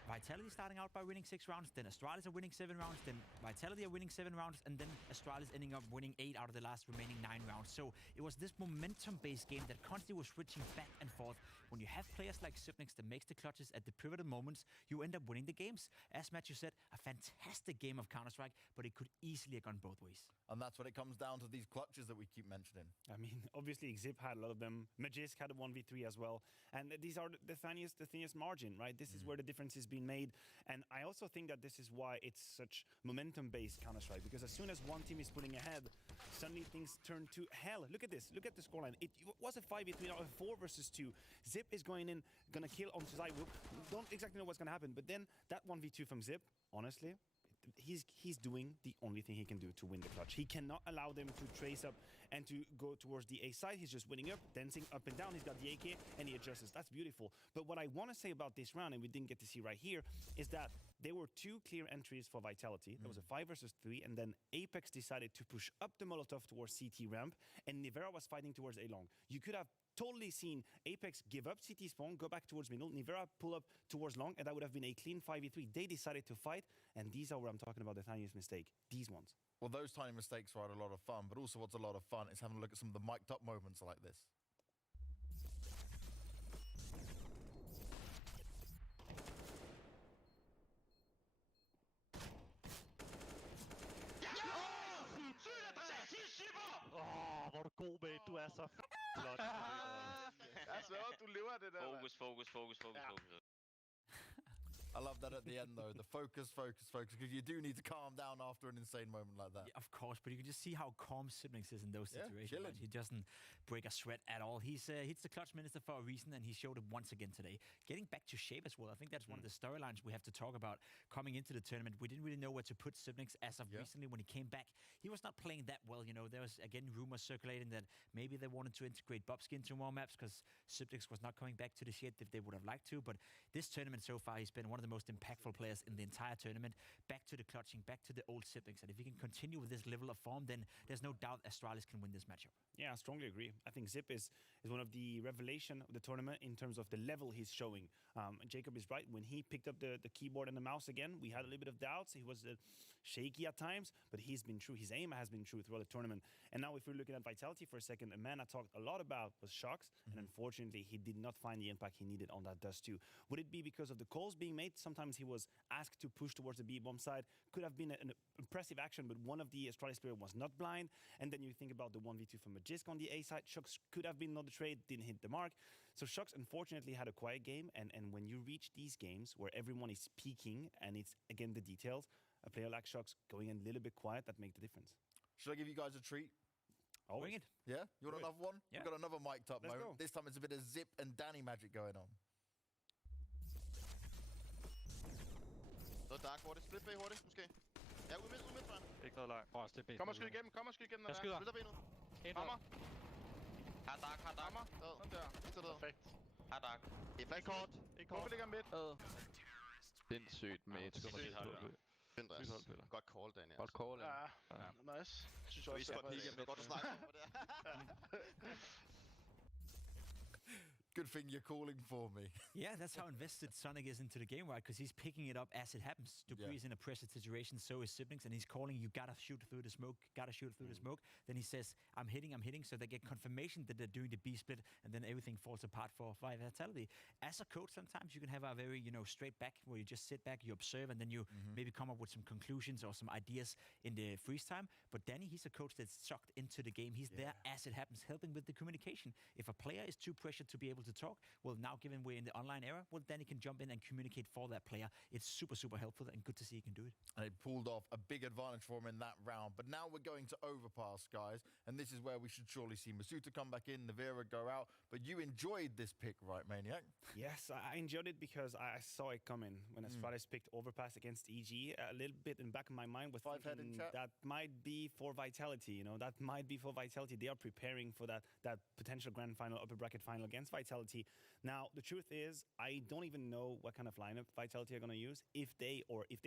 Vitality starting out by winning 6 rounds, then Astralis are winning 7 rounds, then Vitality are winning 7 rounds, and then Astralis ending up winning 8 out of the last remaining 9 rounds. So it was this momentum-based game that constantly was switching back and forth. When you have players like Xyp9x that makes the clutches at the pivotal moments, you end up winning the games. As Matthew said, a fantastic game of Counter-Strike, but it could easily have gone both ways. And that's when it comes down to these clutches that we keep mentioning. I mean, obviously, Xyp had a lot of them. Magisk had a 1v3 as well. And these are the thinnest margin, right? This is where the difference is being made. And I also think that this is why it's such momentum-based Counter-Strike, because as soon as one team is pulling ahead, suddenly things turn to hell. Look at this. Look at the scoreline. It was a 5v3, now a 4 versus 2. Xyp is going in, gonna kill onto ZywOo. Don't exactly know what's gonna happen, but then that 1v2 from Xyp, honestly, he's doing the only thing he can do to win the clutch. He cannot allow them to trace up and to go towards the A side. He's just winning up, dancing up and down. He's got the AK and he adjusts. That's beautiful. But what I want to say about this round, and we didn't get to see right here, is that there were 2 clear entries for Vitality. There was a 5 versus 3, and then Apex decided to push up the Molotov towards CT ramp, and Nivera was fighting towards A long. You could have totally seen Apex give up CT spawn, go back towards middle, Nivera pull up towards long, and that would have been a clean 5v3. They decided to fight, and these are where I'm talking about the tiniest mistake. These ones. Well, those tiny mistakes are a lot of fun, but also what's a lot of fun is having a look at some of the mic'd up moments like this. Hvor er du god, mate. Du er så flot. Altså, du lever det der. Focus. I love that at the end, though. The focus, because you do need to calm down after an insane moment like that. Yeah, of course, but you can just see how calm Siblings is in those Yeah, situations. chilling. Right? He doesn't break a sweat at all. He's the clutch minister for a reason, and he showed it once again today. Getting back to shape as well. I think that's one of the storylines we have to talk about coming into the tournament. We didn't really know where to put Siblings as of recently when he came back. He was not playing that well. You know, there was again rumors circulating that maybe they wanted to integrate Bobski into more maps because Siblings was not coming back to the shit if they would have liked to. But this tournament so far, he's been one of the most impactful players in the entire tournament. Back to the clutching, back to the old Siblings. And if he can continue with this level of form, then there's no doubt Astralis can win this matchup. Yeah, I strongly agree. I think Zip is one of the revelation of the tournament in terms of the level he's showing. Jacob is right. When he picked up the keyboard and the mouse again, we had a little bit of doubts. He was shaky at times, but he's been true. His aim has been true throughout the tournament. And now if we're looking at Vitality for a second, a man I talked a lot about was Shox, and unfortunately he did not find the impact he needed on that Dust 2. Would it be because of the calls being made? Sometimes he was asked to push towards the B-bomb side. Could have been an impressive action, but one of the Astralis players was not blind. And then you think about the 1v2 from Magisk on the A side. Shox could have been another trade, didn't hit the mark. So Shox unfortunately had a quiet game, and when you reach these games where everyone is peaking and it's again the details, a player like Shox going a little bit quiet, that makes the difference. Should I give you guys a treat? Always. Bring it. Yeah? You want Do it. another one? Yeah. We've got another mic'd up Let's moment. go. This time it's a bit of Zip and Danny magic going on. Noget dark hurtigt. Split B hurtigt, måske. Ja, ud midt, tror jeg. Ikke noget langt. Åh, det er Kom og skyd igennem, Jeg skyder. Splitter benet. Rammer. Har dark. Rammer. Sådan der. Mister det. Perfekt. Har dark. Ikke kort. Hvorfor ligger midt? Sindssygt med Sygt godt call, Daniel. Godt call, Ja. Nice. Synes jeg også, det er godt, du snakker om det. Good thing you're calling for me. Yeah, that's how invested Sonic is into the game, right? Because he's picking it up as it happens. Dupree is in a pressure situation, so is Siblings, and he's calling, you gotta shoot through the smoke, the smoke. Then he says, I'm hitting, so they get confirmation that they're doing the B split, and then everything falls apart for Vitality. As a coach, sometimes you can have a very, straight back, where you just sit back, you observe, and then you maybe come up with some conclusions or some ideas in the freeze time. But Danny, he's a coach that's sucked into the game. He's there as it happens, helping with the communication. If a player is too pressured to be able to talk, well, now given we're in the online era, well, then he can jump in and communicate for that player. It's super, super helpful, and good to see he can do it. And it pulled off a big advantage for him in that round. But now we're going to overpass, guys. And this is where we should surely see Masuta come back in, Nivera go out. But you enjoyed this pick, right, Maniac? Yes, I enjoyed it because I saw it coming when Astralis picked Overpass against EG. A little bit in the back of my mind was thinking that might be for Vitality. That might be for Vitality. They are preparing for that potential grand final, upper bracket final against Vitality. Now, the truth is, I don't even know what kind of lineup Vitality are going to use. If they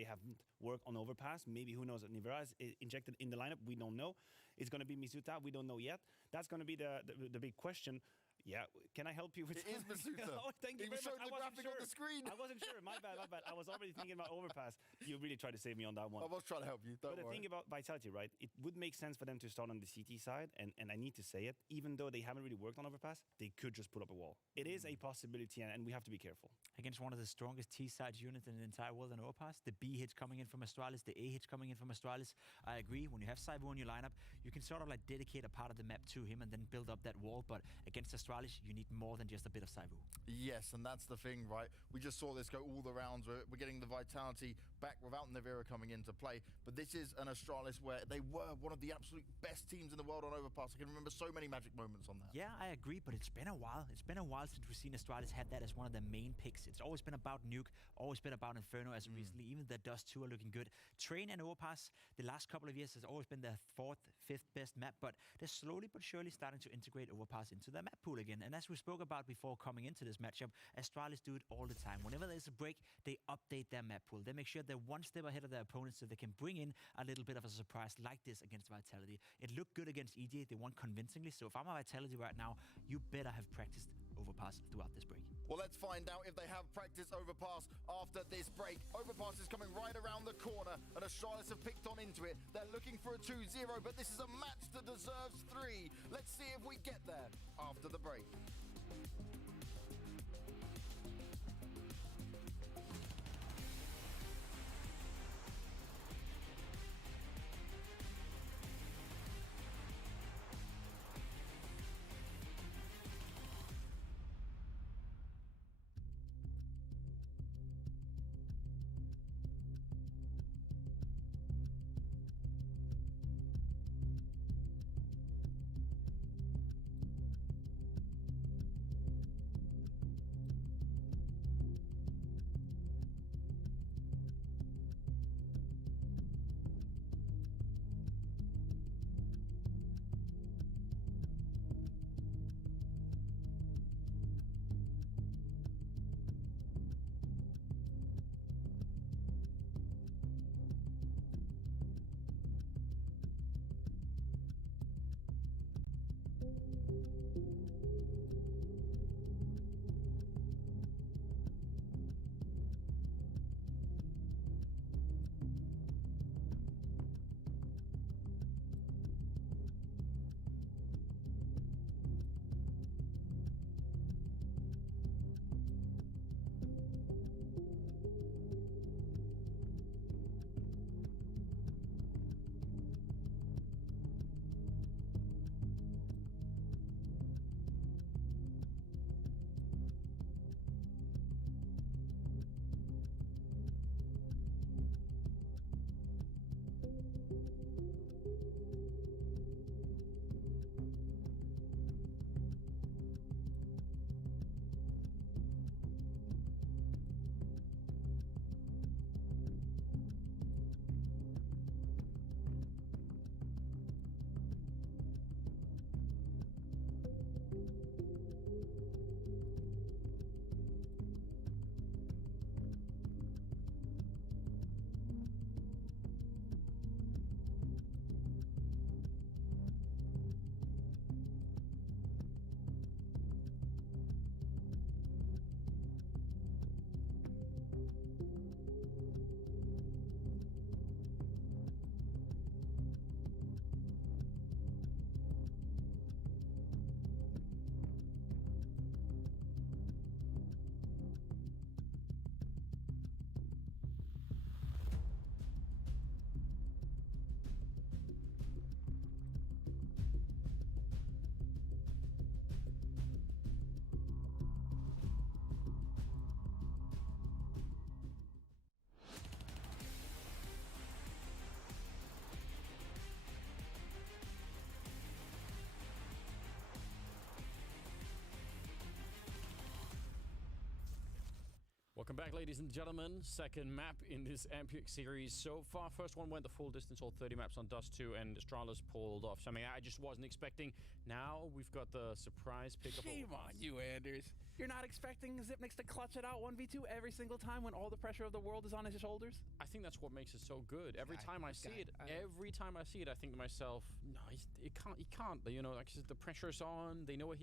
haven't worked on Overpass, maybe who knows, Nivera is injected in the lineup. We don't know. It's going to be Misuta. We don't know yet. That's going to be the big question. Yeah, can I help you with It is Masuta. Oh, thank you He very showed much. the graphic on the screen. I wasn't sure. My bad. I was already thinking about Overpass. You really tried to save me on that one. I was trying to help you. Don't But the worry. thing about Vitality, right? It would make sense for them to start on the CT side, and I need to say it, even though they haven't really worked on Overpass, they could just put up a wall. It is a possibility, and we have to be careful. Against one of the strongest T-side units in the entire world in Overpass, the B hits coming in from Astralis, the A hits coming in from Astralis. I agree, when you have Saivu in your lineup, you can sort of like dedicate a part of the map to him and then build up that wall, but against Astralis, you need more than just a bit of Saivu. Yes, and that's the thing, right? We just saw this go all the rounds. We're getting the Vitality back without Nivera coming into play. But this is an Astralis where they were one of the absolute best teams in the world on Overpass. I can remember so many magic moments on that. Yeah, I agree, but it's been a while. It's been a while since we've seen Astralis have that as one of their main picks. It's always been about Nuke, always been about Inferno as of recently. Even the Dust 2 are looking good. Train and Overpass, the last couple of years has always been their fourth, fifth best map, but they're slowly but surely starting to integrate Overpass into their map pool again. And as we spoke about before coming into this matchup, Astralis do it all the time. Whenever there's a break, they update their map pool. They make sure they're one step ahead of their opponents so they can bring in a little bit of a surprise like this against Vitality. It looked good against EJ. They won convincingly. So if I'm a Vitality right now, you better have practiced Overpass throughout this break. Well, let's find out if they have practiced Overpass after this break. Overpass is coming right around the corner, and Astralis have picked on into it. They're looking for a 2-0, but this is a match that deserves 3. Let's see if we get there after the break. Welcome back, ladies and gentlemen. Second map in this Amphic series so far. First one went the full distance, all 30 maps on Dust 2, and Astralis pulled off something I just wasn't expecting. Now we've got the surprise pick of Shame on you, Anders. You're not expecting Xyp9x to clutch it out 1v2 every single time when all the pressure of the world is on his shoulders? I think that's what makes it so good. Every time I see it, I think to myself, no, he can't. You know, like the pressure's on. They know what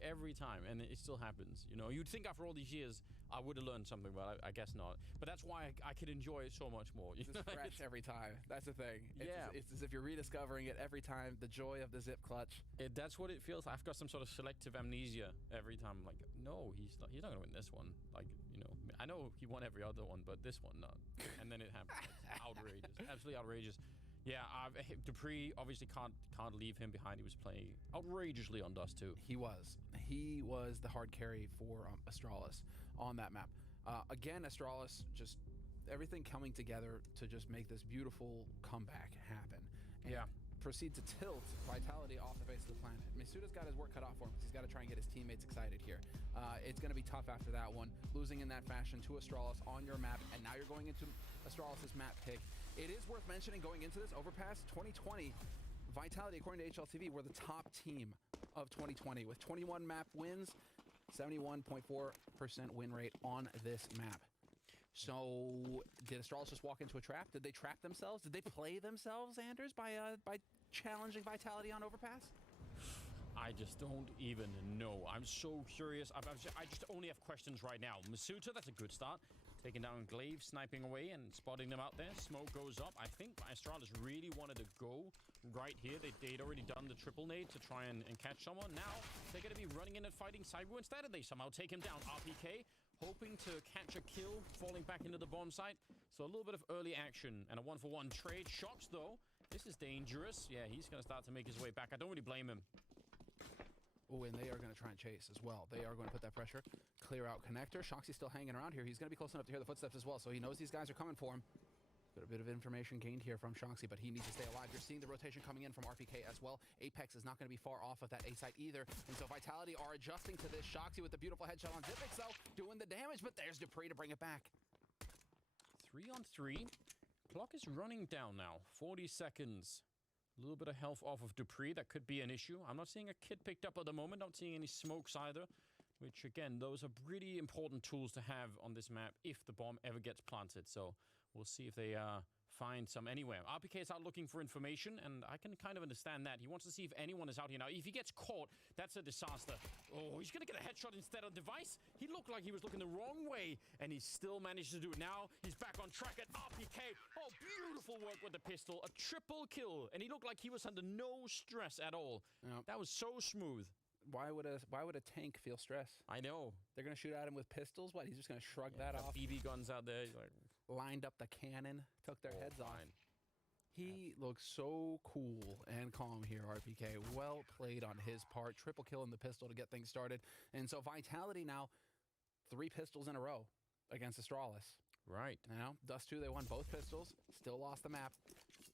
every time, and it still happens. You know, you'd think after all these years I would have learned something, but I guess not. But that's why I could enjoy it so much more. It's fresh every time. That's the thing. It's as if you're rediscovering it every time. The joy of the Zip clutch. That's what it feels like. I've got some sort of selective amnesia every time. I'm like, no, he's not going to win this one. Like, you know, I know he won every other one, but this one not. And then it happens. It's outrageous. Absolutely outrageous. Yeah, Dupree obviously can't leave him behind. He was playing outrageously on Dust 2. He was the hard carry for Astralis on that map. Again, Astralis just everything coming together to just make this beautiful comeback happen. And proceed to tilt Vitality off the face of the planet. Masuda's got his work cut off for him because he's got to try and get his teammates excited here. It's going to be tough after that one, losing in that fashion to Astralis on your map, and now you're going into Astralis' map pick. It is worth mentioning going into this Overpass 2020, Vitality, according to HLTV, were the top team of 2020 with 21 map wins, 71.4% win rate on this map. So did Astralis just walk into a trap? Did they trap themselves? Did they play themselves, Anders, by challenging Vitality on overpass? I just don't even know. I'm so curious. I just only have questions right now. Masuta, that's a good start. Taking down Glaive, sniping away and spotting them out there. Smoke goes up. I think Astralis really wanted to go right here. They'd already done the triple nade to try and catch someone. Now they're going to be running in and fighting Cyber instead, and they somehow take him down. RPK hoping to catch a kill, falling back into the bomb site. So a little bit of early action and a 1-for-1 trade. Shocks, though. This is dangerous. Yeah, he's going to start to make his way back. I don't really blame him. Oh, and they are going to try and chase as well. They are going to put that pressure. Clear out connector. Shoxy's still hanging around here. He's going to be close enough to hear the footsteps as well, so he knows these guys are coming for him. Got a bit of information gained here from Shoxy, but he needs to stay alive. You're seeing the rotation coming in from RPK as well. Apex is not going to be far off of that A site either. And so Vitality are adjusting to this. Shoxy with the beautiful headshot on Zipix, though, doing the damage, but there's Dupree to bring it back. 3-on-3. Clock is running down now. 40 seconds. A little bit of health off of Dupree. That could be an issue. I'm not seeing a kit picked up at the moment. Not seeing any smokes either. Which, again, those are pretty important tools to have on this map if the bomb ever gets planted. So we'll see if they find some anywhere. RPK is out looking for information, and I can kind of understand that. He wants to see if anyone is out here now. If he gets caught, that's a disaster. Oh, he's going to get a headshot instead of Device. He looked like he was looking the wrong way, and he still managed to do it. Now he's back on track at RPK. Oh, beautiful work with the pistol. A triple kill, and he looked like he was under no stress at all. Yep. That was so smooth. Why would a tank feel stress? I know. They're going to shoot at him with pistols? What, he's just going to shrug that off? BB guns out there. Like, lined up the cannon, took their heads off. He looks so cool and calm here, RPK. Well played on his part. Triple kill in the pistol to get things started. And so Vitality now, 3 pistols in a row against Astralis. Right. Now, Dust 2, they won both pistols. Still lost the map.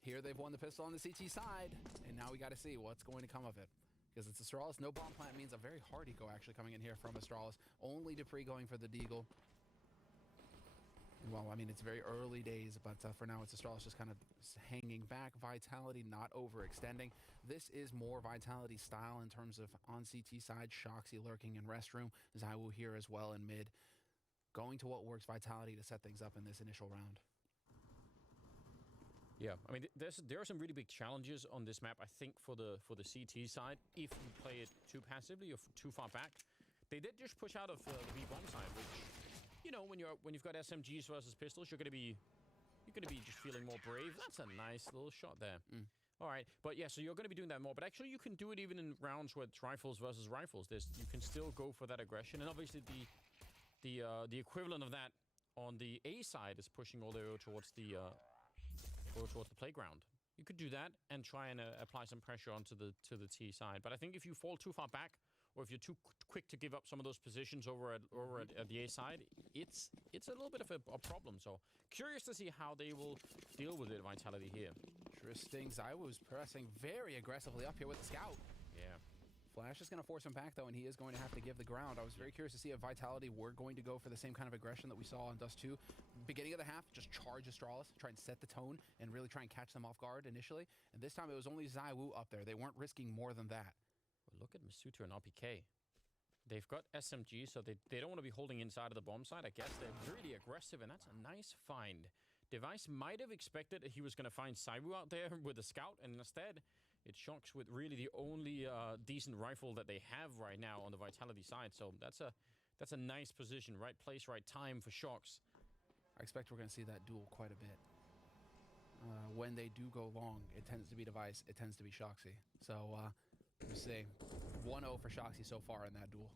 Here they've won the pistol on the CT side. And now we got to see what's going to come of it. Because it's Astralis. No bomb plant means a very hard eco actually coming in here from Astralis. Only Dupree going for the deagle. Well, I mean, it's very early days, but for now, it's Astralis just kind of hanging back. Vitality not overextending. This is more Vitality style in terms of on CT side. Shoxy lurking in restroom. Zywoo here as well in mid. Going to what works Vitality to set things up in this initial round. Yeah, I mean, there are some really big challenges on this map, I think, for the CT side. If you play it too passively or too far back. They did just push out of the B-bomb side, which, you know, when you've got SMGs versus pistols, you're gonna be just feeling more brave. That's a nice little shot there. All right, but yeah, so you're gonna be doing that more. But actually, you can do it even in rounds where it's rifles versus rifles. You can still go for that aggression, and obviously the equivalent of that on the A side is pushing all the way towards the playground. You could do that and try and apply some pressure onto the T side. But I think if you fall too far back, or if you're too quick to give up some of those positions over at the A side, it's a little bit of a problem. So curious to see how they will deal with it, Vitality here. Interesting. Zywoo's pressing very aggressively up here with the scout. Yeah. Flash is going to force him back, though, and he is going to have to give the ground. I was very curious to see if Vitality were going to go for the same kind of aggression that we saw on Dust 2. Beginning of the half, just charge Astralis, try and set the tone, and really try and catch them off guard initially. And this time, it was only Zywoo up there. They weren't risking more than that. Well, look at Masuta and RPK. They've got SMG, so they don't want to be holding inside of the bomb site. I guess they're really aggressive, and that's a nice find. Device might have expected that he was going to find Zywoo out there with a scout, and instead, it Shocks with really the only decent rifle that they have right now on the Vitality side. So that's a nice position, right place, right time for Shocks. I expect we're going to see that duel quite a bit. When they do go long, it tends to be Device, it tends to be Shoxy. So we'll see. 1-0 for Shoxy so far in that duel.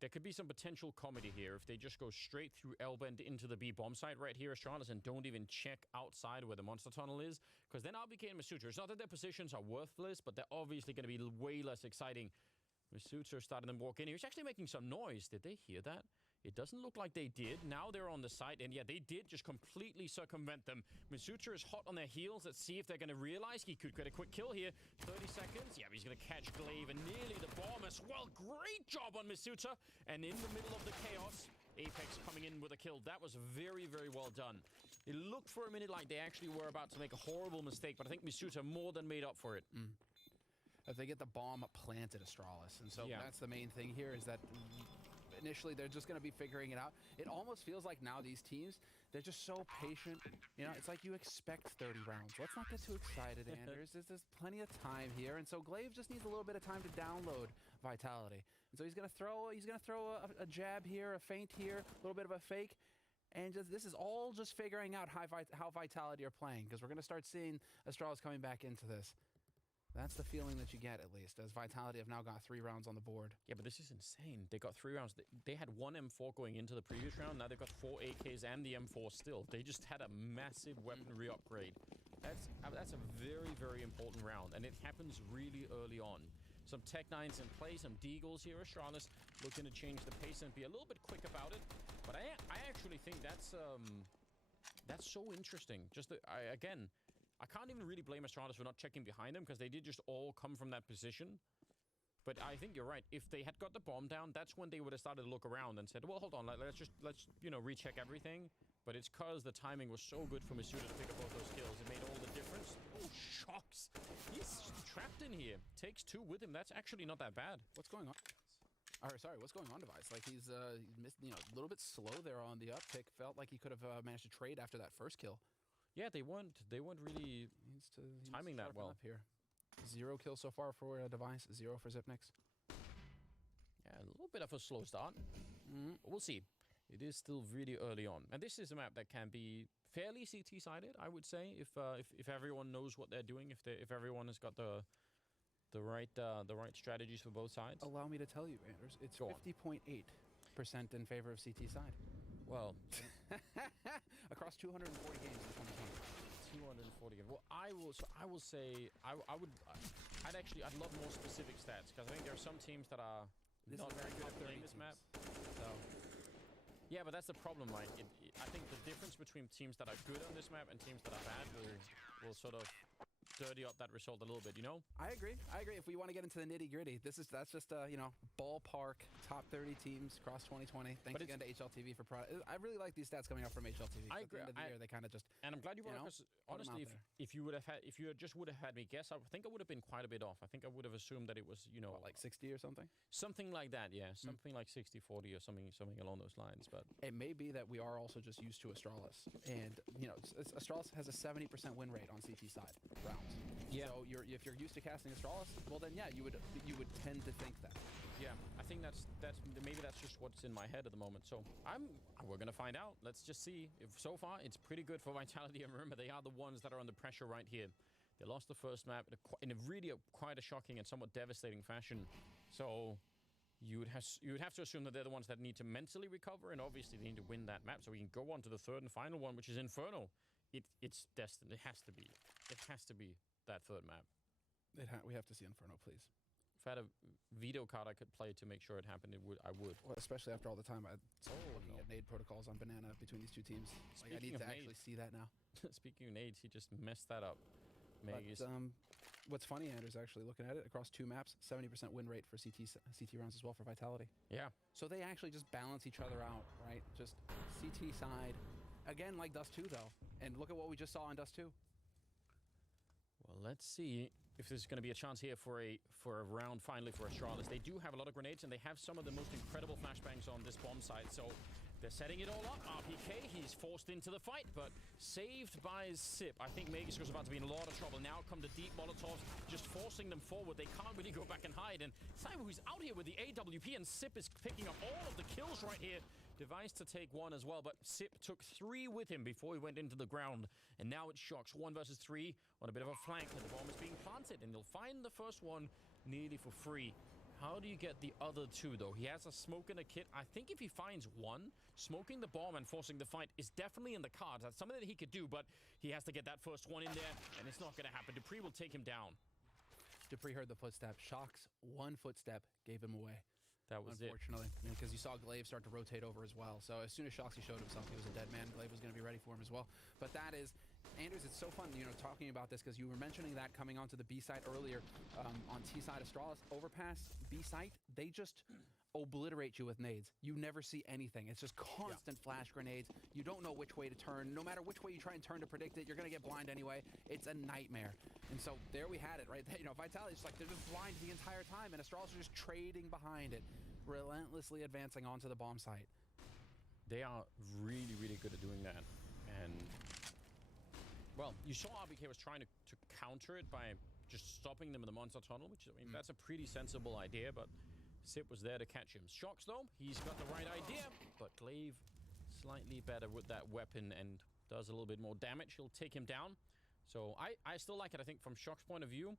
There could be some potential comedy here if they just go straight through L-bend into the B-bomb site right here, Astralis, and don't even check outside where the monster tunnel is, because then RPK and Masuta, it's not that their positions are worthless, but they're obviously going to be way less exciting. Masuta started them walk in. He was actually making some noise. Did they hear that? It doesn't look like they did. Now they're on the site, and yeah, they did just completely circumvent them. Masuta is hot on their heels. Let's see if they're going to realize he could get a quick kill here. 30 seconds. Yeah, he's going to catch Glaive and nearly the bomb as well. Great job on Masuta. And in the middle of the chaos, Apex coming in with a kill. That was very, very well done. It looked for a minute like they actually were about to make a horrible mistake, but I think Masuta more than made up for it. If they get the bomb planted, Astralis. And so that's the main thing here, is that initially they're just going to be figuring it out. It almost feels like now these teams, they're just so patient. You know, it's like you expect 30 rounds. Let's not get too excited, Anders. There's plenty of time here, and so Glaive just needs a little bit of time to download Vitality. And so he's gonna throw a jab here, a feint here, a little bit of a fake, and this is all just figuring out how Vitality are playing, because we're gonna start seeing Astralis coming back into this. That's the feeling that you get, at least, as Vitality have now got 3 rounds on the board. Yeah, but this is insane. They got 3 rounds. They had 1 M4 going into the previous round. Now they've got 4 AKs and the M4 still. They just had a massive weaponry upgrade. That's a very, very important round, and it happens really early on. Some Tech 9s in play, some Deagles here. Astralis looking to change the pace and be a little bit quick about it. But I actually think that's so interesting. Just again, I can't even really blame Astralis for not checking behind them, because they did just all come from that position. But I think you're right. If they had got the bomb down, that's when they would have started to look around and said, well, hold on, let's recheck everything. But it's because the timing was so good for Masuda to pick up both those kills. It made all the difference. Oh, shocks. He's trapped in here. Takes 2 with him. That's actually not that bad. What's going on? What's going on, Device? Like, he's missed, a little bit slow there on the uptick. Felt like he could have managed to trade after that first kill. Yeah, they weren't really timing that well. Here. 0 kills so far for Device, 0 for Xyp9x. Yeah, a little bit of a slow start. We'll see. It is still really early on, and this is a map that can be fairly CT-sided, I would say, if everyone knows what they're doing, if everyone has got the right strategies for both sides. Allow me to tell you, Anders, it's 50.8% in favor of CT side. Well, across 240 games in 2020. 240 games. Well, I'd love more specific stats, because I think there are some teams that are not very good at playing this map. So. Yeah, but that's the problem, right? I think the difference between teams that are good on this map and teams that are bad will sort of dirty up that result a little bit, you know? I agree. If we want to get into the nitty-gritty, that's just ballpark top 30 teams across 2020. Thanks again to HLTV for product. I really like these stats coming out from HLTV. I agree. At the end of the year, they kind of just, and I'm glad you brought it up, because honestly, if you would have had me guess, I think I would have been quite a bit off. I think I would have assumed that it was, what, like 60 or something? Something like that, yeah. Something like 60-40 or something along those lines. But it may be that we are also just used to Astralis, and Astralis has a 70% win rate on CT side rounds. Yeah. So if you're used to casting Astralis, well then yeah, you would tend to think that. Yeah, I think that's maybe that's just what's in my head at the moment. So we're gonna find out. Let's just see. If so far it's pretty good for Vitality, and remember, they are the ones that are under pressure right here. They lost the first map in a really quite a shocking and somewhat devastating fashion. So you would have to assume that they're the ones that need to mentally recover, and obviously they need to win that map so we can go on to the third and final one, which is Inferno. It's destined. It has to be. It has to be that third map. We have to see Inferno, please. If I had a video card I could play to make sure it happened, I would. Well, especially after all the time looking at nade protocols on Banana between these two teams. I need to actually see that now. Speaking of nades, he just messed that up. But, what's funny, Anders, actually looking at it, across 2 maps, 70% win rate for CT rounds as well for Vitality. Yeah. So they actually just balance each other out, right? Just CT side. Again, like Dust 2, though. And look at what we just saw in Dust 2. Well, let's see if there's going to be a chance here for a round finally for Astralis. They do have a lot of grenades, and they have some of the most incredible flashbangs on this bomb site. So they're setting it all up. RPK, he's forced into the fight, but saved by Zip. I think Magus was about to be in a lot of trouble. Now come the deep Molotovs, just forcing them forward. They can't really go back and hide. And Cyber, who's out here with the AWP, and Zip is picking up all of the kills right here. Device to take 1 as well, but Zip took 3 with him before he went into the ground. And now it's Shocks, 1 versus 3 on a bit of a flank. And the bomb is being planted, and they'll find the first one nearly for free. How do you get the other 2, though? He has a smoke and a kit. I think if he finds 1, smoking the bomb and forcing the fight is definitely in the cards. That's something that he could do, but he has to get that first one in there, and it's not going to happen. Dupree will take him down. Dupree heard the footstep. Shocks, 1 footstep gave him away. That was unfortunately, because you saw Glaive start to rotate over as well. So as soon as Shoxy showed himself, he was a dead man. Glaive was going to be ready for him as well. But that is, Anders, it's so fun, talking about this, because you were mentioning that coming onto the B site earlier on T side Astralis overpass B site. They just obliterate you with nades. You never see anything. It's just constant flash grenades. You don't know which way to turn. No matter which way you try and turn to predict it, you're going to get blind anyway. It's a nightmare. And so there we had it, right? Vitality's just like, they're just blind the entire time, and Astralis are just trading behind it. relentlessly advancing onto the bomb site. They are really, really good at doing that. And, well, you saw RBK was trying to counter it by just stopping them in the monster tunnel, which, I mean, that's a pretty sensible idea, but Sip was there to catch him. Shocks, though, he's got the right idea, but Glaive slightly better with that weapon and does a little bit more damage. He'll take him down. So I still like it. I think from Shock's point of view,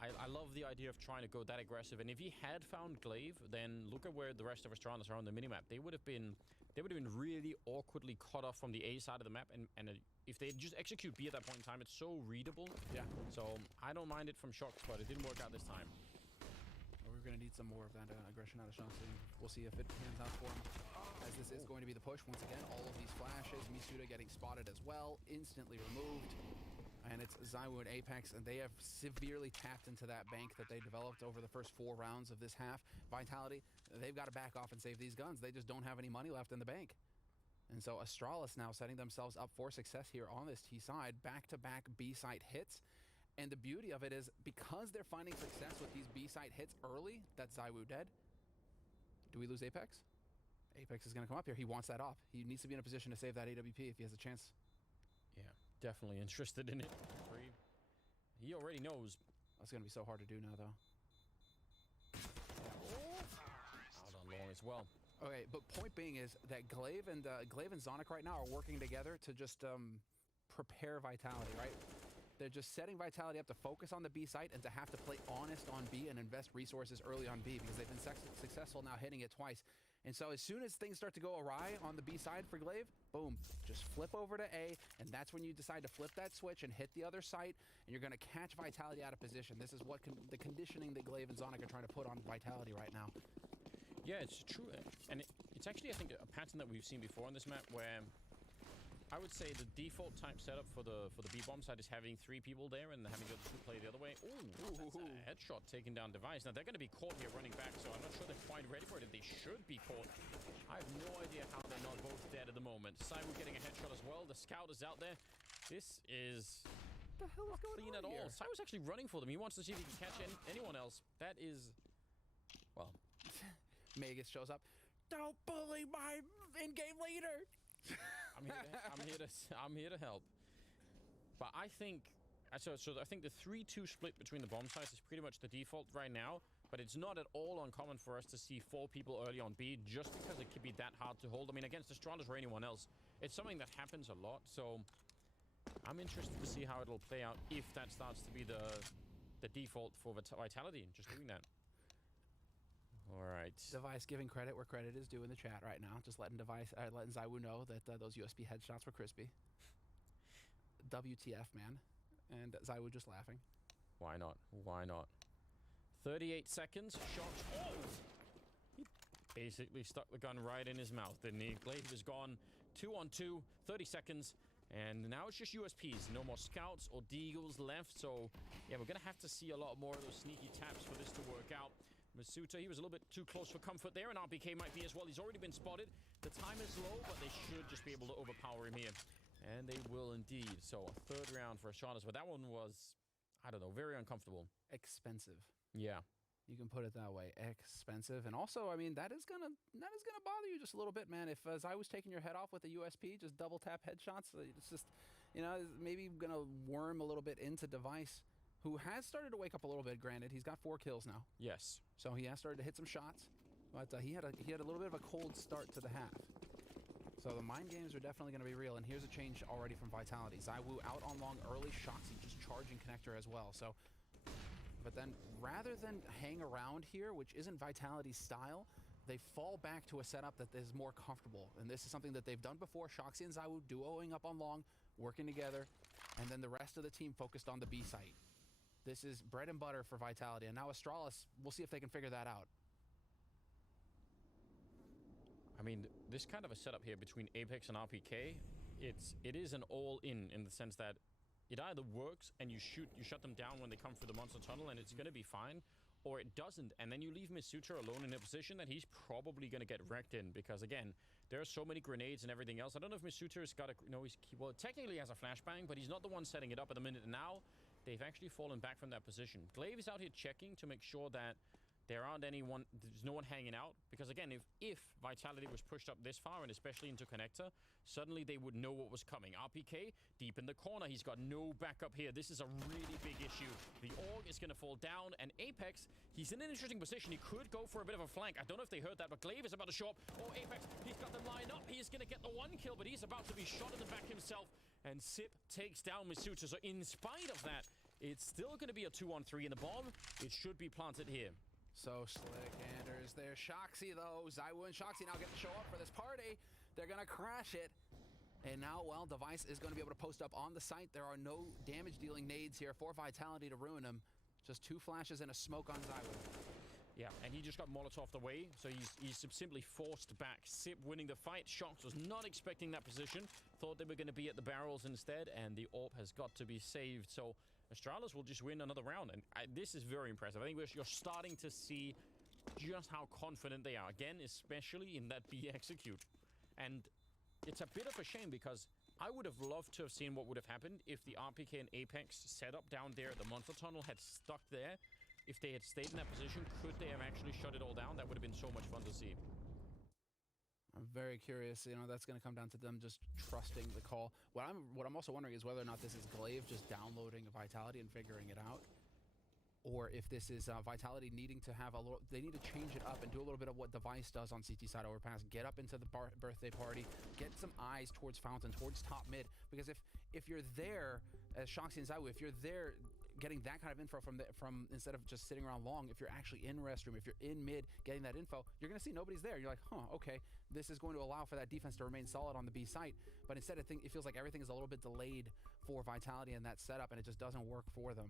I love the idea of trying to go that aggressive. And if he had found Glaive, then look at where the rest of Astralis are on the minimap. They would have been really awkwardly cut off from the A side of the map. And if they just execute B at that point in time, it's so readable. Yeah. So I don't mind it from Shock, but it didn't work out this time. We're going to need some more of that aggression out of Shock. We'll see if it pans out for him. As this is going to be the push. Once again, all of these flashes. Misuda getting spotted as well. Instantly removed. And it's ZywOo and Apex, and they have severely tapped into that bank that they developed over the first 4 rounds of this half. Vitality, they've got to back off and save these guns. They just don't have any money left in the bank. And so Astralis now setting themselves up for success here on this T side. Back-to-back B site hits. And the beauty of it is, because they're finding success with these B site hits early, that's ZywOo dead. Do we lose Apex? Apex is going to come up here. He wants that off. He needs to be in a position to save that AWP if he has a chance. Yeah, definitely interested in it. He already knows. That's going to be so hard to do now, though. Out on long as well. Okay, but point being is that Glaive and Zonic right now are working together to just prepare Vitality, right? They're just setting Vitality up to focus on the B site and to have to play honest on B and invest resources early on B because they've been successful now hitting it twice. And so as soon as things start to go awry on the B side for Glaive, boom, just flip over to A, and that's when you decide to flip that switch and hit the other site, and you're going to catch Vitality out of position. This is what the conditioning that Glaive and Zonic are trying to put on Vitality right now. Yeah, it's true. And it's actually, I think, a pattern that we've seen before on this map where I would say the default type setup for the B-bomb side is having 3 people there and having the other 2 play the other way. Ooh, that's a headshot taking down Device. Now, they're going to be caught here running back, so I'm not sure they're quite ready for it. They should be caught. I have no idea how they're not both dead at the moment. ZywOo getting a headshot as well. The scout is out there. This is What the hell is going clean on at all. here? ZywOo's actually running for them. He wants to see if he can catch anyone else. That is, well... Magus shows up. Don't bully my in-game leader! I'm here to help. But I think so I think the 3-2 split between the bomb sites is pretty much the default right now, but it's not at all uncommon for us to see 4 people early on B just because it can be that hard to hold. I mean, against Astralis or anyone else, it's something that happens a lot, so I'm interested to see how it'll play out if that starts to be the default for Vitality, just doing that. All right. Device giving credit where credit is due in the chat right now. Just letting letting ZywOo know that those USB headshots were crispy. WTF, man. And ZywOo just laughing. Why not? Why not? 38 seconds. Shot. Oh! He basically stuck the gun right in his mouth, didn't he? Glaive is gone. 2 on 2. 30 seconds. And now it's just USPs. No more scouts or deagles left. So, yeah, we're going to have to see a lot more of those sneaky taps for this to work out. Masuta, he was a little bit too close for comfort there, and RBK might be as well. He's already been spotted. The time is low, but they should just be able to overpower him here. And they will indeed. So, a 3rd round for Astralis, but that one was, I don't know, very uncomfortable. Expensive. Yeah. You can put it that way. Expensive. And also, I mean, that is gonna bother you just a little bit, man. If ZywOo's taking your head off with a USP, just double tap headshots, it's just, you know, maybe gonna worm a little bit into Device, who has started to wake up a little bit. Granted, he's got 4 kills now. Yes. So he has started to hit some shots, but he had a little bit of a cold start to the half. So the mind games are definitely going to be real, and here's a change already from Vitality. ZywOo out on long early, Shoxy just charging connector as well. So, but then rather than hang around here, which isn't Vitality's style, they fall back to a setup that is more comfortable. And this is something that they've done before. Shoxy and ZywOo duoing up on long, working together, and then the rest of the team focused on the B site. This is bread and butter for Vitality, and now Astralis, we'll see if they can figure that out. I mean, this kind of a setup here between Apex and RPK, it is an all-in the sense that it either works and you shut them down when they come through the monster tunnel and it's going to be fine, or it doesn't, and then you leave Misuta alone in a position that he's probably going to get wrecked in, because again, there are so many grenades and everything else. I don't know if Misuta's got a, well, technically he has a flashbang, but he's not the one setting it up at the minute. And now they've actually fallen back from that position. Glaive is out here checking to make sure that There aren't anyone, there's no one hanging out. Because again, if Vitality was pushed up this far, and especially into Connector, suddenly they would know what was coming. RPK, deep in the corner, he's got no backup here. This is a really big issue. The Org is going to fall down, and Apex, he's in an interesting position. He could go for a bit of a flank. I don't know if they heard that, but Glaive is about to show up. Oh, Apex, he's got them lined up. He's going to get the one kill, but he's about to be shot in the back himself. And Sip takes down Misuta. So in spite of that, it's still going to be a 2-on-3 in the bomb. It should be planted here. So slick, Anders. There's Shoxy, though. Zywoo and Shoxy now get to show up for this party. They're going to crash it. And now, well, Device is going to be able to post up on the site. There are no damage-dealing nades here for Vitality to ruin him. Just 2 flashes and a smoke on Zywoo. Yeah, and he just got Molotov the way, so he's simply forced back. Sip winning the fight. Shox was not expecting that position. Thought they were going to be at the barrels instead, and the AWP has got to be saved. So Astralis will just win another round, and this is very impressive. I think you're starting to see just how confident they are. Again, especially in that B execute. And it's a bit of a shame because I would have loved to have seen what would have happened if the RPK and Apex setup down there at the Monster Tunnel had stuck there. If they had stayed in that position, could they have actually shut it all down? That would have been so much fun to see. I'm very curious. You know, that's going to come down to them just trusting the call. What I'm also wondering is whether or not this is Glaive just downloading Vitality and figuring it out, or if this is Vitality needing to have a little. They need to change it up and do a little bit of what Device does on CT side overpass. Get up into the birthday party. Get some eyes towards Fountain, towards top mid. Because if you're there as Shoxy and Zywoo, if you're there getting that kind of info from instead of just sitting around long, if you're actually in restroom, if you're in mid getting that info, you're going to see nobody's there. You're like, huh, okay, this is going to allow for that defense to remain solid on the B site. But instead, it feels like everything is a little bit delayed for Vitality in that setup, and it just doesn't work for them.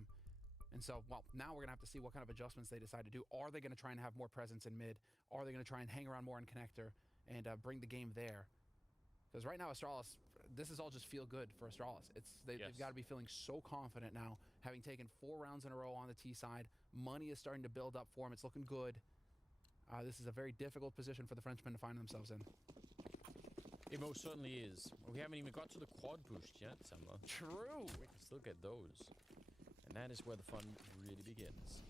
And so, well, now we're going to have to see what kind of adjustments they decide to do. Are they going to try and have more presence in mid? Are they going to try and hang around more in connector and bring the game there? Because right now, Astralis, this is all just feel good for Astralis. They've got to be feeling so confident now, having taken 4 rounds in a row on the T side. Money is starting to build up for them. It's looking good. This is a very difficult position for the Frenchmen to find themselves in. It most certainly is. We haven't even got to the quad boost yet, Samla. True. We can still get those. And that is where the fun really begins.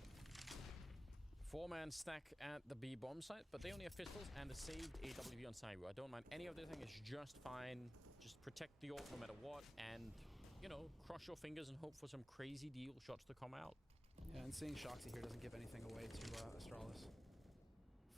4-man stack at the B bomb site, but they only have pistols and a saved AWP on Zywoo. I don't mind any of the thing. It's just fine. Just protect the AWP no matter what, and, you know, cross your fingers and hope for some crazy deal shots to come out. Yeah, and seeing Shoxy here doesn't give anything away to Astralis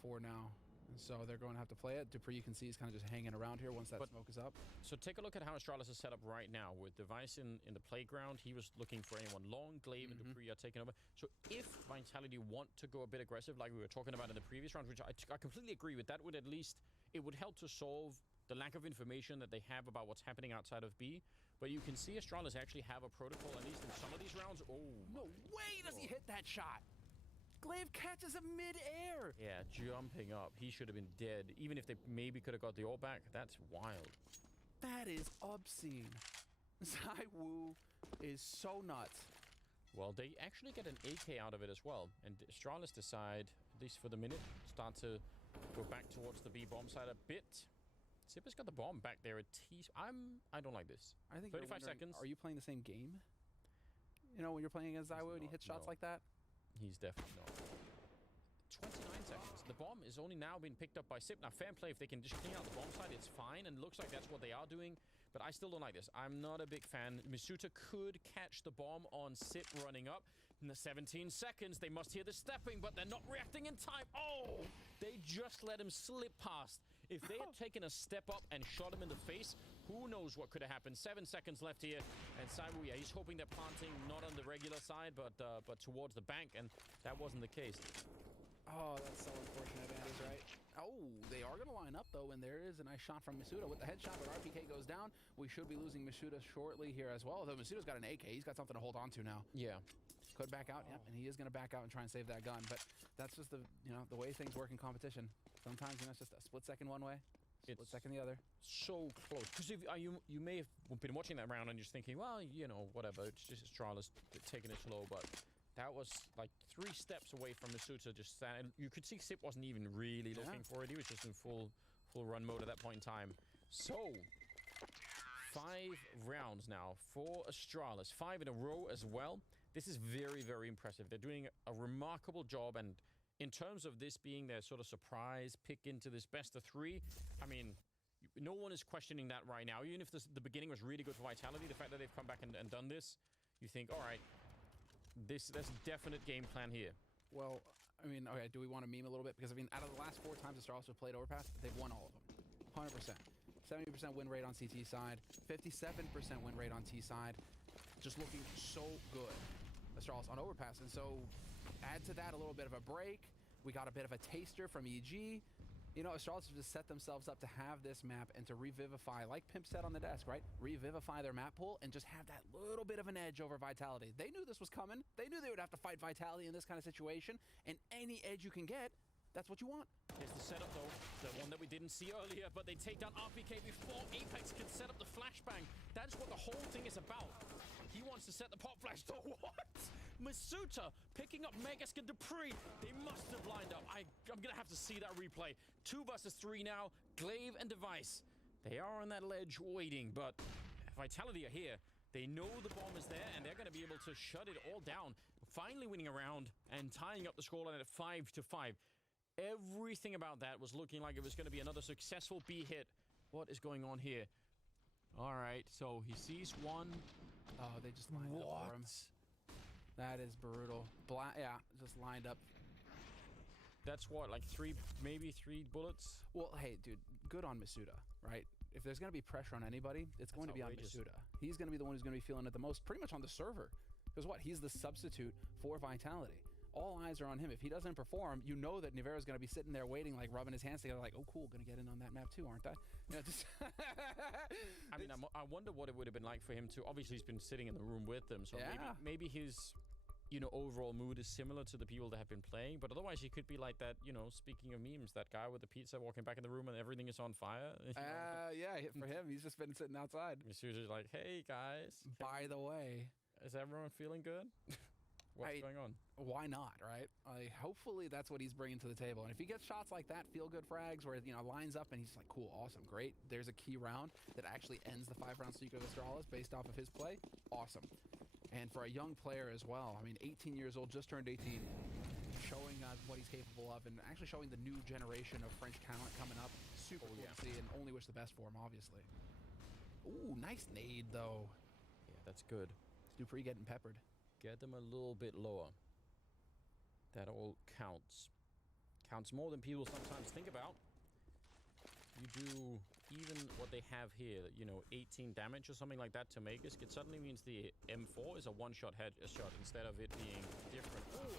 for now. And so they're going to have to play it. Dupree, you can see, he's kind of just hanging around here once that smoke is up. So take a look at how Astralis is set up right now. With Device in the playground, he was looking for anyone long. Glaive and Dupree are taking over. So if Vitality want to go a bit aggressive, like we were talking about in the previous round, which I completely agree with, that would at least, it would help to solve the lack of information that they have about what's happening outside of B. But you can see Astralis actually have a protocol, at least in some of these rounds. Oh, no way does he hit that shot! Glaive catches him mid-air! Yeah, jumping up. He should have been dead. Even if they maybe could have got the ult back, that's wild. That is obscene. Zywoo is so nuts. Well, they actually get an AK out of it as well. And Astralis decide, at least for the minute, start to go back towards the B bomb side a bit. Zipper's got the bomb back there. I don't like this. I think 35 seconds. Are you playing the same game? You know, when you're playing against Zywoo and he hits shots like that? He's definitely not. 29 seconds. The bomb is only now being picked up by Sip. Now, fair play. If they can just clean out the bomb side, it's fine. And it looks like that's what they are doing. But I still don't like this. I'm not a big fan. Misuta could catch the bomb on Sip running up. In the 17 seconds, they must hear the stepping, but they're not reacting in time. Oh! They just let him slip past. If they had taken a step up and shot him in the face, who knows what could have happened. 7 seconds left here. And Zywoo, yeah, he's hoping they're planting not on the regular side, but towards the bank. And that wasn't the case. Oh, that's so unfortunate, Anders, right? Oh, they are going to line up, though, and there is a nice shot from Misuta with the headshot, but RPK goes down. We should be losing Misuta shortly here as well, although Misuta's got an AK. He's got something to hold on to now. Yeah. Could back out, and he is going to back out and try and save that gun, but that's just the way things work in competition. Sometimes, it's just a split second one way, split second the other. So close. Because you may have been watching that round and just thinking, well, whatever, it's just Astralis taking it slow, but that was like 3 steps away from Misuta just standing. You could see Sip wasn't even really looking for it. He was just in full run mode at that point in time. So, 5 rounds now for Astralis. 5 in a row as well. This is very, very impressive. They're doing a remarkable job, and in terms of this being their sort of surprise pick into this best of 3, I mean, no one is questioning that right now. Even if the beginning was really good for Vitality, the fact that they've come back and done this, you think, all right, there's a definite game plan here. Well, I mean, okay, do we want to meme a little bit? Because, I mean, out of the last 4 times Astralis have played Overpass, they've won all of them. 100%. 70% win rate on CT side, 57% win rate on T side. Just looking so good, Astralis on Overpass. And so, add to that a little bit of a break. We got a bit of a taster from EG. You know, Astralis have just set themselves up to have this map and to revivify, like Pimp said on the desk, right? Revivify their map pool and just have that little bit of an edge over Vitality. They knew this was coming. They knew they would have to fight Vitality in this kind of situation. And any edge you can get, that's what you want. Here's the setup, though. The one that we didn't see earlier, but they take down RPK before Apex can set up the flashbang. That's what the whole thing is about. He wants to set the pop flash. The what? Masuta picking up Megask and Dupree. They must have lined up. I'm going to have to see that replay. 2 versus 3 now. Glaive and Device. They are on that ledge waiting, but Vitality are here. They know the bomb is there, and they're going to be able to shut it all down. Finally winning a round and tying up the scoreline at 5-5. Everything about that was looking like it was going to be another successful B hit. What is going on here? All right, so he sees one. Oh, they just lined up for him. That is brutal. Yeah, just lined up. That's what, like maybe three bullets? Well, hey, dude, good on Masuda, right? If there's going to be pressure on anybody, it's going to be on Masuda. He's going to be the one who's going to be feeling it the most, pretty much on the server. Because what? He's the substitute for Vitality. All eyes are on him. If he doesn't perform, you know that Nivero's going to be sitting there waiting, like rubbing his hands together, like, oh, cool, going to get in on that map too, aren't I? You know, just I mean, I wonder what it would have been like for him to. Obviously, he's been sitting in the room with them, so maybe his, overall mood is similar to the people that have been playing. But otherwise, he could be like that. Speaking of memes, that guy with the pizza walking back in the room and everything is on fire. Yeah, for him, he's just been sitting outside. Masuda's like, hey guys. By the way, is everyone feeling good? What's going on? Why not, right? Hopefully that's what he's bringing to the table. And if he gets shots like that, feel-good frags, where, lines up and he's like, cool, awesome, great. There's a key round that actually ends the 5-round streak of Astralis based off of his play. Awesome. And for a young player as well, I mean, 18 years old, just turned 18, showing what he's capable of and actually showing the new generation of French talent coming up. Super cool to see and only wish the best for him, obviously. Ooh, nice nade, though. Yeah, that's good. Dupree getting peppered. Get them a little bit lower. That all counts. Counts more than people sometimes think about. You do even what they have here, 18 damage or something like that to Megask. It suddenly means the M4 is a one-shot headshot instead of it being different. Ooh,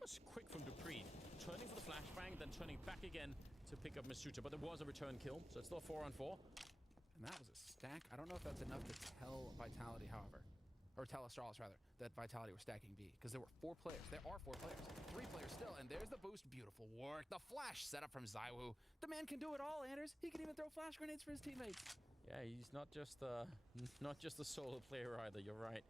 that's quick from Dupree. Turning for the flashbang, then turning back again to pick up Masuta. But there was a return kill, so it's still 4-on-4. And that was a stack. I don't know if that's enough to tell Vitality, however. Or tell Astralis, rather, that Vitality were stacking B. Because there were 4 players. There are 4 players. 3 players still. And there's the boost. Beautiful work. The flash setup from Zywoo. The man can do it all, Anders. He can even throw flash grenades for his teammates. Yeah, he's not just a solo player either. You're right.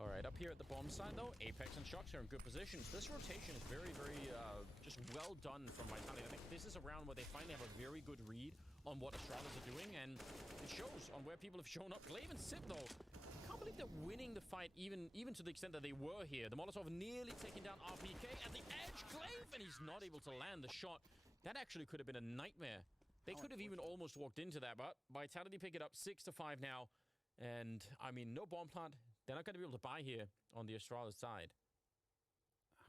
All right, up here at the bomb side, though, Apex and Shox are in good positions. This rotation is very, very just well done from Vitality. I think this is a round where they finally have a very good read on what Astralis are doing, and it shows on where people have shown up. Glaive and Sip, though, I can't believe they're winning the fight, even to the extent that they were here. The Molotov nearly taking down RPK at the edge. Glaive, and he's not able to land the shot. That actually could have been a nightmare. They could have even almost walked into that, but Vitality pick it up 6-5 now. And, I mean, no bomb plant. They're not going to be able to buy here on the Astralis side.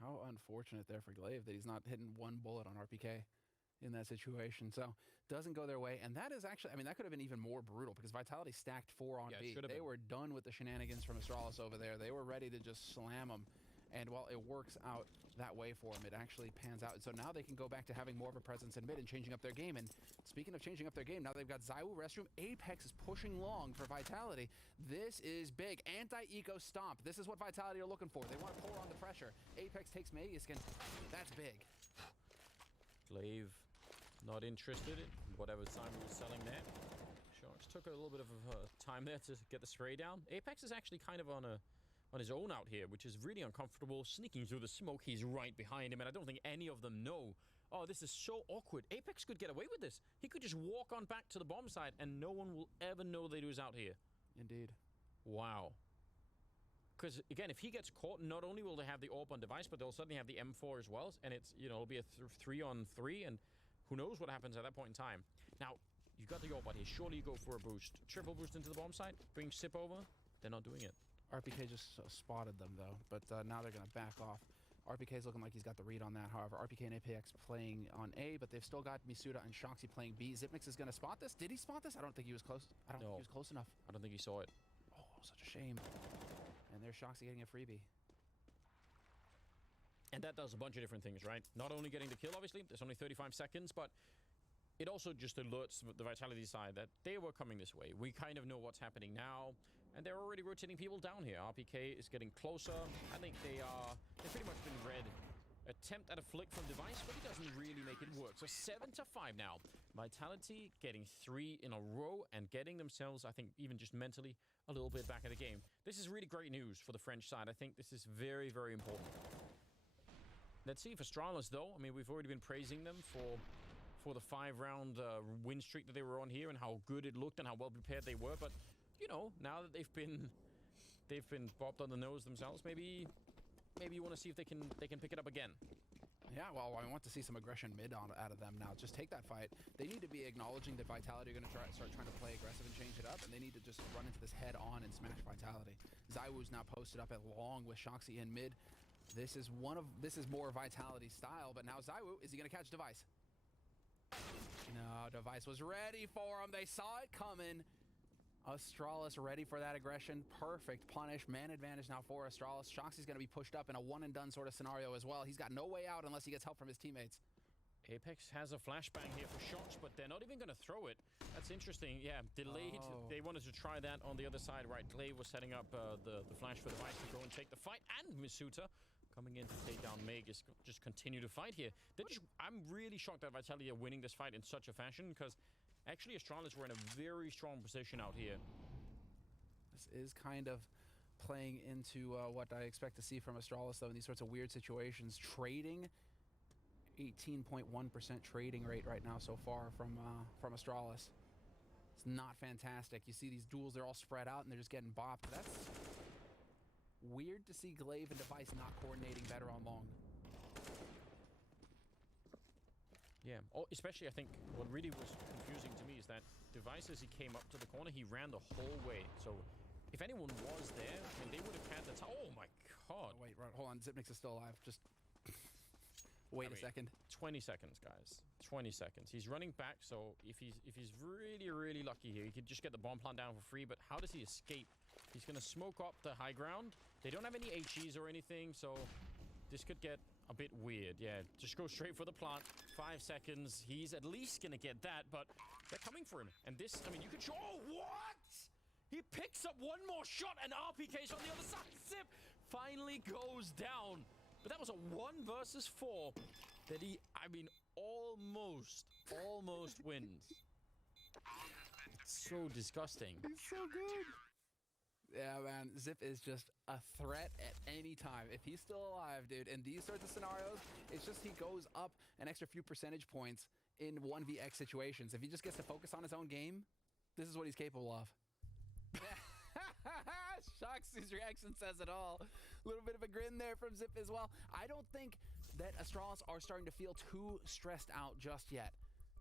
How unfortunate there for Glaive that he's not hitting one bullet on RPK in that situation. So, doesn't go their way. And that is actually, I mean, that could have been even more brutal because Vitality stacked 4 on B. They were done with the shenanigans from Astralis over there. They were ready to just slam them. And while it works out that way for them, it actually pans out. And so now they can go back to having more of a presence in mid and changing up their game. And speaking of changing up their game, now they've got Zywoo Restroom. Apex is pushing long for Vitality. This is big. Anti-eco stomp. This is what Vitality are looking for. They want to pour on the pressure. Apex takes Megask. That's big. Glaive not interested in whatever time he was selling there. Sharks took a little bit of time there to get the spray down. Apex is actually kind of on his own out here, which is really uncomfortable. Sneaking through the smoke, he's right behind him, and I don't think any of them know. Oh, this is so awkward. Apex could get away with this. He could just walk on back to the bomb site, and no one will ever know that he was out here. Indeed. Wow. Because, again, if he gets caught, not only will they have the AWP on device, but they'll suddenly have the M4 as well. And it's, you know, it'll be a 3-on-3, and who knows what happens at that point in time. Now, you got the AWP out here. Surely you go for a boost. Triple boost into the bomb site. Bring Sip over. They're not doing it. RPK just spotted them, though. But now they're going to back off. RPK's looking like he's got the read on that. However, RPK and APX playing on A, but they've still got Misuda and Shoxy playing B. Xipnix is going to spot this. Did he spot this? I don't think he was close. I don't think he was close enough. I don't think he saw it. Oh, such a shame. And there's Shoxy getting a freebie. And that does a bunch of different things, right? Not only getting the kill, obviously. There's only 35 seconds, but it also just alerts the Vitality side that they were coming this way. We kind of know what's happening now. And they're already rotating people down here. RPK is getting closer. I think they've pretty much been read. Attempt at a flick from device, but he doesn't really make it work. So 7-5 now. Vitality getting 3 in a row and getting themselves, I think, even just mentally, a little bit back in the game. This is really great news for the French side. I think this is very, very important. Let's see if Astralis, though. I mean, we've already been praising them for the 5-round win streak that they were on here and how good it looked and how well prepared they were. But you know, now that they've been bopped on the nose themselves, maybe you want to see if they can pick it up again. Yeah, well, I want to see some aggression mid out of them now. Just take that fight. They need to be acknowledging that Vitality are going to start trying to play aggressive and change it up, and they need to just run into this head on and smash Vitality. Zywoo's now posted up along with Shoxy in mid. This is more Vitality style, but now Zywoo, is he going to catch Device? No, Device was ready for him. They saw it coming. Astralis ready for that aggression. Perfect punish. Man advantage now for Astralis. Shoxy's going to be pushed up in a one-and-done sort of scenario as well. He's got no way out unless he gets help from his teammates. Apex has a flashbang here for Shox, but they're not even going to throw it. That's interesting. Yeah, delayed. Oh. They wanted to try that on the other side, right? Clay was setting up the flash for the Vice to go and take the fight, and Misuta coming in to take down Meg is just continue to fight here. I'm really shocked that Vitality are winning this fight in such a fashion, because actually Astralis were in a very strong position out here. This is kind of playing into what I expect to see from Astralis, though, in these sorts of weird situations. Trading, 18.1% trading rate right now so far from Astralis. It's not fantastic. You see these duels, they're all spread out and they're just getting bopped. That's weird to see Glaive and Device not coordinating better on long. Yeah, especially I think what really was confusing to me is that Device, as he came up to the corner, he ran the whole way. So if anyone was there, I mean, they would have had the time. Oh my god. Oh, wait, right, hold on. Xipnix is still alive. Just wait a second. 20 seconds, guys. 20 seconds. He's running back, so if he's really, really lucky here, he could just get the bomb plant down for free, but how does he escape? He's going to smoke up the high ground. They don't have any HEs or anything, so this could get a bit weird. Yeah, just go straight for the plant. 5 seconds. He's at least going to get that, but they're coming for him. And this, I mean, you could show... Oh, what? He picks up one more shot, and RPK's on the other side. Zip finally goes down. But that was a 1 versus 4 that he, I mean, almost wins. It's so disgusting. He's so good. Yeah, man, Zip is just a threat at any time. If he's still alive, dude, in these sorts of scenarios, it's just he goes up an extra few percentage points in 1vx situations. If he just gets to focus on his own game, this is what he's capable of. Shoxy's reaction says it all. A little bit of a grin there from Zip as well. I don't think that Astralis are starting to feel too stressed out just yet.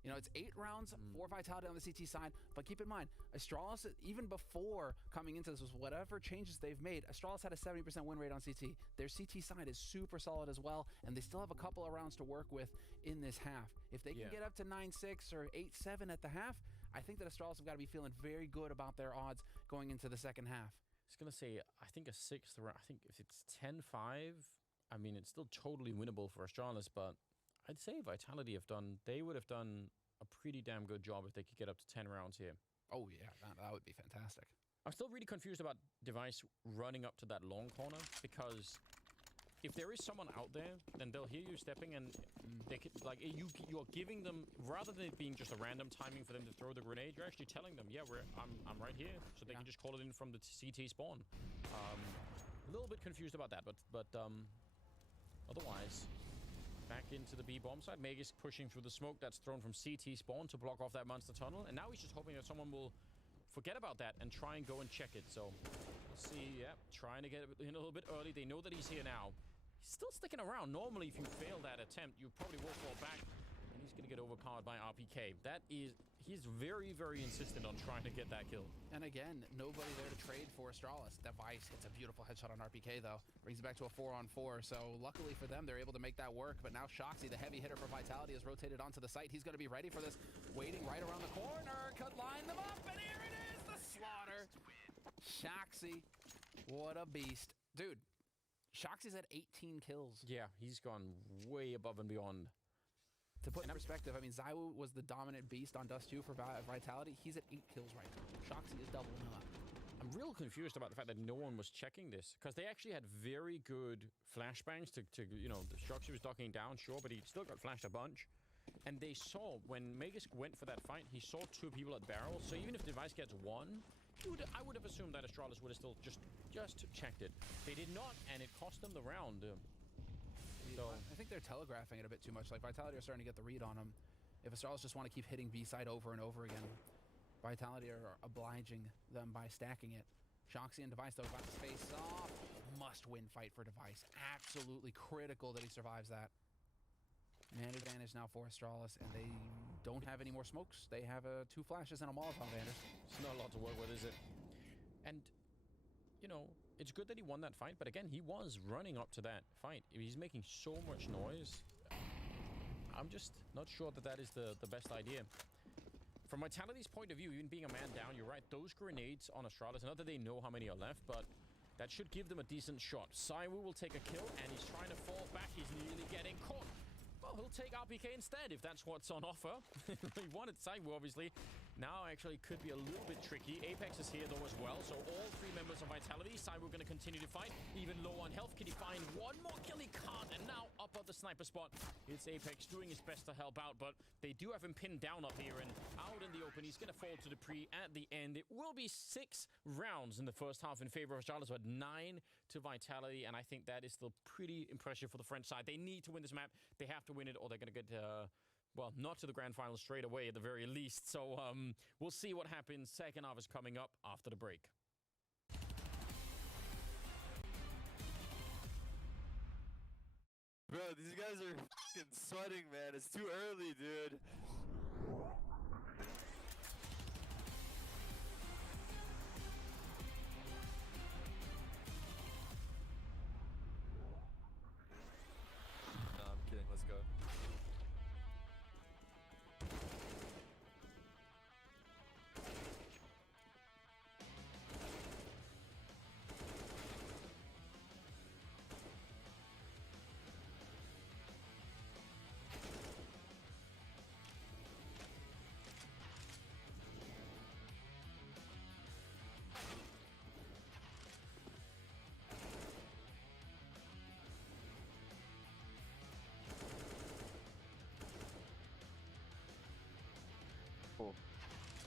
You know, it's 8 rounds for Vitality on the CT side, but keep in mind, Astralis, even before coming into this, was whatever changes they've made, Astralis had a 70% win rate on CT. Their CT side is super solid as well, and they still have a couple of rounds to work with in this half. If they can get up to 9-6 or 8-7 at the half, I think that Astralis have got to be feeling very good about their odds going into the second half. I was going to say, I think a 6th round, I think if it's 10-5, I mean, it's still totally winnable for Astralis, but I'd say Vitality they would have done a pretty damn good job if they could get up to 10 rounds here. Oh yeah, that would be fantastic. I'm still really confused about Device running up to that long corner, because if there is someone out there, then they'll hear you stepping, and they could, like, you're giving them, rather than it being just a random timing for them to throw the grenade, you're actually telling them, yeah, I'm right here, so they can just call it in from the CT spawn. A little bit confused about that, but otherwise, back into the B bomb side. Meg is pushing through the smoke that's thrown from CT spawn to block off that monster tunnel, and now he's just hoping that someone will forget about that and try and go and check it. So see, yeah, trying to get in a little bit early. They know that he's here now. He's still sticking around. Normally, if you fail that attempt, you probably will fall back, and he's going to get overpowered by RPK. He's very, very insistent on trying to get that kill. And again, nobody there to trade for Astralis. Device hits a beautiful headshot on RPK, though. Brings it back to a 4-on-4. So luckily for them, they're able to make that work. But now Shoxy, the heavy hitter for Vitality, has rotated onto the site. He's going to be ready for this. Waiting right around the corner. Could line them up. And here it is, the slaughter. Shoxy, what a beast. Dude, Shoxy's at 18 kills. Yeah, he's gone way above and beyond. To put in perspective, I mean, Zywoo was the dominant beast on Dust 2 for Vitality. He's at 8 kills right now. Shoxy is doubling up. I'm real confused about the fact that no one was checking this, because they actually had very good flashbangs to you know, the Shoxy was docking down, sure, but he still got flashed a bunch. And they saw, when Magus went for that fight, he saw 2 people at barrels, so even if Device gets 1, I would have assumed that Astralis would have still just checked it. They did not, and it cost them the round. So I think they're telegraphing it a bit too much. Like, Vitality are starting to get the read on them. If Astralis just want to keep hitting B-side over and over again, Vitality are obliging them by stacking it. Shoxy and Device, though, about to face off. Must-win fight for Device. Absolutely critical that he survives that. Man advantage now for Astralis, and they don't have any more smokes. They have 2 flashes and a Molotov, Anders. it's not a lot to work with, is it? And, you know, it's good that he won that fight, but again, he was running up to that fight. He's making so much noise. I'm just not sure that that is the best idea. From Vitality's point of view, even being a man down, you're right, those grenades on Astralis, not that they know how many are left, but that should give them a decent shot. Zywoo will take a kill, and he's trying to fall back. He's nearly getting caught. Well, he'll take RPK instead, if that's what's on offer. He wanted Zywoo, obviously. Now, actually, could be a little bit tricky. Apex is here, though, as well. So all 3 members of Vitality. Zywoo going to continue to fight. Even low on health. Can he find one more kill? He can't. And now, up at the sniper spot, it's Apex doing his best to help out. But they do have him pinned down up here. And out in the open, he's going to fall to the pre at the end. It will be 6 rounds in the first half in favor of Astralis, but 9 to Vitality. And I think that is still pretty impressive for the French side. They need to win this map. They have to win it, or they're going to get... well, not to the grand final straight away at the very least. So we'll see what happens. Second half is coming up after the break. Bro, these guys are fucking sweating, man. It's too early, dude. No, I'm kidding. Let's go.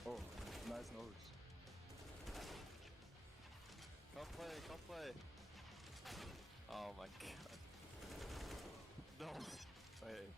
Oh, nice nose. Come play, come play. Oh my god. No. Wait.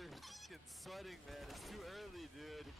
are fucking sweating, man. It's too early, dude.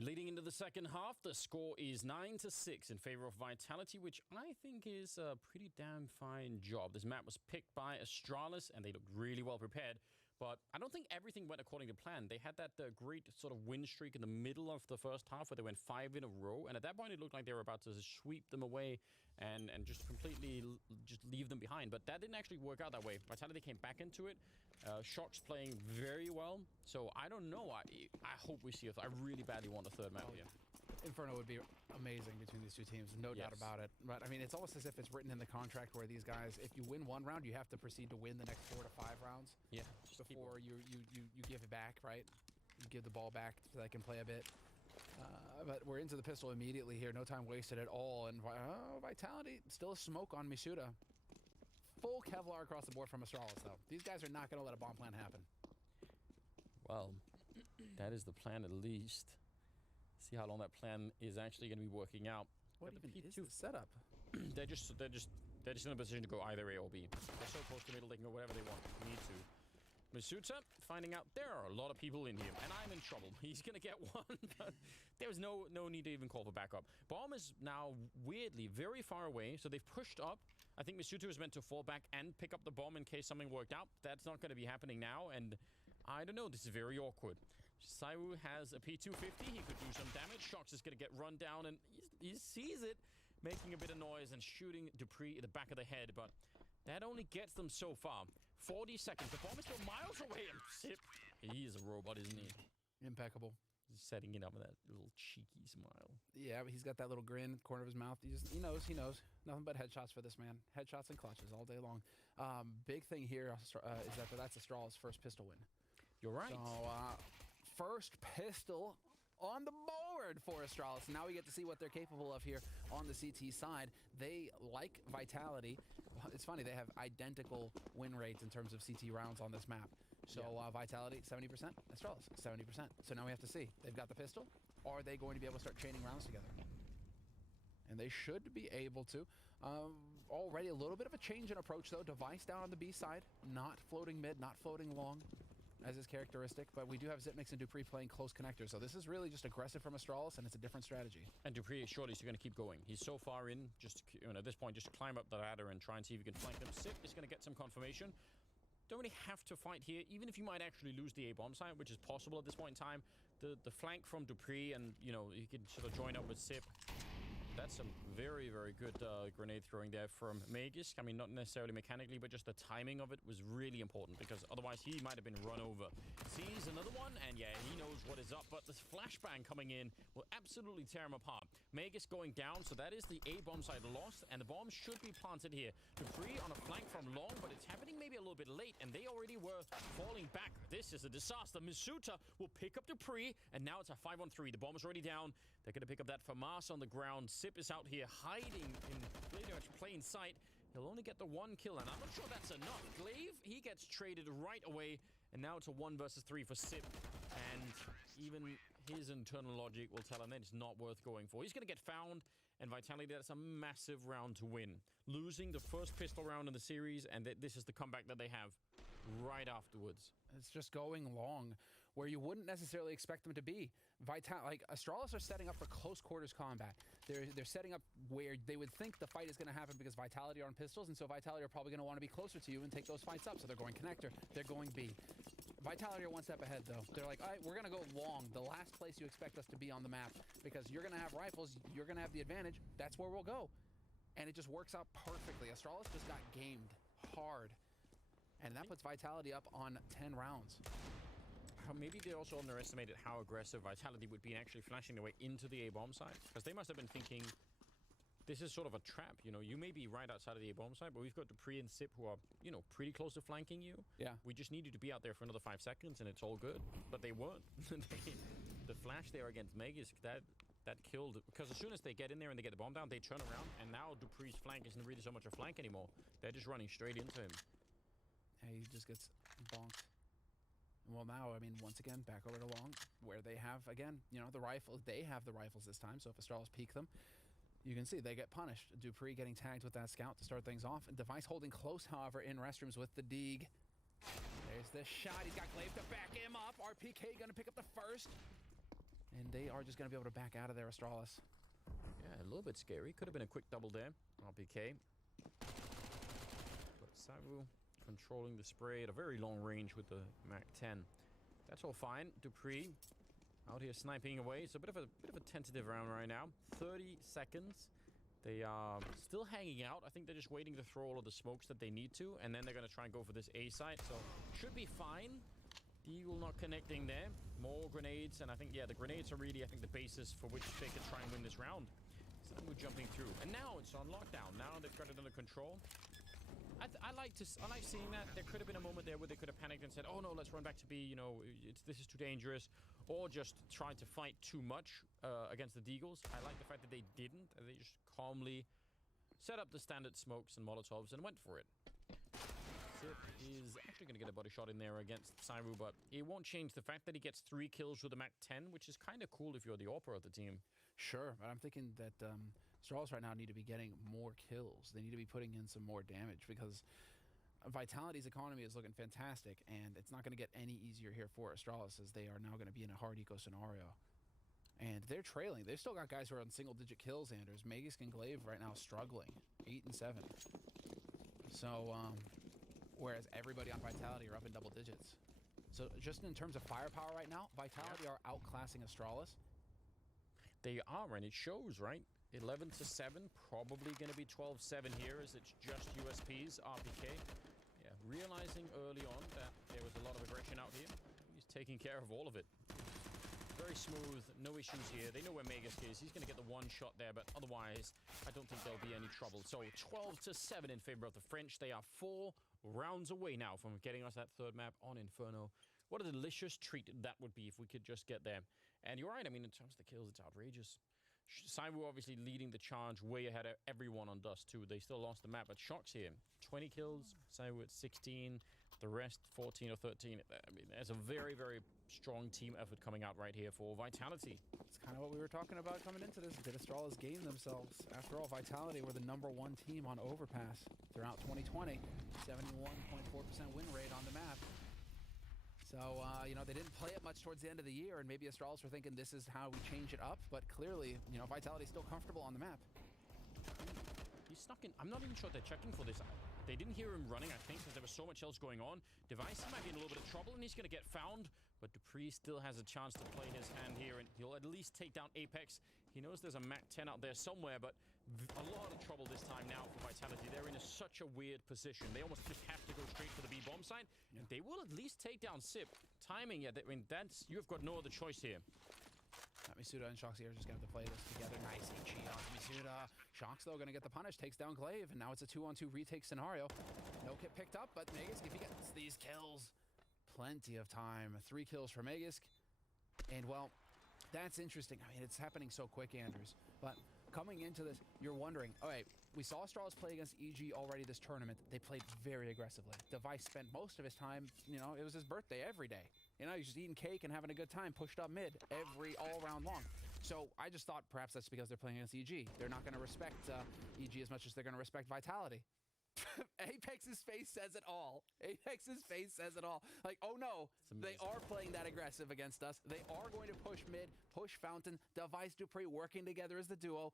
Leading into the second half, the score is 9-6 in favor of Vitality, which I think is a pretty damn fine job. This map was picked by Astralis, and they looked really well prepared. But I don't think everything went according to plan. They had that great sort of win streak in the middle of the first half where they went 5 in a row. And at that point, it looked like they were about to sweep them away and just completely just leave them behind. But that didn't actually work out that way. Vitality came back into it. Shock's playing very well. So I don't know. I hope we see a I really badly want a third map here. Inferno would be amazing between these two teams, no doubt about it. But I mean, it's almost as if it's written in the contract where these guys, if you win one round, you have to proceed to win the next 4 to 5 rounds. Yeah. Before you give it back, right? You give the ball back so they can play a bit. But we're into the pistol immediately here. No time wasted at all. And Vitality, still a smoke on Misuda. Full Kevlar across the board from Astralis, though. These guys are not going to let a bomb plan happen. Well, that is the plan at least. See how long that plan is actually going to be working out. What even is the setup? They're just in a position to go either A or B. They're so close to middle, they can go whatever they want. Need to. Misuta finding out there are a lot of people in here, and I'm in trouble. He's gonna get one, but there was no need to even call for backup. Bomb is now weirdly very far away, so they've pushed up. I think Misuta was meant to fall back and pick up the bomb in case something worked out. That's not going to be happening now, and I don't know. This is very awkward. Saiwu has a P250. He could do some damage. Shox is going to get run down, and he sees it, making a bit of noise and shooting Dupree in the back of the head, but that only gets them so far. 40 seconds. The bomb is still miles away, and Sip, he is a robot, isn't he? Impeccable. He's setting it up with that little cheeky smile. Yeah, but he's got that little grin at the corner of his mouth. He knows. Nothing but headshots for this man. Headshots and clutches all day long. Big thing here is that's Astralis' first pistol win. You're right. So, first pistol on the board for Astralis. Now we get to see what they're capable of here on the CT side. They, like Vitality, it's funny, they have identical win rates in terms of CT rounds on this map. So Vitality, 70%, Astralis, 70%. So now we have to see. They've got the pistol. Are they going to be able to start chaining rounds together? And they should be able to. Already a little bit of a change in approach, though. Device down on the B side. Not floating mid, not floating long, as is characteristic. But we do have Zipmix and Dupree playing close connectors. So this is really just aggressive from Astralis, and it's a different strategy. And Dupree, surely is going to keep going. He's so far in, just at this point, just climb up the ladder and try and see if you can flank them. Sip is going to get some confirmation. Don't really have to fight here, even if you might actually lose the A-bomb site, which is possible at this point in time. The flank from Dupree, and, you can sort of join up with Sip. That's some very, very good grenade throwing there from Magisk. I mean, not necessarily mechanically, but just the timing of it was really important, because otherwise he might have been run over. Sees another one, and yeah, he knows what is up, but this flashbang coming in will absolutely tear him apart. Magisk going down, so that is the A-bomb side lost, and the bomb should be planted here. Dupree on a flank from long, but it's happening maybe a little bit late, and they already were falling back. This is a disaster. Misuta will pick up Dupree, and now it's a 5-on-3. The bomb is already down. They're going to pick up that FAMAS on the ground. Sip is out here hiding in pretty much plain sight. He'll only get the 1 kill, and I'm not sure that's enough. Glaive, he gets traded right away, and now it's a 1 versus 3 for Sip. And even his internal logic will tell him that it's not worth going for. He's going to get found, and Vitality, that's a massive round to win. Losing the first pistol round in the series, and this is the comeback that they have right afterwards. It's just going long where you wouldn't necessarily expect them to be. Astralis are setting up for close quarters combat. They're setting up where they would think the fight is going to happen because Vitality are on pistols, and so Vitality are probably going to want to be closer to you and take those fights up. So they're going connector, they're going B. Vitality are 1 step ahead, though. They're like, all right, we're going to go long, the last place you expect us to be on the map, because you're going to have rifles, you're going to have the advantage, that's where we'll go. And it just works out perfectly. Astralis just got gamed hard, and that puts Vitality up on 10 rounds. Maybe they also underestimated how aggressive Vitality would be in actually flashing their way into the A-bomb site, because they must have been thinking, this is sort of a trap, You may be right outside of the A-bomb site, but we've got Dupree and Sip who are, pretty close to flanking you. Yeah. We just need you to be out there for another 5 seconds, and it's all good. But they weren't. The flash there against Magisk, that that killed, because as soon as they get in there and they get the bomb down, they turn around, and now Dupree's flank isn't really so much a flank anymore. They're just running straight into him. Yeah, he just gets bonked. Well, now, I mean, once again, back over to long, where they have, again, you know, the rifles. They have the rifles this time, so if Astralis peek them, you can see they get punished. Dupree getting tagged with that scout to start things off. And Device holding close, however, in restrooms with the Deeg. There's the shot. He's got Glaive to back him up. RPK going to pick up the first. And they are just going to be able to back out of there, Astralis. Yeah, a little bit scary. Could have been a quick double there. RPK. But Savu controlling the spray at a very long range with the MAC-10. That's all fine. Dupree out here sniping away. It's a bit of a tentative round right now. 30 seconds. They are still hanging out. I think they're just waiting to throw all of the smokes that they need to, and then they're going to try and go for this A site. So should be fine. Deagle not connecting there. More grenades, and I think, yeah, the grenades are really, I think, the basis for which they could try and win this round. Samu jumping through, and now it's on lockdown. Now they've got it under control. I like seeing that. There could have been a moment there where they could have panicked and said, "Oh no, let's run back to B. You know, this is too dangerous," or just tried to fight too much against the Deagles. I like the fact that they didn't. They just calmly set up the standard smokes and Molotovs and went for it. Sip is actually going to get a body shot in there against Sairu, but it won't change the fact that he gets 3 kills with the MAC-10, which is kind of cool if you're the AWPer of the team. Sure, but I'm thinking that Astralis right now need to be getting more kills. They need to be putting in some more damage because Vitality's economy is looking fantastic, and it's not going to get any easier here for Astralis as they are now going to be in a hard eco scenario. And they're trailing. They've still got guys who are on single-digit kills, Anders. Magisk and Glaive right now struggling, 8 and 7. So, whereas everybody on Vitality are up in double digits. So just in terms of firepower right now, Vitality are outclassing Astralis. They are, and it shows, right? 11 to 7, probably going to be 12-7 here as it's just USPs, RPK. Yeah, realizing early on that there was a lot of aggression out here. He's taking care of all of it. Very smooth, no issues here. They know where Magisk is. He's going to get the one shot there, but otherwise, I don't think there'll be any trouble. So 12 to 7 in favor of the French. They are 4 rounds away now from getting us that third map on Inferno. What a delicious treat that would be if we could just get there. And you're right, I mean, in terms of the kills, it's outrageous. Saiwu obviously leading the charge way ahead of everyone on Dust 2. They still lost the map, but Shock's here. 20 kills, Saiwu at 16, the rest 14 or 13. I mean, there's a very, very strong team effort coming out right here for Vitality. It's kind of what we were talking about coming into this. Did Astralis game themselves? After all, Vitality were the #1 team on Overpass throughout 2020. 71.4% win rate on the map. So, you know, they didn't play it much towards the end of the year, and maybe Astralis were thinking this is how we change it up, but clearly, you know, Vitality's still comfortable on the map. He's snuck in. I'm not even sure they're checking for this. They didn't hear him running, I think, because there was so much else going on. Device might be in a little bit of trouble, and he's going to get found, but Dupree still has a chance to play his hand here, and he'll at least take down Apex. He knows there's a MAC-10 out there somewhere, but a lot of trouble this time now for Vitality. They're in such a weird position. They almost just have to go straight for the B bomb site, and they will at least take down Sip. Timing, yeah, I mean, you've got no other choice here. Misuda and Shoxy are just going to have to play this together. Nice Ichi on Misuda. Shox, though, going to get the punish. Takes down Glaive, and now it's a 2-on-2 retake scenario. No kit picked up, but Magisk, if he gets these kills, plenty of time. 3 kills for Magisk. And, well, that's interesting. I mean, it's happening so quick, Anders. But coming into this, you're wondering, all right, we saw Astralis play against EG already this tournament. They played very aggressively. Device spent most of his time, you know, it was his birthday every day. You know, he's just eating cake and having a good time, pushed up mid all round long. So I just thought perhaps that's because they're playing against EG. They're not going to respect EG as much as they're going to respect Vitality. Apex's face says it all. Apex's face says it all. Like, oh no, they are playing that aggressive against us. They are going to push mid, push Fountain, Device, Dupree working together as the duo.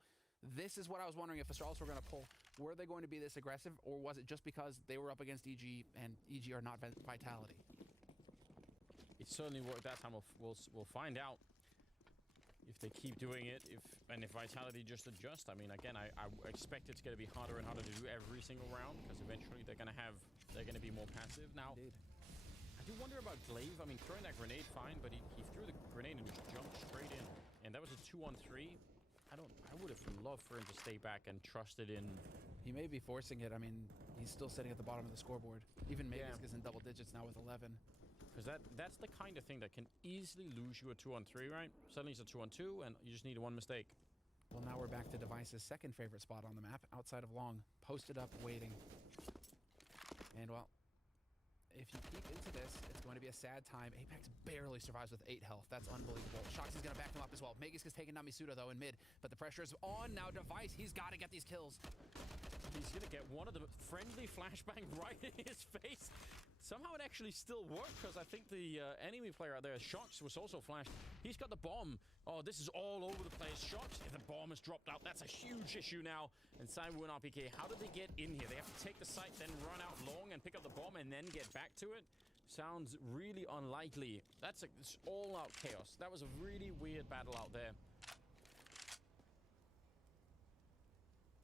This is what I was wondering if Astralis were going to pull. Were they going to be this aggressive, or was it just because they were up against EG and EG are not Vitality? It certainly worked that time. We'll find out if they keep doing it, if Vitality just adjust. I mean, again, I expect it's going to be harder and harder to do every single round because eventually they're going to be more passive. Now, Indeed. I do wonder about Glaive. I mean, throwing that grenade, fine, but he threw the grenade and just jumped straight in, and that was a 2-on-3. I would have loved for him to stay back and trust it in. He may be forcing it. I mean, he's still sitting at the bottom of the scoreboard. Even Magisk is in double digits now with 11. Because that's the kind of thing that can easily lose you a 2-on-3, right? Suddenly it's a 2-on-2, and you just need one mistake. Well, now we're back to Device's second favorite spot on the map, outside of Long, posted up, waiting. And, well, if you peek into this, it's going to be a sad time. Apex barely survives with 8 health. That's unbelievable. Shoxy's going to back him up as well. Magus is taking down Misuda, though, in mid. But the pressure is on now. Device, he's got to get these kills. He's going to get one of the friendly flashbang right in his face. Somehow it actually still worked, because I think the enemy player out there, Shox, was also flashed. He's got the bomb. Oh, this is all over the place. Shox, if the bomb is dropped out, that's a huge issue now. And Simon and RPK, how did they get in here? They have to take the site, then run out long and pick up the bomb and then get back to it? Sounds really unlikely. It's all-out chaos. That was a really weird battle out there.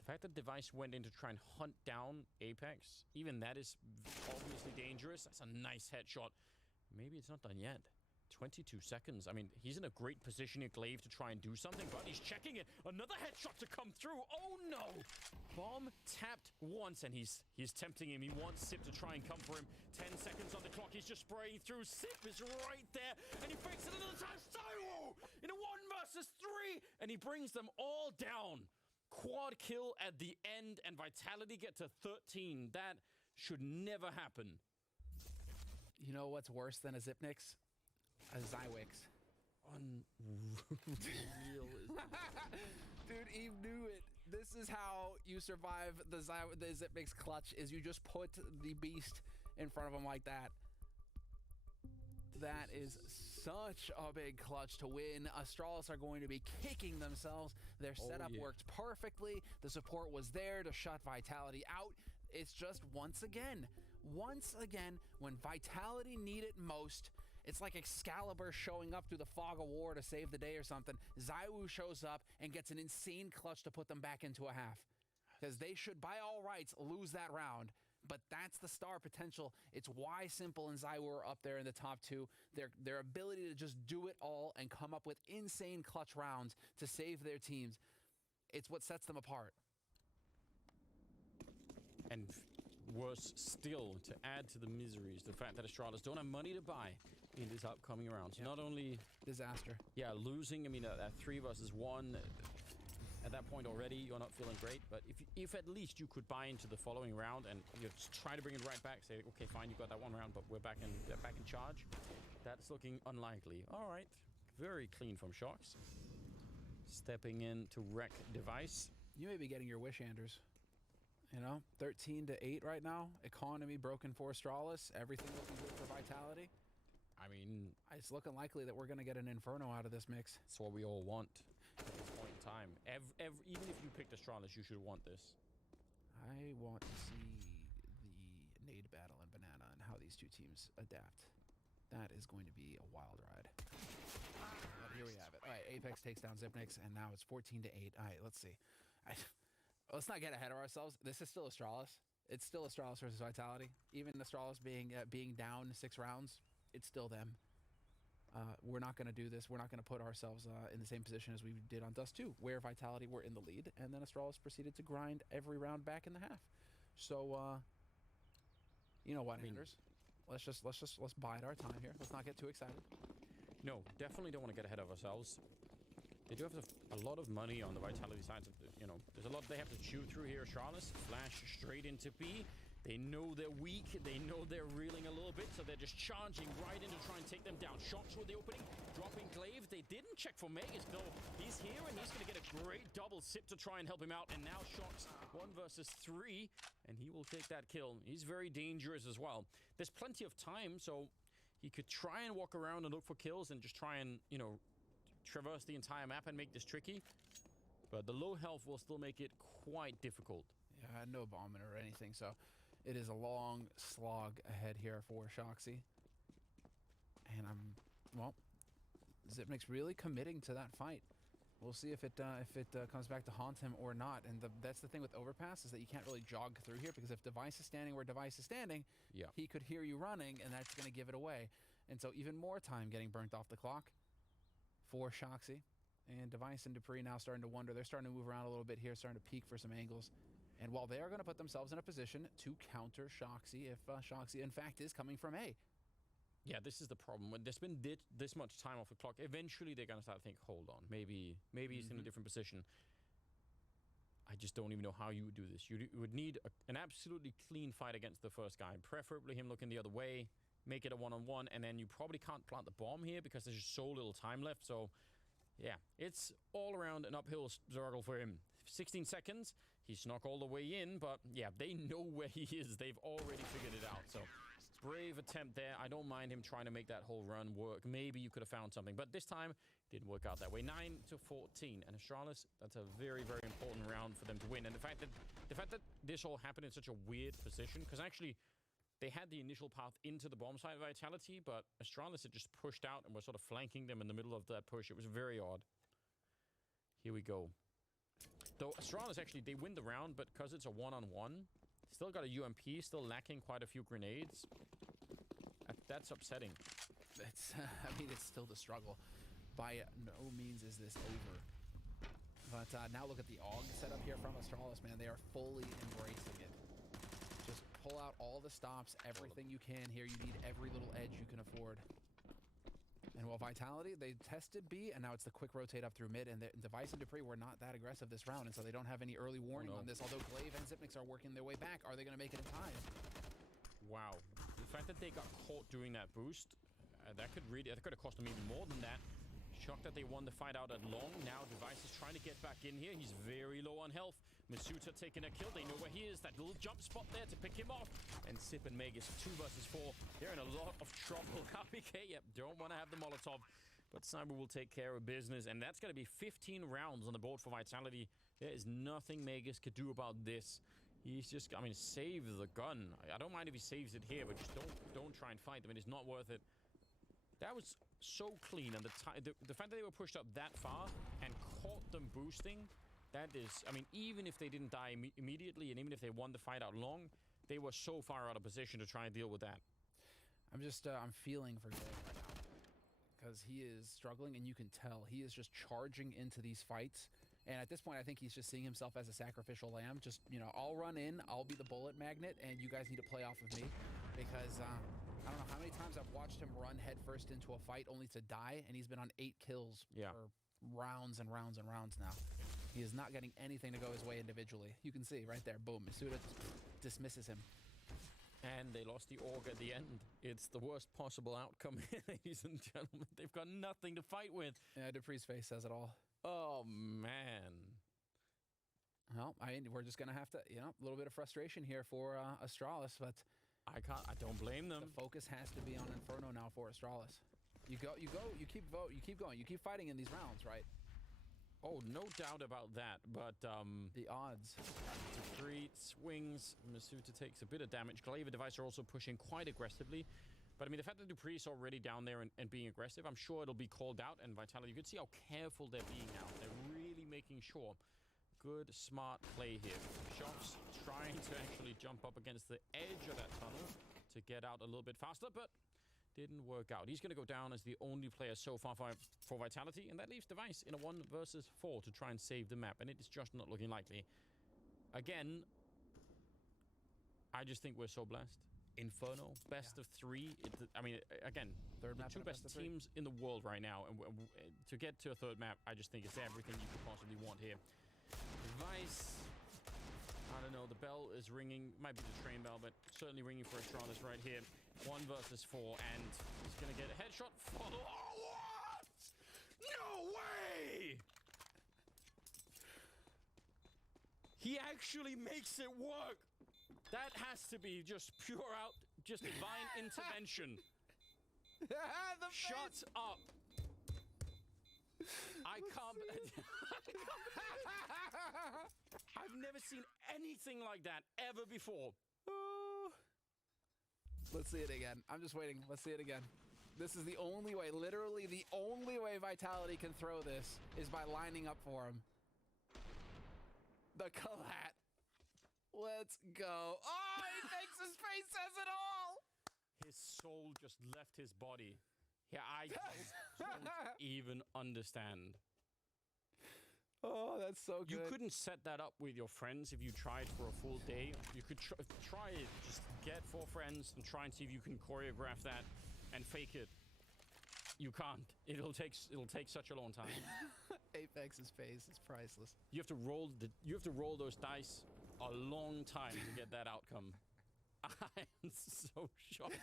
The fact that Device went in to try and hunt down Apex, even that is obviously dangerous. That's a nice headshot. Maybe it's not done yet. 22 seconds. I mean, he's in a great position here, Glaive, to try and do something, but he's checking it. Another headshot to come through. Oh, no! Bomb tapped once, and he's tempting him. He wants Sip to try and come for him. 10 seconds on the clock. He's just spraying through. Sip is right there, and he fakes it another time. Saiwu in a 1 versus 3, and he brings them all down. Quad kill at the end, and Vitality get to 13. That should never happen. You know what's worse than a Zipnix? A Zywix. Unreal. Dude, Eve knew it. This is how you survive the Zipnix clutch, is you just put the beast in front of him like that. That is such a big clutch to win. Astralis are going to be kicking themselves. Their setup worked perfectly. The support was there to shut Vitality out. It's just once again, when Vitality need it most, it's like Excalibur showing up through the fog of war to save the day or something. Zaiwu shows up and gets an insane clutch to put them back into a half. Because they should, by all rights, lose that round. But that's the star potential. It's why Simple and Zaiwu are up there in the top 2. Their ability to just do it all and come up with insane clutch rounds to save their teams. It's what sets them apart. And worse still, to add to the miseries, the fact that Astralis don't have money to buy in this upcoming round. So not only... Disaster. Yeah, losing, I mean, that 3 versus 1... At that point already, you're not feeling great, but if at least you could buy into the following round and just try to bring it right back, say, okay, fine, you got that 1 round, but we're back in charge. That's looking unlikely. All right, very clean from Shox. Stepping in to wreck Device. You may be getting your wish, Anders. You know, 13-8 right now. Economy broken for Astralis. Everything looking good for Vitality. I mean, it's looking likely that we're going to get an Inferno out of this mix. That's what we all want at this point in time. Even if you picked Astralis, you should want this. I want to see the nade battle in Banana and how these two teams adapt. That is going to be a wild ride. But here we have it. All right, Apex takes down Zipnix, and now it's 14-8. All right, let's see. Let's not get ahead of ourselves. This is still Astralis. It's still Astralis versus Vitality. Even Astralis being down 6 rounds, it's still them. We're not going to do this. We're not going to put ourselves in the same position as we did on Dust 2, where Vitality were in the lead, and then Astralis proceeded to grind every round back in the half. So, you know what, Anders? Let's bide our time here. Let's not get too excited. No, definitely don't want to get ahead of ourselves. They do have a lot of money on the Vitality side. You know, there's a lot they have to chew through here. Astralis flash straight into B. They know they're weak. They know they're reeling a little bit, so they're just charging right in to try and take them down. Shox with the opening, dropping Glaive. They didn't check for Magus, though. He's here, and he's going to get a great double Sip to try and help him out. And now Shox 1 versus 3, and he will take that kill. He's very dangerous as well. There's plenty of time, so he could try and walk around and look for kills and just try and, you know, traverse the entire map and make this tricky. But the low health will still make it quite difficult. Yeah, no bombing or anything, so... It is a long slog ahead here for Shoxy. And Zipnix really committing to that fight. We'll see if it comes back to haunt him or not. And that's the thing with Overpass, is that you can't really jog through here, because if Device is standing where Device is standing, he could hear you running, and that's going to give it away. And so even more time getting burnt off the clock for Shoxy. And Device and Dupree now starting to wonder. They're starting to move around a little bit here, starting to peek for some angles. And while they are going to put themselves in a position to counter Shoxy, if Shoxy in fact is coming from A. Yeah, this is the problem. When there's been this much time off the clock, eventually they're going to start to think, hold on, maybe he's in a different position. I just don't even know how you would do this. You would need an absolutely clean fight against the first guy, preferably him looking the other way, make it a one-on-one, and then you probably can't plant the bomb here because there's just so little time left. So, yeah, it's all around an uphill struggle for him. 16 seconds, he snuck all the way in, but yeah, they know where he is. They've already figured it out, so brave attempt there. I don't mind him trying to make that whole run work. Maybe you could have found something, but this time, didn't work out that way. 9-14, and Astralis, that's a very, very important round for them to win. And the fact that this all happened in such a weird position, because actually, they had the initial path into the bomb site Vitality, but Astralis had just pushed out and was sort of flanking them in the middle of that push. It was very odd. Here we go. Though Astralis actually, they win the round, but because it's a one-on-one, still got a UMP, still lacking quite a few grenades. That's upsetting. It's, I mean, it's still the struggle. By no means is this over. But now look at the AUG setup here from Astralis, man. They are fully embracing it. Just pull out all the stops, everything you can here. You need every little edge you can afford. And while Vitality, they tested B, and now it's the quick rotate up through mid, and the Device and Dupree were not that aggressive this round, and so they don't have any early warning on this, although Glaive and Zipniks are working their way back. Are they going to make it in time? Wow. The fact that they got caught doing that boost, that could have cost them even more than that. Shocked that they won the fight out at long. Now Device is trying to get back in here. He's very low on health. Masuta taking a kill. They know where he is. That little jump spot there to pick him off. And Sip and Magus, 2 versus 4. They're in a lot of trouble. KPK, yep, don't want to have the Molotov. But Cyber will take care of business. And that's going to be 15 rounds on the board for Vitality. There is nothing Magus could do about this. He's just, I mean, save the gun. I don't mind if he saves it here, but just don't try and fight them. It is not worth it. That was so clean, and the fact that they were pushed up that far and caught them boosting, that is, I mean, even if they didn't die immediately, and even if they won the fight out long, they were so far out of position to try and deal with that. I'm just, I'm feeling for Glaive right now, because he is struggling, and you can tell he is just charging into these fights. And at this point, I think he's just seeing himself as a sacrificial lamb. Just, you know, I'll run in, I'll be the bullet magnet, and you guys need to play off of me, because I don't know how many times I've watched him run headfirst into a fight only to die, and he's been on 8 kills for rounds and rounds and rounds now. He is not getting anything to go his way individually. You can see right there, boom, Masuda dismisses him. And they lost the AUG at the end. It's the worst possible outcome, ladies and gentlemen. They've got nothing to fight with. Yeah, Dupree's face says it all. Oh, man. Well, we're just going to have to, you know, a little bit of frustration here for Astralis, but I don't blame them. The focus has to be on Inferno now for Astralis. You keep going, you keep fighting in these rounds, right? Oh, no doubt about that, but the odds. Dupree swings, Masuta takes a bit of damage. Glaive and Device are also pushing quite aggressively. But I mean, the fact that Dupree is already down there and being aggressive, I'm sure it'll be called out. And Vitality, you can see how careful they're being now. They're really making sure. Good, smart play here. Shots trying to actually jump up against the edge of that tunnel to get out a little bit faster, but didn't work out. He's going to go down as the only player so far for Vitality, and that leaves Device in a 1 versus 4 to try and save the map, and it is just not looking likely. Again, I just think we're so blessed. Inferno, best of 3. I mean, again, the 2 best teams in the world right now, and to get to a 3rd map, I just think it's everything you could possibly want here. Device, I don't know, the bell is ringing, might be the train bell, but certainly ringing for Astralis right here. 1 versus 4, and he's gonna get a headshot. Oh, what? No way! He actually makes it work. That has to be just pure out, just divine intervention. Shut up. I can't. I've never seen anything like that ever before. Let's see it again. I'm just waiting. Let's see it again. This is the only way, literally the only way Vitality can throw this is by lining up for him. The collat. Let's go. Oh, he thinks his face says it all. His soul just left his body. Yeah, I don't even understand. Oh, that's so good. You couldn't set that up with your friends if you tried for a full day. You could try it. Just get 4 friends and try and see if you can choreograph that. and fake it. You can't. It'll take such a long time. Apex's face is priceless. You have to roll those dice a long time to get that outcome. I am so shocked.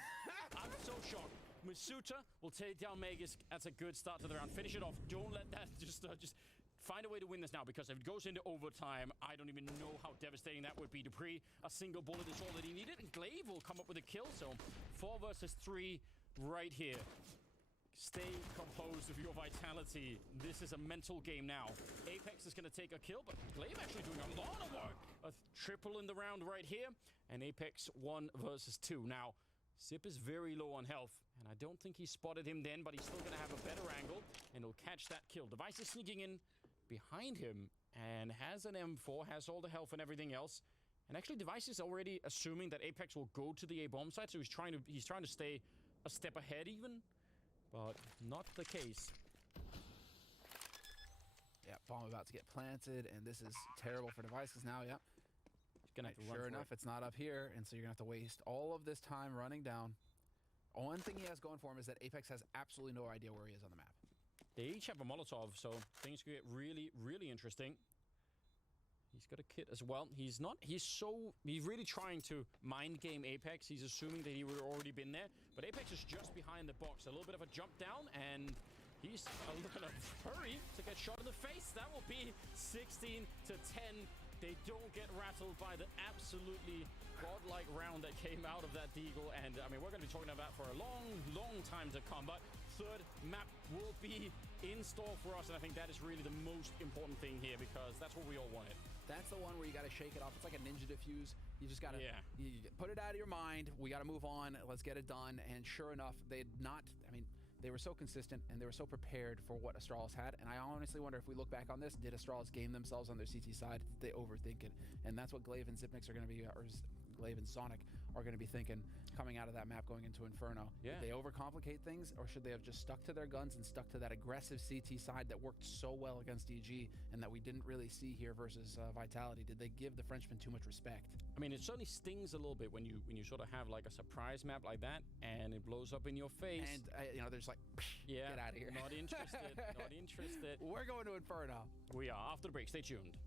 I'm so shocked. Masuta will take down Magus. That's a good start to the round. Finish it off. Don't let that just find a way to win this now, because if it goes into overtime, I don't even know how devastating that would be. Dupree, a single bullet is all that he needed, and Glaive will come up with a kill. So 4 versus 3 right here. Stay composed with your vitality. This is a mental game now. Apex is going to take a kill, but Glaive actually doing a lot of work. A triple in the round right here, and Apex 1 versus 2. Now, Zip is very low on health, and I don't think he spotted him then, but he's still going to have a better angle, and he'll catch that kill. Device is sneaking in behind him, and has an M4, has all the health and everything else. And actually, Device is already assuming that Apex will go to the A-bomb site, so he's trying to stay a step ahead even. But not the case. Yeah, bomb about to get planted, and this is terrible for Devices now. Yep. He's gonna have to run Sure for enough, it. it's not up here, and so you're gonna have to waste all of this time running down. One thing he has going for him is that Apex has absolutely no idea where he is on the map. They each have a Molotov, so things could get really, really interesting. He's got a kit as well. He's really trying to mind game Apex. He's assuming that he would have already been there. But Apex is just behind the box. A little bit of a jump down, and he's looking to hurry to get shot in the face. That will be 16 to 10. They don't get rattled by the absolutely godlike round that came out of that Deagle. And, I mean, we're going to be talking about that for a long, long time to come. But third map will be in store for us. And I think that is really the most important thing here, because that's what we all wanted. That's the one where you got to shake it off. It's like a ninja diffuse. You just got to put it out of your mind. We got to move on. Let's get it done. And sure enough, they were so consistent and they were so prepared for what Astralis had. And I honestly wonder, if we look back on this, did Astralis game themselves on their CT side? Did they overthink it? And that's what Glaive and Zipnix are going to be, or Glaive and Sonic are going to be thinking coming out of that map going into Inferno. Yeah. Did they overcomplicate things, or should they have just stuck to their guns and stuck to that aggressive CT side that worked so well against EG and that we didn't really see here versus Vitality? Did they give the Frenchman too much respect? I mean, it certainly stings a little bit when you sort of have like a surprise map like that and it blows up in your face. And there's like, yeah, get out of here. Not interested. Not interested. We're going to Inferno. We are. After the break, stay tuned.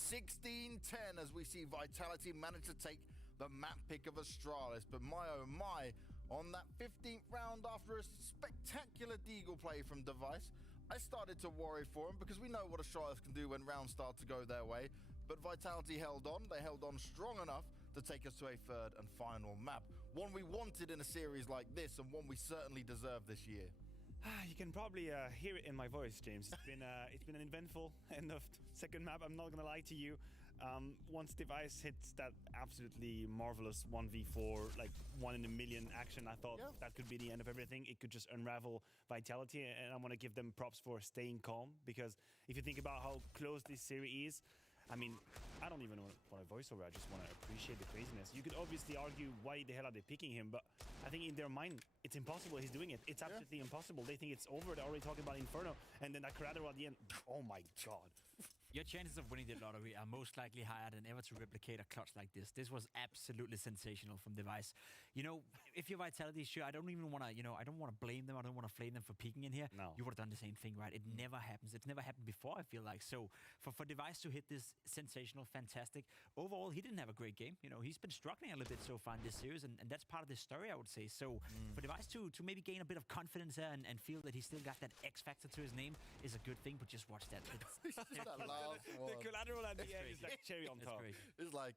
16-10 as we see Vitality manage to take the map pick of Astralis. But my oh my, on that 15th round after a spectacular deagle play from Device, I started to worry for him because we know what Astralis can do when rounds start to go their way. But Vitality held on. They held on strong enough to take us to a third and final map. One we wanted in a series like this and one we certainly deserve this year. You can probably hear it in my voice, James. It's been an eventful end of second map. I'm not gonna lie to you. Once Device hits that absolutely marvelous 1v4, like 1 in a million action, I thought that could be the end of everything. It could just unravel Vitality, and I want to give them props for staying calm, because if you think about how close this series is, I mean, I don't even want a voiceover. I just want to appreciate the craziness. You could obviously argue why the hell are they picking him, but I think in their mind, it's impossible he's doing it. It's absolutely impossible. They think it's over. They're already talking about Inferno, and then that collateral at the end. Oh my god. Your chances of winning the lottery are most likely higher than ever to replicate a clutch like this. This was absolutely sensational from Device. You know, if you're Vitality, sure, I don't even want to, I don't want to blame them. I don't want to flame them for peeking in here. No. You would have done the same thing, right? It never happens. It's never happened before, I feel like. So for Device to hit this sensational, fantastic. Overall, he didn't have a great game. He's been struggling a little bit so far in this series, and that's part of the story, I would say. So for Device to maybe gain a bit of confidence there and feel that he's still got that X factor to his name is a good thing, but just watch that. The collateral at the end is like cherry on top. It's like,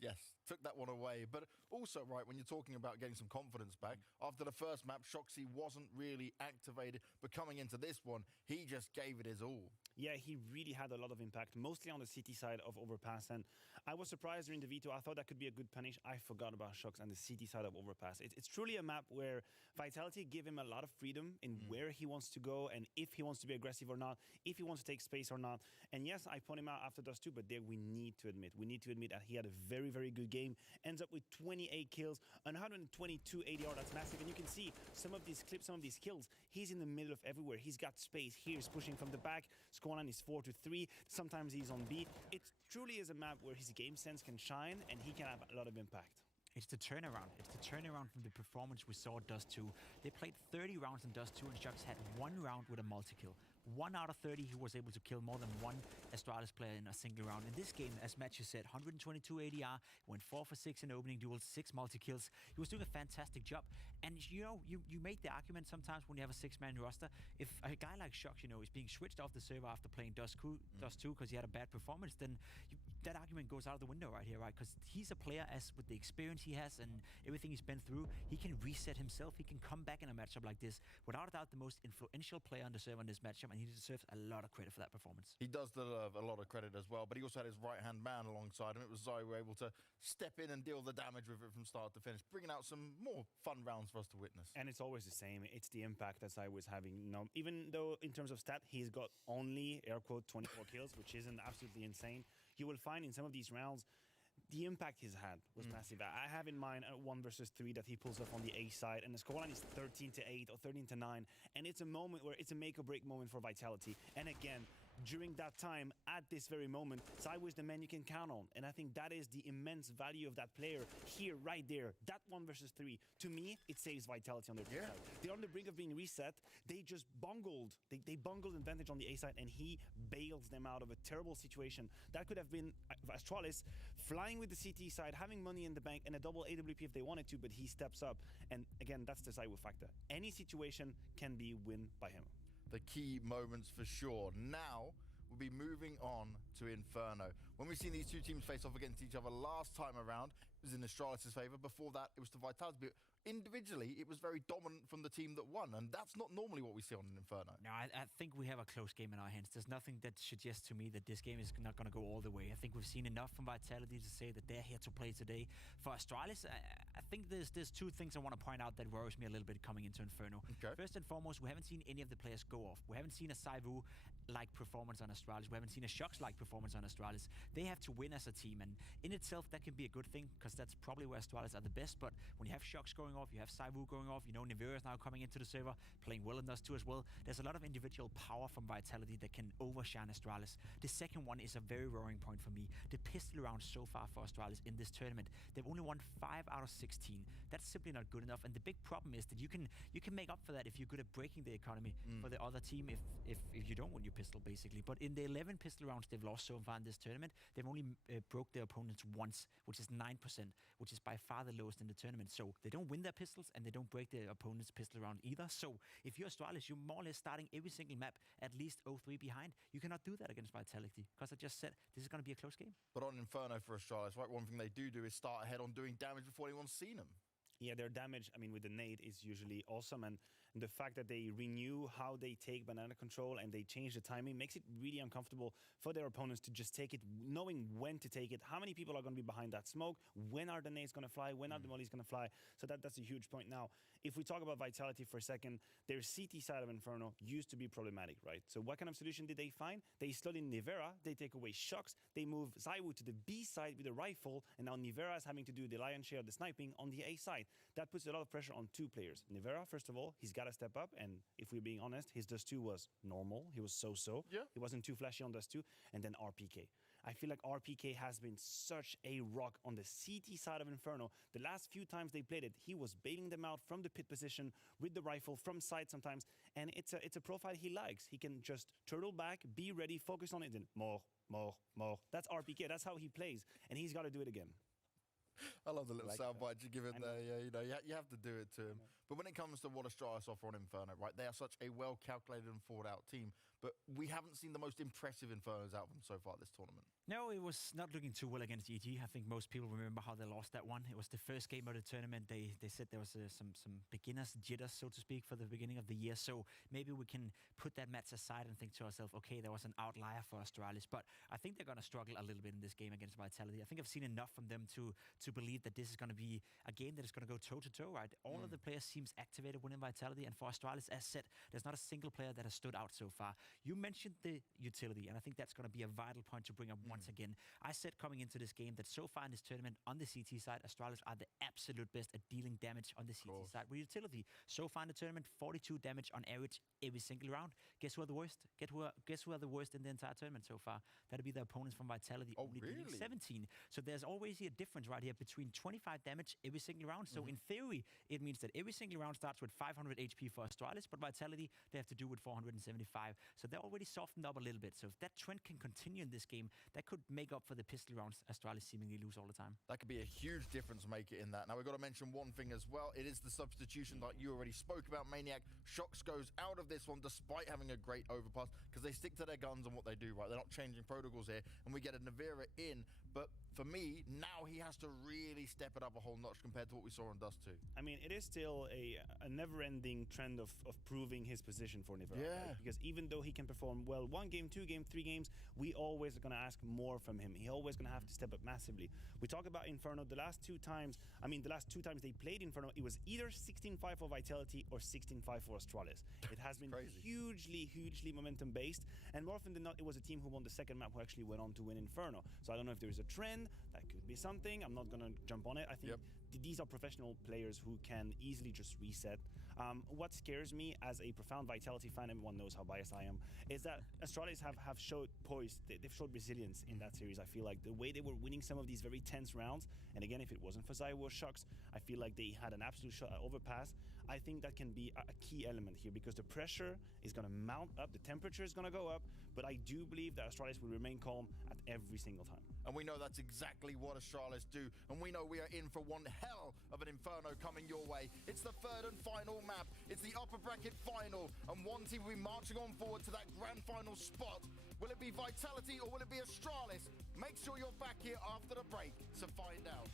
yes, took that one away. But also, right, when you're talking about getting some confidence back, after the first map, Shoxy wasn't really activated, but coming into this one, he just gave it his all. Yeah, he really had a lot of impact, mostly on the city side of Overpass. And I was surprised during the veto. I thought that could be a good punish. I forgot about Shox and the city side of Overpass. It's truly a map where Vitality give him a lot of freedom in where he wants to go and if he wants to be aggressive or not, if he wants to take space or not. And yes, I point him out after Dust 2, but there we need to admit that he had a very, very good game. Ends up with 28 kills, 122 ADR. That's massive. And you can see some of these clips, some of these kills. He's in the middle of everywhere. He's got space. Here's pushing from the back. Scoreline is 4-3. Sometimes he's on B. It truly is a map where his game sense can shine and he can have a lot of impact. It's the turnaround. It's the turnaround from the performance we saw at Dust 2. They played 30 rounds in Dust 2, and Shox had 1 round with a multi-kill. 1 out of 30, he was able to kill more than one Astralis player in a single round. In this game, as Matthew said, 122 ADR, went 4 for 6 in opening duels, 6 multi-kills. He was doing a fantastic job. And, you make the argument sometimes when you have a 6-man roster, if a guy like Shox, is being switched off the server after playing Dust 2 because he had a bad performance, then that argument goes out of the window right here, right? Because he's a player, as with the experience he has and everything he's been through, he can reset himself. He can come back in a matchup like this. Without a doubt, the most influential player on the server in this matchup, and he deserves a lot of credit for that performance. He does deserve a lot of credit as well, but he also had his right-hand man alongside him. It was Zai who were able to step in and deal the damage with it from start to finish, bringing out some more fun rounds for us to witness. And it's always the same. It's the impact that Zai was having. Even though in terms of stat, he's got only, air quote, 24 kills, which isn't absolutely insane. You will find in some of these rounds, the impact he's had was massive. I have in mind a 1 versus 3 that he pulls off on the A side, and the scoreline is 13-8 or 13-9, and it's a moment where it's a make or break moment for Vitality. And again, during that time, at this very moment, Zai was the man you can count on. And I think that is the immense value of that player here, right there. That 1 versus 3, to me, it saves Vitality on their side. They're on the brink of being reset. They just bungled. They bungled advantage on the A side, and he bails them out of a terrible situation. That could have been Astralis flying with the CT side, having money in the bank, and a double AWP if they wanted to, but he steps up. And again, that's the Zai factor. Any situation can be win by him. The key moments for sure. Now, we'll be moving on to Inferno. When we've seen these two teams face off against each other last time around, it was in Astralis' favor. Before that, it was to Vitality. But individually, it was very dominant from the team that won, and that's not normally what we see on an Inferno. No, I think we have a close game in our hands. There's nothing that suggests to me that this game is not going to go all the way. I think we've seen enough from Vitality to say that they're here to play today. For Astralis, I think there's 2 things I want to point out that worries me a little bit coming into Inferno. Okay. First and foremost, we haven't seen any of the players go off. We haven't seen a Saivu-like performance on Astralis. We haven't seen a Shox-like performance on Astralis. They have to win as a team, and in itself, that can be a good thing, because because that's probably where Astralis are the best. But when you have Shocks going off, you have Saivu going off, Nivera is now coming into the server, playing well in those two as well. There's a lot of individual power from Vitality that can overshine Astralis. The second one is a very worrying point for me. The pistol rounds so far for Astralis in this tournament, they've only won 5 out of 16. That's simply not good enough. And the big problem is that you can make up for that if you're good at breaking the economy for the other team if you don't win your pistol, basically. But in the 11 pistol rounds they've lost so far in this tournament, they've only broke their opponents once, which is 9%, which is by far the lowest in the tournament. So they don't win their pistols and they don't break their opponent's pistol round either. So if you're Astralis, you're more or less starting every single map at least 0-3 behind. You cannot do that against Vitality, because I just said this is going to be a close game. But on Inferno for Astralis, right, one thing they do is start ahead on doing damage before anyone's seen them. Yeah, their damage, with the nade is usually awesome. And the fact that they renew how they take banana control and they change the timing makes it really uncomfortable for their opponents to just take it, knowing when to take it, how many people are going to be behind that smoke, when are the nades going to fly, when are the mollies going to fly. So that's a huge point. Now, if we talk about Vitality for a second, their CT side of Inferno used to be problematic, right? So what kind of solution did they find? They slot in Nivera, they take away Shocks, they move Zaiwu to the B side with a rifle, and now Nivera is having to do the lion's share of the sniping on the A side. That puts a lot of pressure on two players. Nivera, first of all, he's got to step up, and if we're being honest, his Dust 2 was normal. He was so-so. Yeah. He wasn't too flashy on Dust 2. And then RPK. I feel like RPK has been such a rock on the CT side of Inferno. The last few times they played it, he was bailing them out from the pit position with the rifle from side sometimes, and it's a profile he likes. He can just turtle back, be ready, focus on it, and more. That's RPK. That's how he plays, and he's got to do it again. I love the little Like soundbite you give it I know. there. Yeah, you have to do it to him. But when it comes to what Astralis offer on Inferno, right, they are such a well-calculated and thought-out team. But we haven't seen the most impressive Infernos out of them so far this tournament. No, it was not looking too well against EG. I think most people remember how they lost that one. It was the first game of the tournament. They said there was some beginner's jitters, so to speak, for the beginning of the year. So maybe we can put that match aside and think to ourselves, okay, there was an outlier for Astralis. But I think they're going to struggle a little bit in this game against Vitality. I think I've seen enough from them to believe that this is going to be a game that is going to go toe-to-toe, right? All of the players seems activated within Vitality. And for Astralis, as said, there's not a single player that has stood out so far. You mentioned the utility, and I think that's going to be a vital point to bring up once again. I said coming into this game that so far in this tournament, on the CT side, Astralis are the absolute best at dealing damage on the CT side with utility. So far in the tournament, 42 damage on average every single round. Guess who are the worst? Guess who are the worst in the entire tournament so far? That'll be the opponents from Vitality, only dealing 17. So there's always a difference right here between 25 damage every single round. So in theory, it means that every single round starts with 500 HP for Astralis, but Vitality, they have to do with 475. So they're already softened up a little bit. So if that trend can continue in this game, that could make up for the pistol rounds Astralis seemingly lose all the time. That could be a huge difference maker in that. Now, we've got to mention one thing as well. It is the substitution that you already spoke about, Maniac. Shocks goes out of this one despite having a great overpass because they stick to their guns and what they do, right? They're not changing protocols here. And we get a Nivera in. But for me, now he has to really step it up a whole notch compared to what we saw on Dust 2. It is still a never-ending trend of proving his position for Nivera. Yeah. Right? Because even though he can perform well 1 game, 2 game, 3 games, we always are going to ask more from him. He always going to have to step up massively. We talk about Inferno. The last two times they played Inferno, it was either 16-5 for Vitality or 16-5 for Astralis. It has been hugely momentum-based. And more often than not, it was a team who won the second map who actually went on to win Inferno. So I don't know if there is a trend. That could be something. I'm not going to jump on it. I think these are professional players who can easily just reset. What scares me as a profound Vitality fan, everyone knows how biased I am, is that Astralis have showed poise. They've showed resilience in that series. I feel like the way they were winning some of these very tense rounds, and again, if it wasn't for Zaiwu or Shocks, I feel like they had an absolute overpass. I think that can be a key element here because the pressure is going to mount up, the temperature is going to go up, but I do believe that Astralis will remain calm at every single time. And we know that's exactly what Astralis do. And we know we are in for one hell of an Inferno coming your way. It's the third and final map. It's the upper bracket final. And one team will be marching on forward to that grand final spot. Will it be Vitality or will it be Astralis? Make sure you're back here after the break to find out.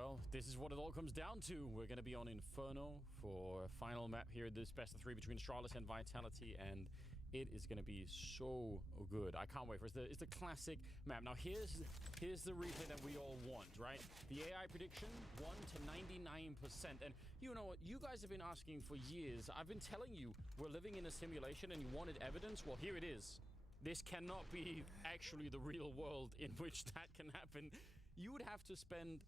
Well, this is what it all comes down to. We're going to be on Inferno for a final map here, this best of 3 between Astralis and Vitality, and it is going to be so good. I can't wait for it. It's the classic map. Now, here's the replay that we all want, right? The AI prediction, 1 to 99%. And you know what? You guys have been asking for years. I've been telling you, we're living in a simulation and you wanted evidence. Well, here it is. This cannot be actually the real world in which that can happen. You would have to spend,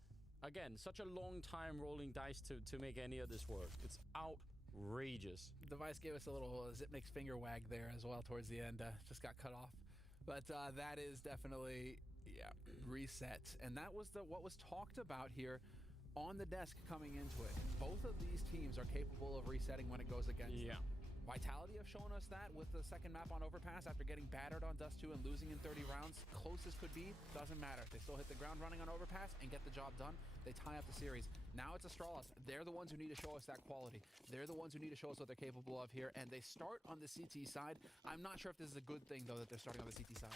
again, such a long time rolling dice to make any of this work. It's outrageous. Device gave us a little Zipnik's finger wag there as well towards the end. Just got cut off. But that is definitely, yeah, reset. And that was what was talked about here on the desk coming into it. Both of these teams are capable of resetting when it goes against them. Vitality have shown us that with the second map on Overpass after getting battered on Dust 2 and losing in 30 rounds. Close as could be, doesn't matter. They still hit the ground running on Overpass and get the job done. They tie up the series. Now it's Astralis. They're the ones who need to show us that quality. They're the ones who need to show us what they're capable of here. And they start on the CT side. I'm not sure if this is a good thing, though, that they're starting on the CT side.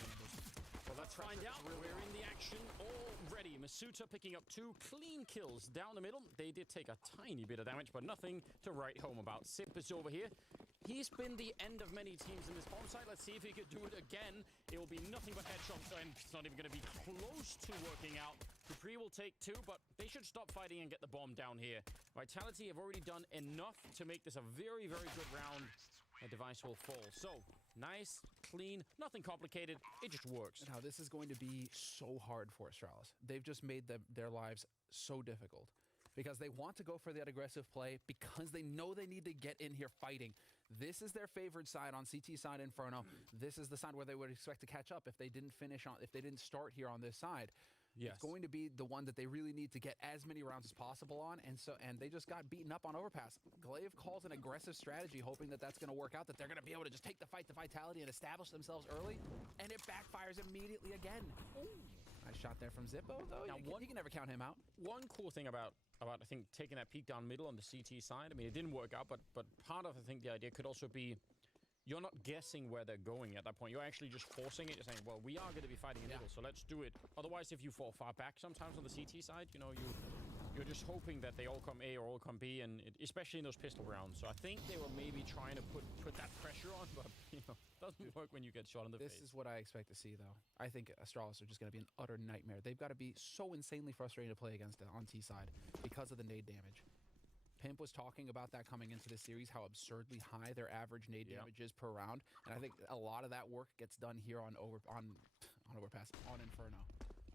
Well, let's find out. We're in the action already. Masuta picking up 2 clean kills down the middle. They did take a tiny bit of damage, but nothing to write home about. Sip is over here. He's been the end of many teams in this bomb site. Let's see if he could do it again. It will be nothing but headshots, and it's not even going to be close to working out. Dupree will take 2, but they should stop fighting and get the bomb down here. Vitality have already done enough to make this a very, very good round. A device will fall. So, nice, clean, nothing complicated. It just works. Now, this is going to be so hard for Astralis. They've just made their lives so difficult because they want to go for that aggressive play because they know they need to get in here fighting. This is their favored side on CT side Inferno. This is the side where they would expect to catch up if they didn't start here on this side. Yes. It's going to be the one that they really need to get as many rounds as possible on, and they just got beaten up on Overpass. Glaive calls an aggressive strategy, hoping that that's going to work out, that they're going to be able to just take the fight to Vitality and establish themselves early, and it backfires immediately again. Ooh. Nice shot there from Zippo, though. Now, you can never count him out. One cool thing about I think taking that peek down middle on the CT side, I mean, it didn't work out, but part of, I think, the idea could also be you're not guessing where they're going at that point. You're actually just forcing it. You're saying, well, we are going to be fighting in middle, so let's do it. Otherwise, if you fall far back sometimes on the CT side, you know, you're just hoping that they all come A or all come B, and especially in those pistol rounds. So I think they were maybe trying to put that pressure on, but, you know, it doesn't work when you get shot in the face. This is what I expect to see, though. I think Astralis are just going to be an utter nightmare. They've got to be so insanely frustrating to play against on T side because of the nade damage. Pimp was talking about that coming into this series, how absurdly high their average nade damage is per round, and I think a lot of that work gets done here on Overpass, on Inferno.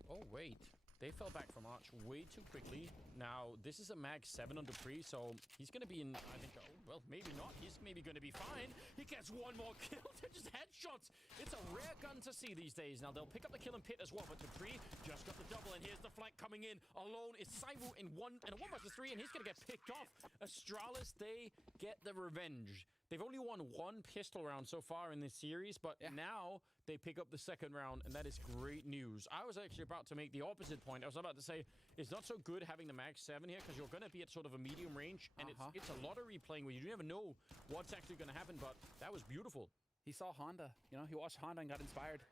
Oh, wait. They fell back from Arch way too quickly. Now, this is a mag 7 on Dupree, so he's going to be in, I think, oh, well, maybe not. He's maybe going to be fine. He gets one more kill. They're just headshots. It's a rare gun to see these days. Now, they'll pick up the kill and pit as well, but Dupree just got the double, and here's the flank coming in. Alone is Saivu in a 1 versus 3, and he's going to get picked off. Astralis, they get the revenge. They've only won 1 pistol round so far in this series, but now they pick up the second round, and that is great news. I was actually about to make the opposite point. I was about to say, it's not so good having the mag 7 here, because you're going to be at sort of a medium range, and it's a lottery playing where you never know what's actually going to happen, but that was beautiful. He saw Honda. You know, he watched Honda and got inspired.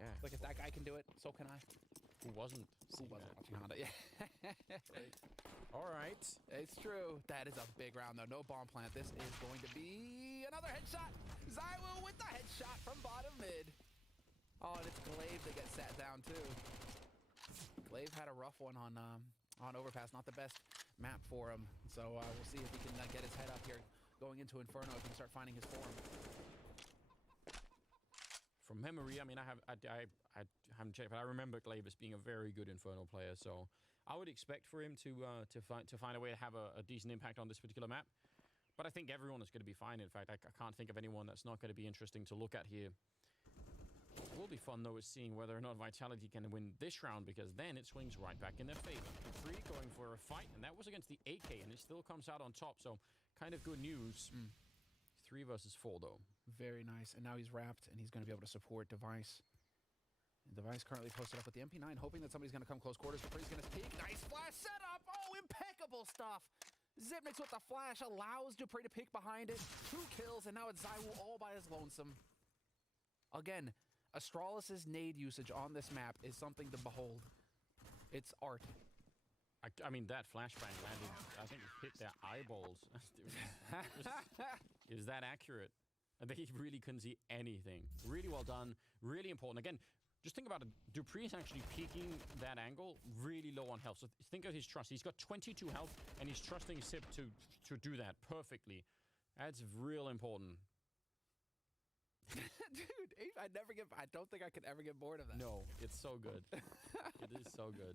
Yeah. It's like, if that guy can do it, so can I. Who wasn't? Who wasn't watching Honda? Yeah. Right. All right. It's true. That is a big round, though. No bomb plant. This is going to be another headshot. Zywoo with the headshot from bottom mid. Oh, and it's Glaive that gets sat down, too. Glaive had a rough one on Overpass. Not the best map for him. So we'll see if he can get his head up here going into Inferno if he can start finding his form. From memory, I mean, I haven't checked, but I remember Glaive as being a very good Inferno player, so I would expect for him to find a way to have a decent impact on this particular map. But I think everyone is going to be fine. In fact, I can't think of anyone that's not going to be interesting to look at here. What will be fun, though, is seeing whether or not Vitality can win this round, because then it swings right back in their favor. Dupree going for a fight, and that was against the AK, and it still comes out on top, so kind of good news. 3 versus 4, though. Very nice. And now he's wrapped, and he's going to be able to support Device. And Device currently posted up with the MP9, hoping that somebody's going to come close quarters. Dupree's going to peek. Nice flash setup. Oh, impeccable stuff. Zipnik's with the flash allows Dupree to peek behind it. 2 kills, and now it's Zywoo all by his lonesome. Again, Astralis' nade usage on this map is something to behold. It's art. I mean, that flashbang landed, I think it hit their eyeballs. Is that accurate? They really couldn't see anything. Really well done. Really important. Again, just think about it. Dupree is actually peeking that angle really low on health. So think of his trust. He's got 22 health, and he's trusting Sip to do that perfectly. That's real important. Dude, I don't think I could ever get bored of that. No, it's so good. It is so good.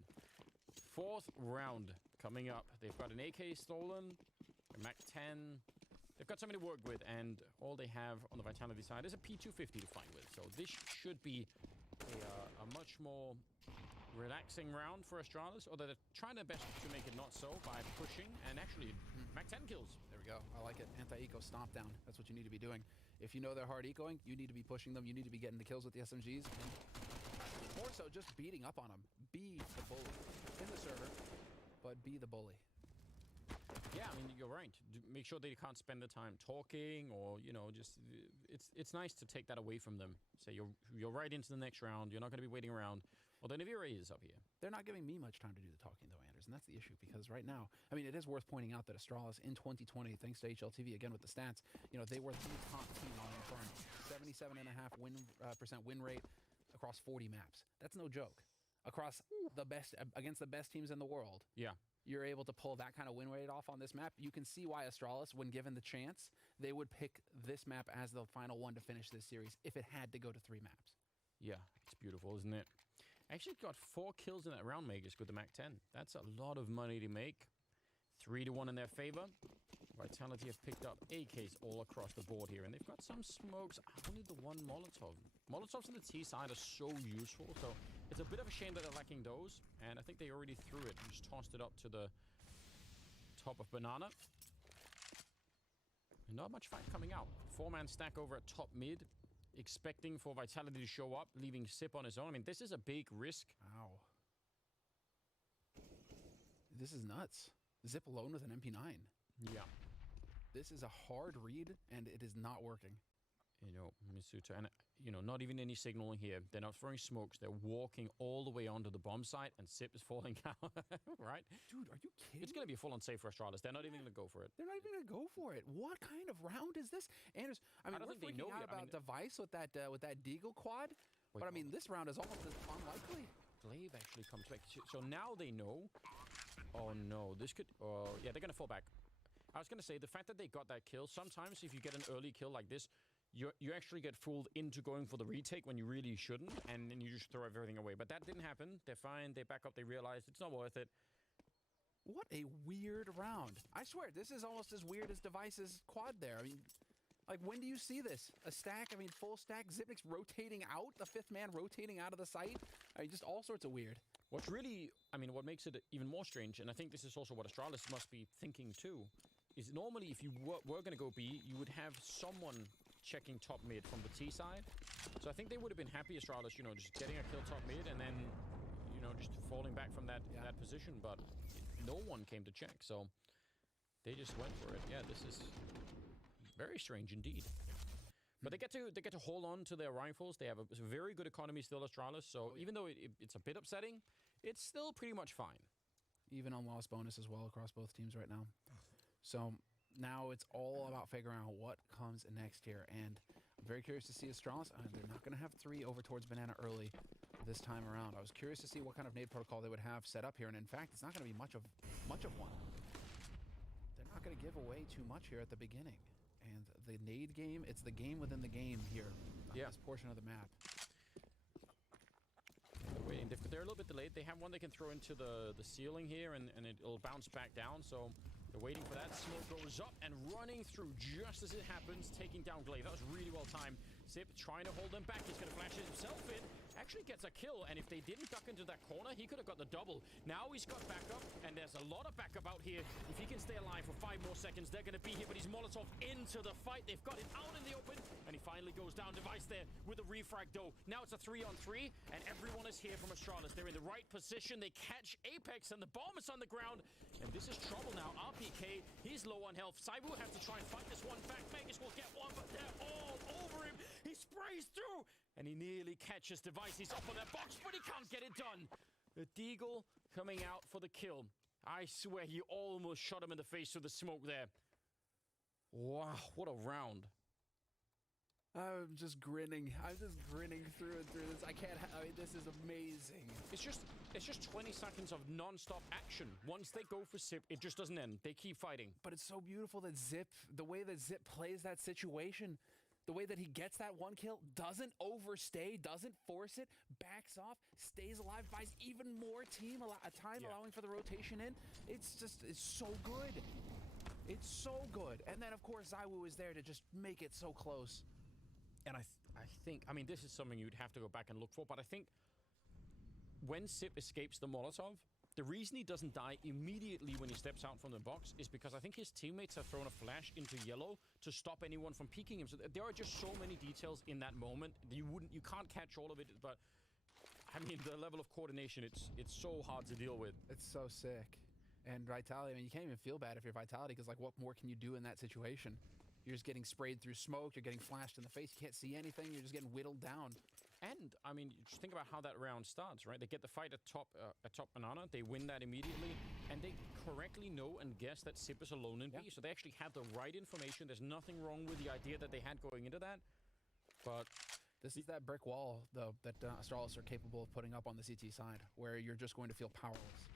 Fourth round coming up. They've got an AK stolen, a MAC-10. They've got somebody to work with, and all they have on the Vitality side is a P250 to fight with. So this should be a much more relaxing round for Astralis, although they're trying their best to make it not so by pushing, and actually, MAC-10 kills. There we go. I like it. Anti-eco stomp down. That's what you need to be doing. If you know they're hard ecoing, you need to be pushing them. You need to be getting the kills with the SMGs. And more so, just beating up on them. Be the bully in the server, but be the bully. Yeah, I mean, you're right. Make sure they can't spend the time talking, or just it's nice to take that away from them. Say you're right into the next round. You're not going to be waiting around. Although Navira is up here. They're not giving me much time to do the talking, though, Anders, and that's the issue, because right now, I mean, it is worth pointing out that Astralis in 2020, thanks to HLTV, again with the stats, they were the top team on Inferno. 77.5% win rate across 40 maps. That's no joke. Across against the best teams in the world. Yeah. You're able to pull that kind of win rate off on this map. You can see why Astralis, when given the chance, they would pick this map as the final one to finish this series if it had to go to 3 maps. Yeah, it's beautiful, isn't it? Actually got 4 kills in that round, Magus, with the MAC-10. That's a lot of money to make. 3-1 in their favor. Vitality have picked up AKs all across the board here, and they've got some smokes. Only the one Molotov. Molotovs on the T side are so useful, so it's a bit of a shame that they're lacking those, and I think they already threw it. Just tossed it up to the top of Banana. Not much fight coming out. 4-man stack over at top mid. Expecting for Vitality to show up, leaving Sip on his own. I mean, this is a big risk. Wow. This is nuts. Zip alone with an MP9. Yeah. This is a hard read, and it is not working. Misuta, and, not even any signaling here. They're not throwing smokes. They're walking all the way onto the bomb site, and Sip is falling out, right? Dude, are you kidding? It's going to be a full-on save for Astralis. They're not even going to go for it. They're not even going to go for it. What kind of round is this? Anders, I mean, we're freaking out about Device with that Deagle quad, but I mean, this round is almost unlikely. Glaive actually comes back. So now they know. Oh, no. This could... yeah, they're going to fall back. I was going to say, the fact that they got that kill, sometimes if you get an early kill like this, you actually get fooled into going for the retake when you really shouldn't, and then you just throw everything away. But that didn't happen. They're fine. They back up. They realize it's not worth it. What a weird round. I swear, this is almost as weird as Device's quad there. I mean, like, when do you see this? A stack, I mean, full stack, Zipnik's rotating out, the 5th man rotating out of the site. I mean, just all sorts of weird. What's really, I mean, what makes it even more strange, and I think this is also what Astralis must be thinking too, is normally if you were going to go B, you would have someone checking top mid from the T side. So I think they would have been happy, Astralis, just getting a kill top mid and then, just falling back from that position. But no one came to check, so they just went for it. Yeah, this is very strange indeed. But they get to hold on to their rifles. They have a very good economy still, Astralis. So even though it's a bit upsetting, it's still pretty much fine. Even on loss bonus as well across both teams right now. So now it's all about figuring out what comes next here. And I'm very curious to see Astralis. They're not going to have 3 over towards Banana early this time around. I was curious to see what kind of nade protocol they would have set up here. And in fact, it's not going to be much of one. They're not going to give away too much here at the beginning. And the nade game, it's the game within the game here on this portion of the map. Waiting. They're a little bit delayed. They have one they can throw into the ceiling here, and it'll bounce back down. So they're waiting for that. Smoke goes up and running through just as it happens, taking down Glaive. That was really well timed. Zip trying to hold them back. He's going to flash himself in. Actually gets a kill, and if they didn't duck into that corner, he could have got the double. Now he's got backup, and there's a lot of backup out here. If he can stay alive for 5 more seconds, they're going to be here, but he's Molotov into the fight. They've got it out in the open, and he finally goes down. Device there with a refrag, though. Now it's a 3-on-3, and everyone is here from Astralis. They're in the right position. They catch Apex, and the bomb is on the ground, and this is trouble now. RPK, he's low on health. Saibu has to try and fight this one back. Vegas will get one, but they're all over him. He sprays through, and he nearly catches Device. He's up on that box, but he can't get it done. The Deagle coming out for the kill. I swear he almost shot him in the face with the smoke there. Wow, what a round. I'm just grinning. I'm just grinning through and through this. I can't. I mean, this is amazing. It's just 20 seconds of non-stop action. Once they go for Zip, it just doesn't end. They keep fighting. But it's so beautiful that Zip, the way that Zip plays that situation, the way that he gets that one kill, doesn't overstay, doesn't force it, backs off, stays alive, buys even more time, allowing for the rotation in. It's so good. It's so good. And then, of course, Zywoo is there to just make it so close. And I think, I mean, this is something you'd have to go back and look for, but I think when Zip escapes the Molotov, the reason he doesn't die immediately when he steps out from the box is because I think his teammates have thrown a flash into yellow to stop anyone from peeking him. So there are just so many details in that moment. You can't catch all of it, but I mean, the level of coordination, it's so hard to deal with. It's so sick. And Vitality, I mean, you can't even feel bad if you're Vitality, because, like, what more can you do in that situation? You're just getting sprayed through smoke, you're getting flashed in the face, you can't see anything, you're just getting whittled down. And, I mean, just think about how that round starts, right? They get the fight at top Banana, they win that immediately, and they correctly know and guess that Zip is alone in B, so they actually have the right information. There's nothing wrong with the idea that they had going into that, but... This is that brick wall, though, that Astralis are capable of putting up on the CT side, where you're just going to feel powerless.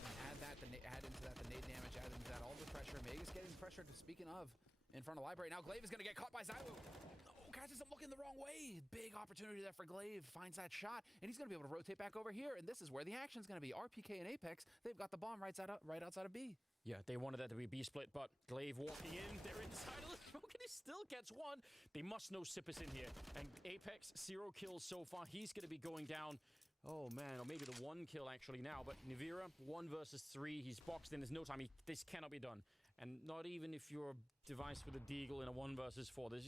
And add into that the nade damage, add into that all the pressure. Mega's getting pressure, speaking of, in front of Library. Now Glaive is going to get caught by Zywoo. Oh, catches him looking the wrong way. Big opportunity there for Glaive. Finds that shot, and he's going to be able to rotate back over here. And this is where the action's going to be. RPK and Apex, they've got the bomb right outside of B. Yeah, they wanted that to be B split, but Glaive walking in. They're inside of the smoke, and he still gets one. They must know Zip is in here. And Apex, 0 kills so far. He's going to be going down. Oh, man, or maybe the 1 kill actually now. But Nivira, 1 versus 3. He's boxed in. There's no time. This cannot be done. And not even if you're device with a Deagle in a 1 versus 4. The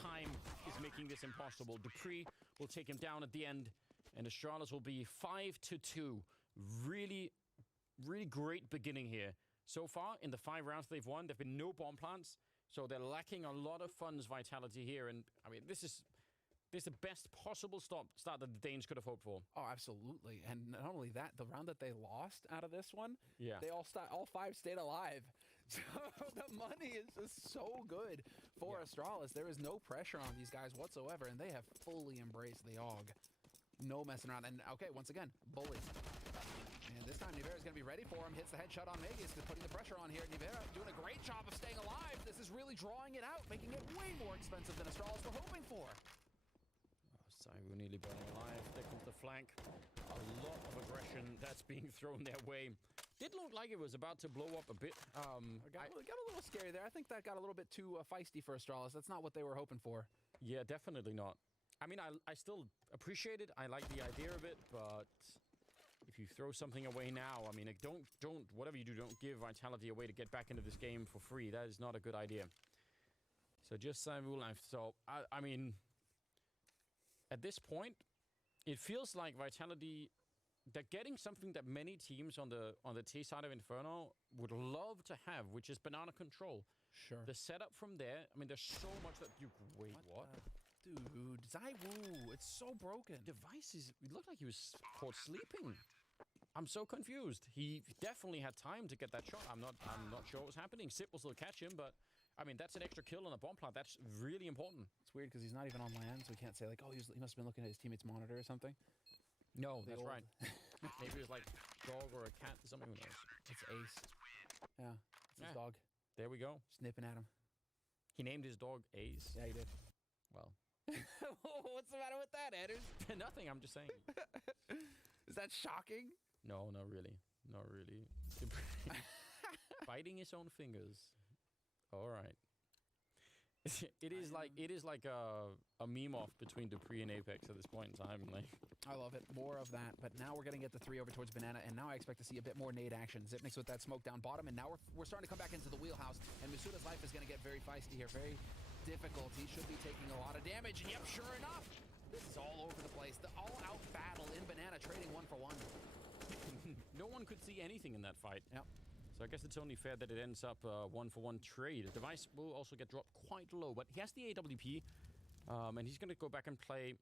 time is making this impossible. Dupree will take him down at the end. And Astralis will be 5-2. Really, really great beginning here. So far, in the 5 rounds they've won, there have been no bomb plants. So they're lacking a lot of funds vitality here. And, I mean, this is the best possible start that the Danes could have hoped for. Oh, absolutely. And not only that, the round that they lost out of this one, yeah, they all 5 stayed alive. So the money is just so good for Astralis. There is no pressure on these guys whatsoever, and they have fully embraced the AUG. No messing around. And, okay, once again, Bully. And this time, Nivera's going to be ready for him. Hits the headshot on Megas, putting the pressure on here. Nivera doing a great job of staying alive. This is really drawing it out, making it way more expensive than Astralis were hoping for. Zywoo nearly burning alive. There comes the flank. A lot of aggression that's being thrown their way. Did look like it was about to blow up a bit. Got a little scary there. I think that got a little bit too feisty for Astralis. That's not what they were hoping for. Yeah, definitely not. I mean, I still appreciate it. I like the idea of it, but if you throw something away now, I mean, don't whatever you do, don't give vitality away to get back into this game for free. That is not a good idea. So just Zywoo left. So I mean, at this point, it feels like vitality, they're getting something that many teams on the T side of Inferno would love to have, which is banana control. Sure. The setup from there, I mean, there's so much that you... Wait, what? Dude, Zywoo, it's so broken. Devices, it looked like he was caught sleeping. I'm so confused. He definitely had time to get that shot. I'm not sure what was happening. Zip will still catch him, but I mean, that's an extra kill on a bomb plant. That's really important. It's weird because he's not even on land, so we can't say like, oh, he must have been looking at his teammate's monitor or something. No, that's right. Maybe it was like dog or a cat or something. Who knows? It's Ace. Yeah, it's his dog. There we go. Snipping at him. He named his dog Ace. Yeah, he did. Well. What's the matter with that, Anders? Nothing, I'm just saying. Is that shocking? No, not really. Not really. Biting his own fingers. All right. It is like a meme off between Dupree and Apex at this point in time. Like, I love it. More of that. But now we're going to get the 3 over towards Banana, and now I expect to see a bit more nade action. Zipnik's with that smoke down bottom, and now we're starting to come back into the wheelhouse, and Masuda's life is going to get very feisty here. Very difficult. He should be taking a lot of damage, and yep, sure enough, this is all over the place. The all-out battle in Banana, trading 1 for 1. No one could see anything in that fight. Yep. So I guess it's only fair that it ends up 1 for 1 trade. The device will also get dropped quite low, but he has the AWP, and he's going to go back and play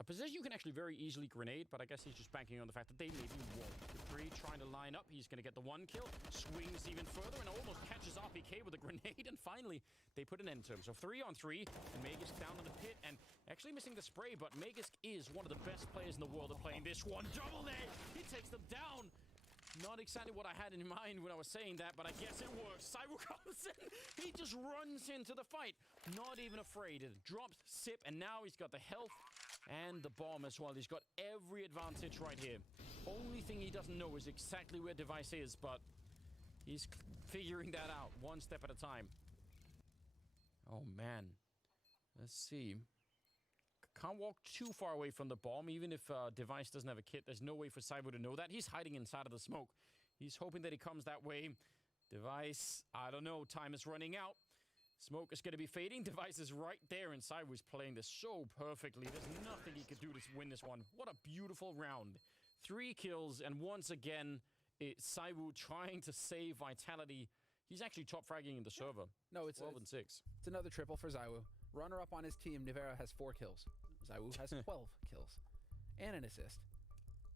a position you can actually very easily grenade, but I guess he's just banking on the fact that they maybe won't. Dupree trying to line up. He's going to get the 1 kill. Swings even further and almost catches RPK with a grenade. And finally, they put an end to him. So 3 on 3. And Magisk down in the pit and actually missing the spray. But Magisk is one of the best players in the world at playing this one. Double A! He takes them down. Not exactly what I had in mind when I was saying that, but I guess it works. Cyber comes in. He just runs into the fight. Not even afraid. It drops Sip, and now he's got the health and the bomb as well. He's got every advantage right here. Only thing he doesn't know is exactly where Device is, but he's figuring that out one step at a time. Oh, man. Let's see. Can't walk too far away from the bomb, even if Device doesn't have a kit. There's no way for Cyber to know that. He's hiding inside of the smoke. He's hoping that he comes that way. Device, I don't know. Time is running out. Smoke is going to be fading. Device is right there, and Cyber is playing this so perfectly. There's nothing he could do to win this one. What a beautiful round. 3 kills, and once again, it's Cyber trying to save Vitality. He's actually top fragging in the server. No, it's 12 and 6. It's another triple for Zywoo. Runner up on his team, Nivera has 4 kills. Zywoo has 12 kills and an assist.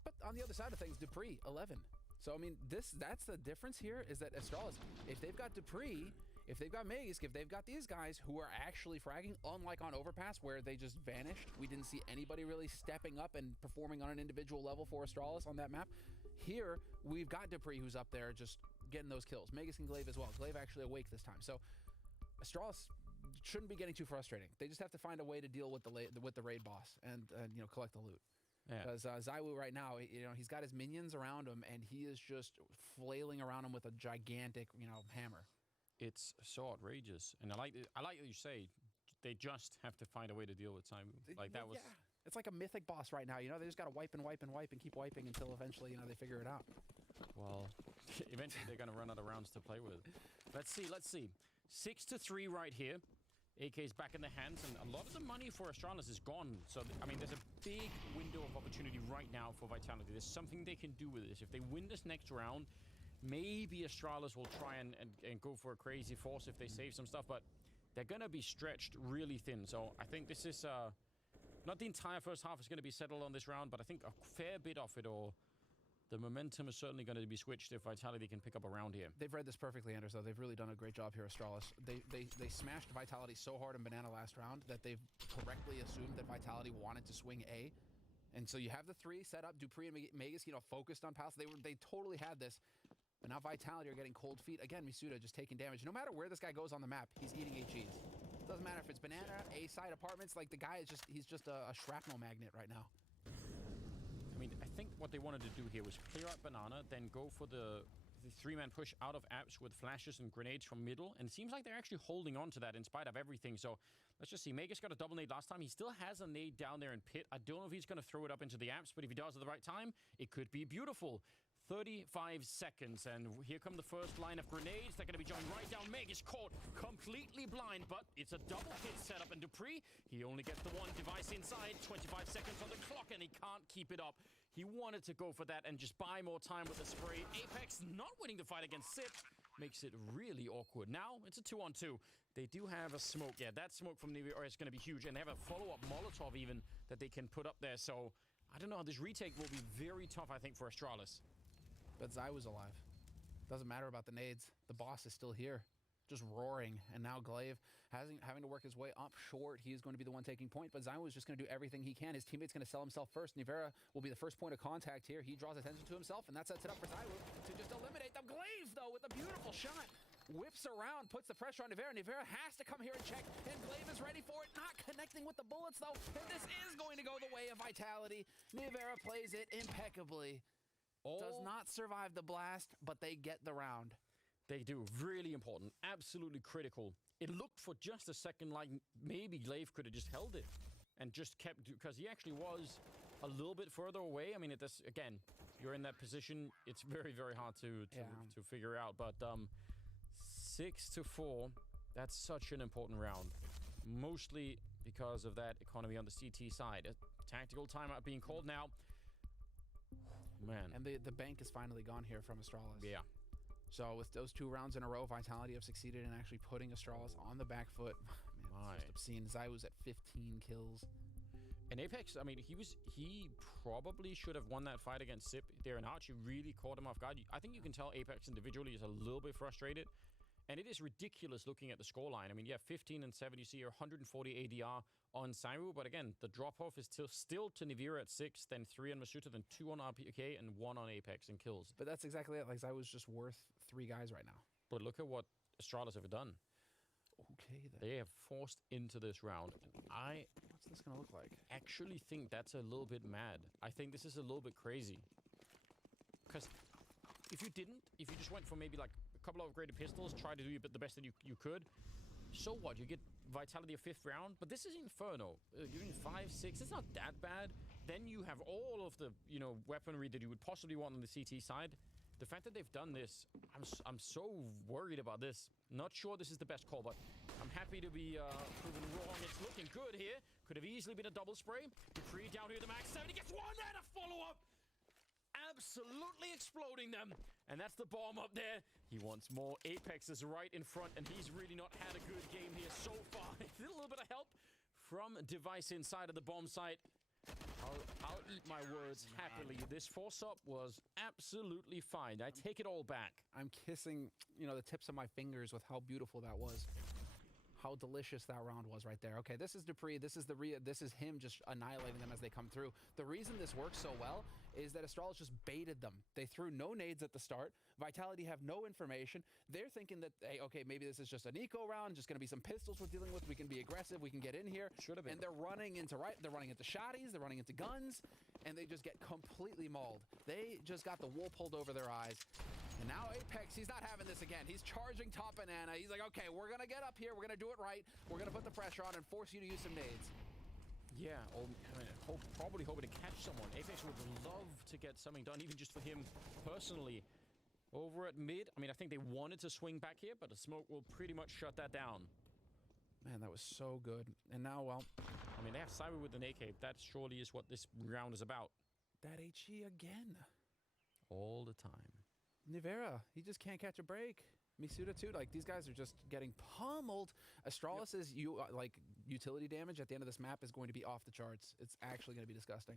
But on the other side of things, Dupree 11. So I mean, that's the difference here is that Astralis, if they've got Dupree, if they've got Magisk, if they've got these guys who are actually fragging, unlike on Overpass where they just vanished, we didn't see anybody really stepping up and performing on an individual level for Astralis on that map. Here, we've got Dupree who's up there just getting those kills. Magisk and Glaive as well. Glaive actually awake this time. So Astralis shouldn't be getting too frustrating. They just have to find a way to deal with the raid boss and you know, collect the loot. Because Zywoo right now, you know, he's got his minions around him and he is just flailing around him with a gigantic, you know, hammer. It's so outrageous, and I like that you say they just have to find a way to deal with Zywoo. Like that was. Yeah. It's like a mythic boss right now. You know, they just got to wipe and wipe and wipe and keep wiping until eventually, you know, they figure it out. Well, eventually they're going to run out of rounds to play with. Let's see. 6-3 right here. AK's back in the hands, and a lot of the money for Astralis is gone. So, I mean, there's a big window of opportunity right now for Vitality. There's something they can do with this. If they win this next round, maybe Astralis will try and go for a crazy force if they save some stuff, but they're going to be stretched really thin. So I think this is, not the entire first half is going to be settled on this round, but I think a fair bit of it, or the momentum is certainly going to be switched if Vitality can pick up a round here. They've read this perfectly, Anders, though. They've really done a great job here, Astralis. They smashed Vitality so hard in Banana last round that they've correctly assumed that Vitality wanted to swing A. And so you have the 3 set up. Dupree and Magisk, you know, focused on Palace. They totally had this. But now Vitality are getting cold feet. Again, Misuda just taking damage. No matter where this guy goes on the map, he's eating HEs. Doesn't matter if it's Banana, A-side apartments. Like, the guy is just, he's just a shrapnel magnet right now. I mean, I think what they wanted to do here was clear out Banana, then go for the 3-man push out of apps with flashes and grenades from middle. And it seems like they're actually holding on to that in spite of everything. So let's just see. Magisk got a double nade last time. He still has a nade down there in pit. I don't know if he's going to throw it up into the apps, but if he does at the right time, it could be beautiful. 35 seconds, and here come the first line of grenades. They're going to be jumping right down. Meg is caught completely blind, but it's a double hit setup, and Dupree, he only gets the 1 device inside. 25 seconds on the clock, and he can't keep it up. He wanted to go for that and just buy more time with the spray. Apex not winning the fight against Sip. Makes it really awkward. Now, it's a 2-on-2. They do have a smoke. Yeah, that smoke from Nivea is going to be huge, and they have a follow-up Molotov even that they can put up there. So, I don't know. This retake will be very tough, I think, for Astralis. But Zywoo's alive. Doesn't matter about the nades. The boss is still here, just roaring. And now Glaive having to work his way up short. He is going to be the one taking point, but Zywoo is just going to do everything he can. His teammate's going to sell himself first. Nivera will be the first point of contact here. He draws attention to himself, and that sets it up for Zywoo to just eliminate them. Glaive, though, with a beautiful shot. Whips around, puts the pressure on Nivera. Nivera has to come here and check, and Glaive is ready for it. Not connecting with the bullets, though. And this is going to go the way of Vitality. Nivera plays it impeccably. Does not survive the blast, but they get the round. They do. Really important. Absolutely critical. It looked for just a second like maybe Glaive could have just held it and just kept, because he actually was a little bit further away. I mean, again, you're in that position. It's very, very hard to figure out. But 6-4, that's such an important round. Mostly because of that economy on the CT side. A tactical timeout being called now. Man. And the bank is finally gone here from Astralis. Yeah. So with those 2 rounds in a row, Vitality have succeeded in actually putting Astralis on the back foot. Man, it's just obscene. Zywoo's at 15 kills. And Apex, I mean, he probably should have won that fight against Sip there, and Archie really caught him off guard. I think you can tell Apex individually is a little bit frustrated. And it is ridiculous looking at the scoreline. I mean, yeah, 15 and 7, you see here, 140 ADR on Sairu. But again, the drop-off is still to Nivira at 6, then 3 on Masuta, then 2 on RPK, and 1 on Apex in kills. But that's exactly it. Like, I was just worth 3 guys right now. But look at what Astralis have done. Okay, then. They have forced into this round. And What's this going to look like? actually think that's a little bit mad. I think this is a little bit crazy. Because if you just went for maybe like a couple of upgraded pistols, try to do the best that you could, so what? You get Vitality of 5th round, but this is Inferno. You're in 5, 6, it's not that bad. Then you have all of the, weaponry that you would possibly want on the CT side. The fact that they've done this, I'm so worried about this. Not sure this is the best call, but I'm happy to be proven wrong. It's looking good here. Could have easily been a double spray. Dupree down here at the max 7. He gets one and a follow-up. Absolutely exploding them. And that's the bomb up there. He wants more. Apex is right in front, and he's really not had a good game here so far. A little bit of help from Device inside of the bomb site. I'll eat my words happily. This force-up was absolutely fine. I take it all back. I'm kissing, the tips of my fingers with how beautiful that was. How delicious that round was right there. Okay, this is Dupree. This is him just annihilating them as they come through. The reason this works so well is that Astralis just baited them. They threw no nades at the start. Vitality have no information. They're thinking that, hey, okay, maybe this is just an eco round, just going to be some pistols we're dealing with. We can be aggressive. We can get in here. Should have been. And they're running into shotties. They're running into guns, and they just get completely mauled. They just got the wool pulled over their eyes. And now Apex, he's not having this again. He's charging top banana. He's like, okay, we're going to get up here. We're going to do it right. We're going to put the pressure on and force you to use some nades. Yeah, probably hoping to catch someone. Apex would love to get something done, even just for him personally. Over at mid, I think they wanted to swing back here, but the smoke will pretty much shut that down. Man, that was so good. And now, well... they have Cyber with an AK. That surely is what this round is about. That HE again. All the time. Nivera, he just can't catch a break. Misuda too, these guys are just getting pummeled. Astralis's utility damage at the end of this map is going to be off the charts. It's actually going to be disgusting.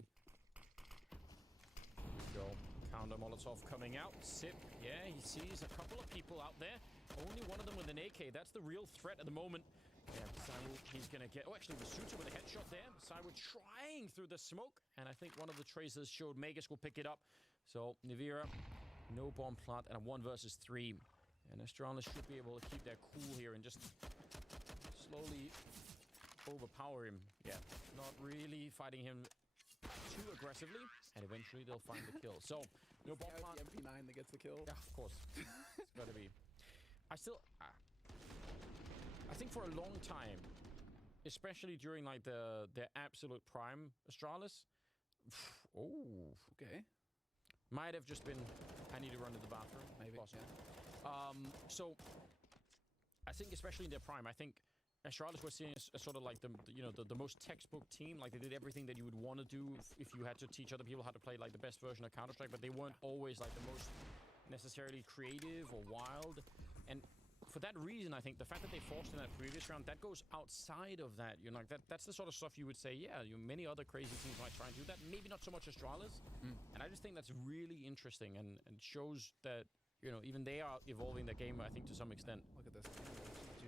Go. Counter Molotov coming out. Sip, yeah, he sees a couple of people out there. Only one of them with an AK. That's the real threat at the moment. Yeah, Saru, he's going to get... Oh, actually, Masuta with a headshot there. Saru trying through the smoke. And I think one of the tracers showed Magus will pick it up. So, Nivira, no bomb plant, and a 1 versus 3. And Astralis should be able to keep their cool here and just slowly overpower him. Yeah, not really fighting him too aggressively, and eventually they'll find the kill. So, no bomb plant. The MP9 that gets the kill. Yeah, of course. It's got to be. I think for a long time, especially during the absolute prime Astralis. Oh, okay. Might have just been, I need to run to the bathroom. Maybe. Possibly. Yeah. So, I think especially in their prime, I think Astralis was seeing as sort of like the most textbook team. Like they did everything that you would want to do if you had to teach other people how to play like the best version of Counter-Strike, but they weren't always like the most necessarily creative or wild. And for that reason, I think the fact that they forced in that previous round, that goes outside of that. That's the sort of stuff you would say, yeah, many other crazy teams might try and do that. Maybe not so much Astralis. And I just think that's really interesting and shows that, even they are evolving the game, I think, to some extent. Look at this.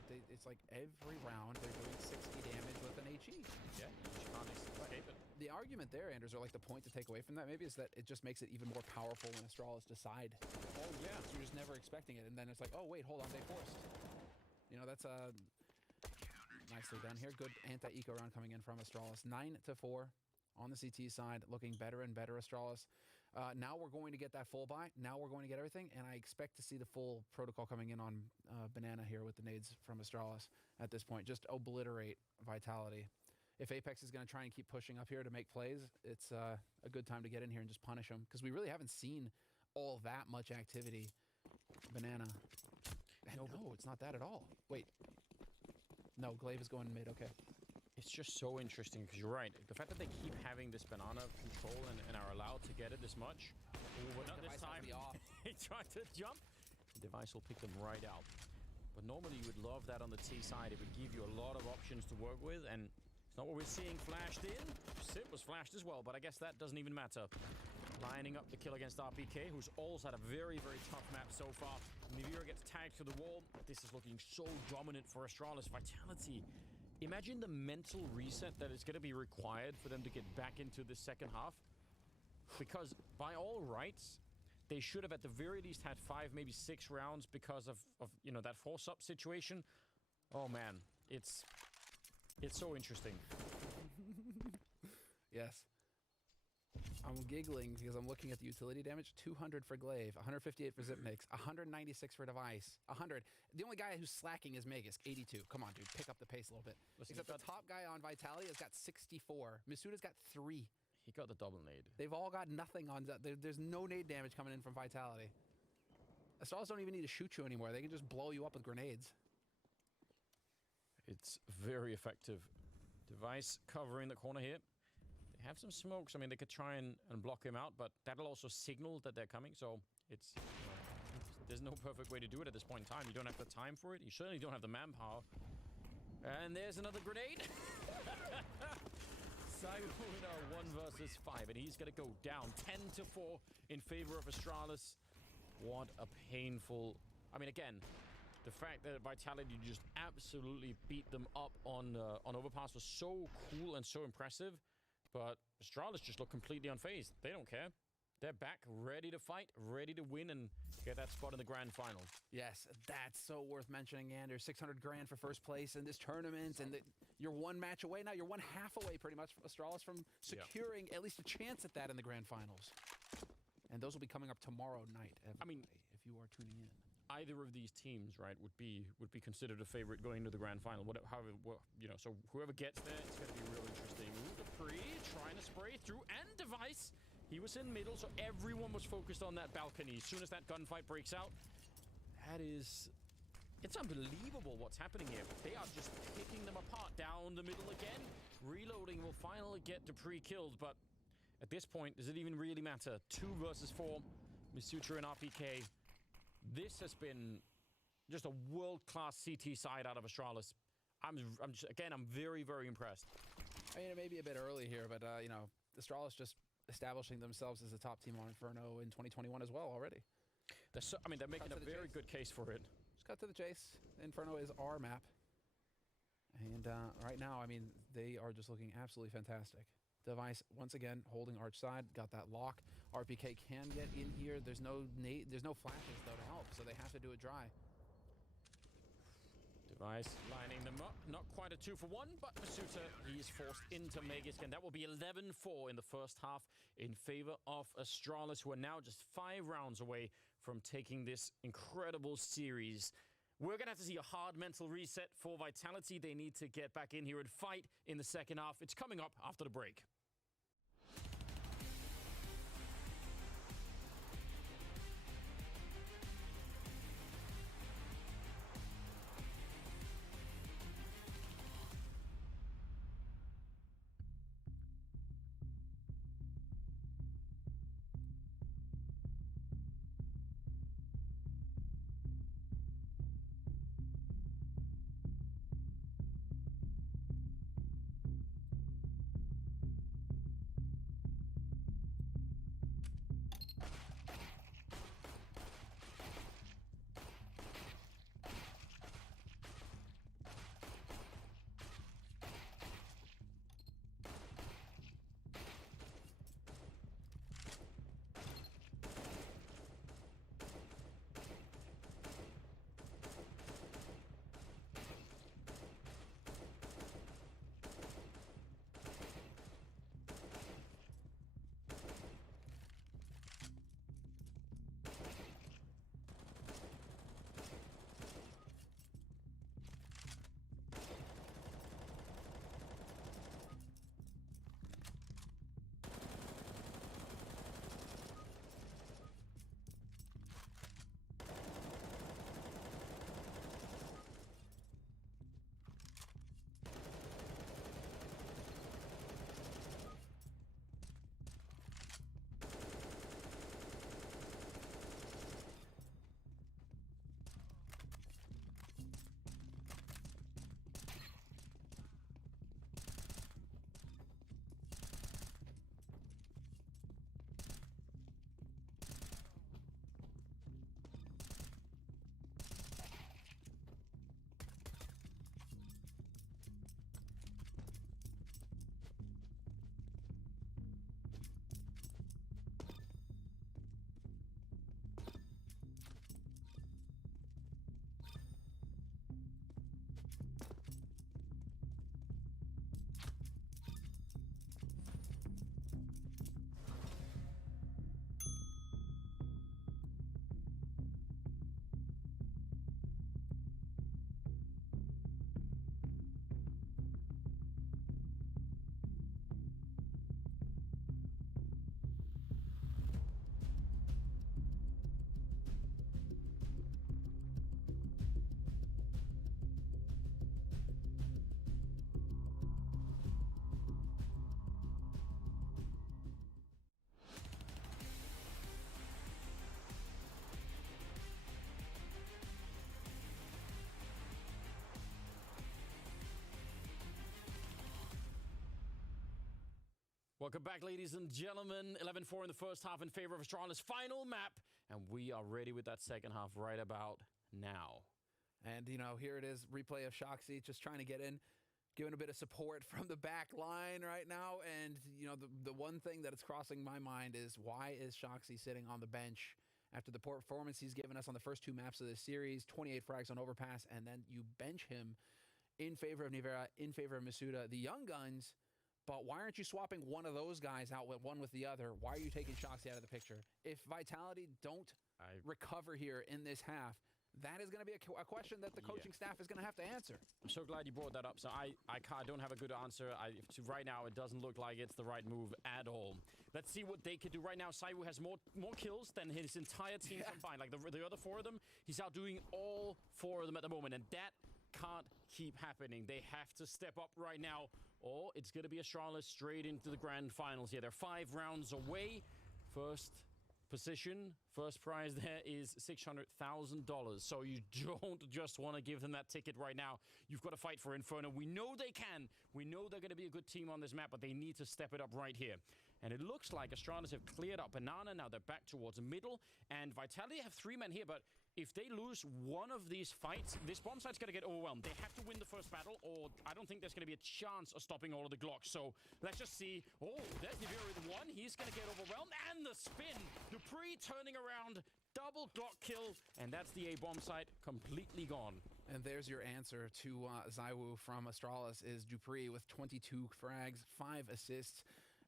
Dude, it's like every round they're doing 60 damage with an HE. Yeah, you just can't escape it. The argument there, Anders, or the point to take away from that maybe is that it just makes it even more powerful when Astralis decide. Oh, yeah. So you're just never expecting it, and then it's like, oh, wait, hold on, they forced. That's nicely done here. Good anti-eco round coming in from Astralis. 9-4 on the CT side, looking better and better, Astralis. Now we're going to get that full buy. Now we're going to get everything, and I expect to see the full protocol coming in on Banana here with the nades from Astralis at this point. Just obliterate Vitality. If Apex is going to try and keep pushing up here to make plays, it's a good time to get in here and just punish them, because we really haven't seen all that much activity. Banana. No, it's not that at all. Wait. No, Glaive is going mid. Okay. It's just so interesting because you're right. The fact that they keep having this banana control and are allowed to get it this much. Ooh, but not this time. He tried to jump. The device will pick them right out. But normally you would love that on the T side. It would give you a lot of options to work with. And Not what we're seeing flashed in. Sip was flashed as well, but I guess that doesn't even matter. Lining up the kill against RPK, who's also had a very, very tough map so far. Nivira gets tagged to the wall. This is looking so dominant for Astralis. Vitality. Imagine the mental reset that is going to be required for them to get back into the second half. Because by all rights, they should have at the very least had 5, maybe 6 rounds because of you know, that force-up situation. Oh man, it's so interesting. Yes. I'm giggling because I'm looking at the utility damage. 200 for Glaive, 158 for Zipnix, 196 for Device, 100. The only guy who's slacking is Magisk, 82. Come on, dude, pick up the pace a little bit. Listen, Except the top guy on Vitality has got 64. Misuda's got 3. He got the double nade. They've all got nothing on... There's no nade damage coming in from Vitality. Astralis don't even need to shoot you anymore. They can just blow you up with grenades. It's very effective. Device covering the corner here. They have some smokes. I mean, they could try and block him out, but that'll also signal that they're coming. So it's there's no perfect way to do it at this point in time. You don't have the time for it. You certainly don't have the manpower. And there's another grenade. Simona 1 versus 5, and he's going to go down 10-4 in favor of Astralis. What a painful... I mean, again, the fact that Vitality just absolutely beat them up on Overpass was so cool and so impressive. But Astralis just look completely unfazed. They don't care. They're back, ready to fight, ready to win and get that spot in the grand final. Yes, that's so worth mentioning, Anders. 600 grand for first place in this tournament, and you're 1 match away now. You're 1 half away, pretty much, Astralis from securing at least a chance at that in the grand finals. And those will be coming up tomorrow night. I mean, if you are tuning in, either of these teams, right, would be considered a favorite going into the grand final. However, you know, so whoever gets there, it's going to be real interesting. Ooh, Dupree trying to spray through, and Device. He was in middle, so everyone was focused on that balcony. As soon as that gunfight breaks out, it's unbelievable what's happening here. They are just picking them apart down the middle again. Reloading will finally get Dupree killed, but at this point, does it even really matter? 2 versus 4, Misutra and RPK. This has been just a world-class CT side out of Astralis. I'm very, very impressed. I mean, it may be a bit early here, but, you know, Astralis just establishing themselves as a top team on Inferno in 2021 as well already. They're making a very good case for it. Just cut to the chase. Inferno is our map. And right now, I mean, they are just looking absolutely fantastic. Device, once again, holding arch side, got that lock. RPK can get in here. There's no flashes, though, to help, so they have to do it dry. Device lining them up. Not quite a 2-for-1, but Masuta, he's forced into Magisk, and that will be 11-4 in the first half in favor of Astralis, who are now just 5 rounds away from taking this incredible series. We're going to have to see a hard mental reset for Vitality. They need to get back in here and fight in the second half. It's coming up after the break. Welcome back, ladies and gentlemen. 11-4 in the first half in favor of Astralis' final map. And we are ready with that second half right about now. And, you know, here it is, replay of Shoxy just trying to get in, giving a bit of support from the back line right now. And, you know, the one thing that is crossing my mind is why is Shoxy sitting on the bench after the performance he's given us on the first two maps of this series, 28 frags on Overpass, and then you bench him in favor of Nivera, in favor of Masuda, the young guns. But why aren't you swapping one of those guys out with one with the other? Why are you taking Shoxy out of the picture? If Vitality don't recover here in this half, that is going to be a question that the coaching staff is going to have to answer. I'm so glad you brought that up. So I don't have a good answer. Right now, it doesn't look like it's the right move at all. Let's see what they could do right now. Saiwu has more kills than his entire team combined. Like the other four of them, he's outdoing all four of them at the moment. And that can't keep happening. They have to step up right now, or it's going to be Astralis straight into the grand finals here. They're 5 rounds away. First position, first prize there is $600,000. So you don't just want to give them that ticket right now. You've got to fight for Inferno. We know they can. We know they're going to be a good team on this map, but they need to step it up right here. And it looks like Astralis have cleared up Banana. Now they're back towards the middle. And Vitality have 3 men here, but if they lose one of these fights, this bomb site's going to get overwhelmed. They have to win the first battle, or I don't think there's going to be a chance of stopping all of the Glocks. So let's just see. Oh, there's Nivera with 1. He's going to get overwhelmed. And the spin. Dupree turning around. Double Glock kill. And that's the A bomb site completely gone. And there's your answer to Saiwu from Astralis is Dupree with 22 frags, 5 assists.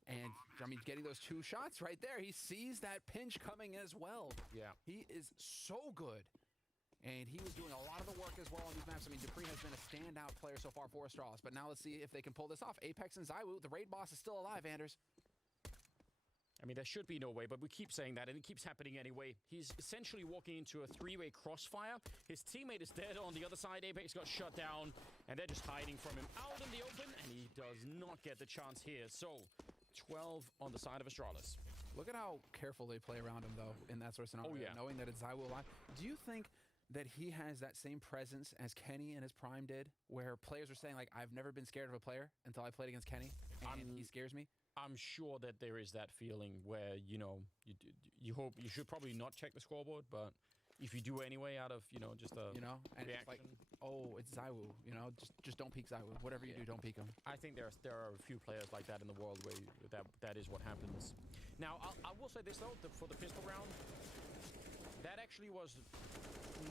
And, I mean, getting those 2 shots right there, he sees that pinch coming as well. Yeah. He is so good. And he was doing a lot of the work as well on these maps. I mean, Dupree has been a standout player so far for Astralis. But now let's see if they can pull this off. Apex and Saiwu, the raid boss is still alive, Anders. I mean, there should be no way, but we keep saying that, and it keeps happening anyway. He's essentially walking into a 3-way crossfire. His teammate is dead on the other side. Apex got shut down, and they're just hiding from him out in the open, and he does not get the chance here. So 12 on the side of Astralis. Look at how careful they play around him, though, in that sort of scenario. Oh, yeah. Knowing that it's Saiwu alive. Do you think that he has that same presence as Kenny in his prime did, where players are saying, like, I've never been scared of a player until I played against Kenny, and he scares me? I'm sure that there is that feeling where, you know, you hope you should probably not check the scoreboard, but if you do anyway out of, you know, just a and reaction. it's like, oh, it's Saiwu, you know, just don't peek Saiwu. Whatever you do, don't peek him. I think there are a few players like that in the world where that is what happens. Now, I will say this, though, for the pistol round, that actually was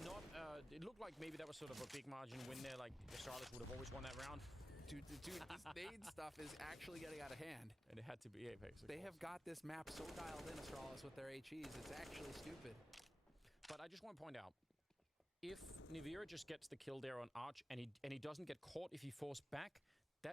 not, it looked like maybe that was sort of a big margin win there, like Astralis would have always won that round. Dude, this nade stuff is actually getting out of hand. And it had to be Apex. They have got this map so dialed in, Astralis, with their HEs. It's actually stupid. But I just want to point out, if Nivera just gets the kill there on Arch and he doesn't get caught if he falls back,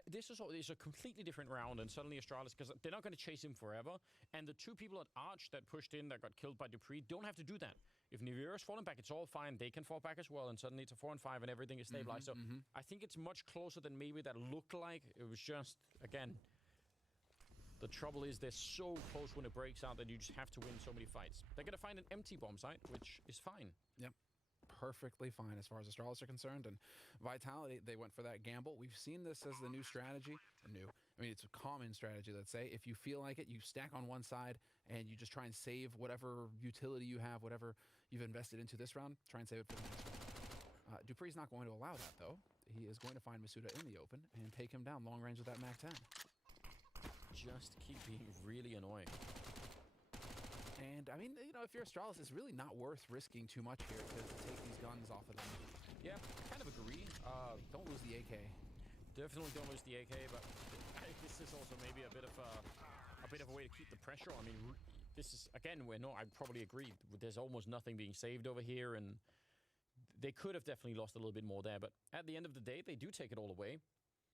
this is a completely different round, and suddenly Astralis, because they're not going to chase him forever, and the 2 people at Arch that pushed in that got killed by Dupree don't have to do that. If Nivera's fallen back, it's all fine. They can fall back as well, and suddenly it's a 4-5 and everything is stabilized. I think it's much closer than maybe that looked like. It was just, again, the trouble is they're so close when it breaks out that you just have to win so many fights. They're going to find an empty bomb site, which is fine. Yep. Perfectly fine as far as Astralis are concerned. And Vitality, they went for that gamble. We've seen this as the new strategy. I mean, it's a common strategy, let's say. If you feel like it, you stack on one side and you just try and save whatever utility you have, whatever you've invested into this round, try and save it for the next round. Dupree's not going to allow that, though. He is going to find Masuda in the open and take him down long range with that MAC-10. Just keep being really annoying. And, I mean, you know, if you're Astralis, it's really not worth risking too much here to take these guns off of them. Yeah, I kind of agree. Don't lose the AK. Definitely don't lose the AK, but this is also maybe a bit of a way to keep the pressure. I mean, this is, again, I probably agree. There's almost nothing being saved over here, and they could have definitely lost a little bit more there, but at the end of the day, they do take it all away.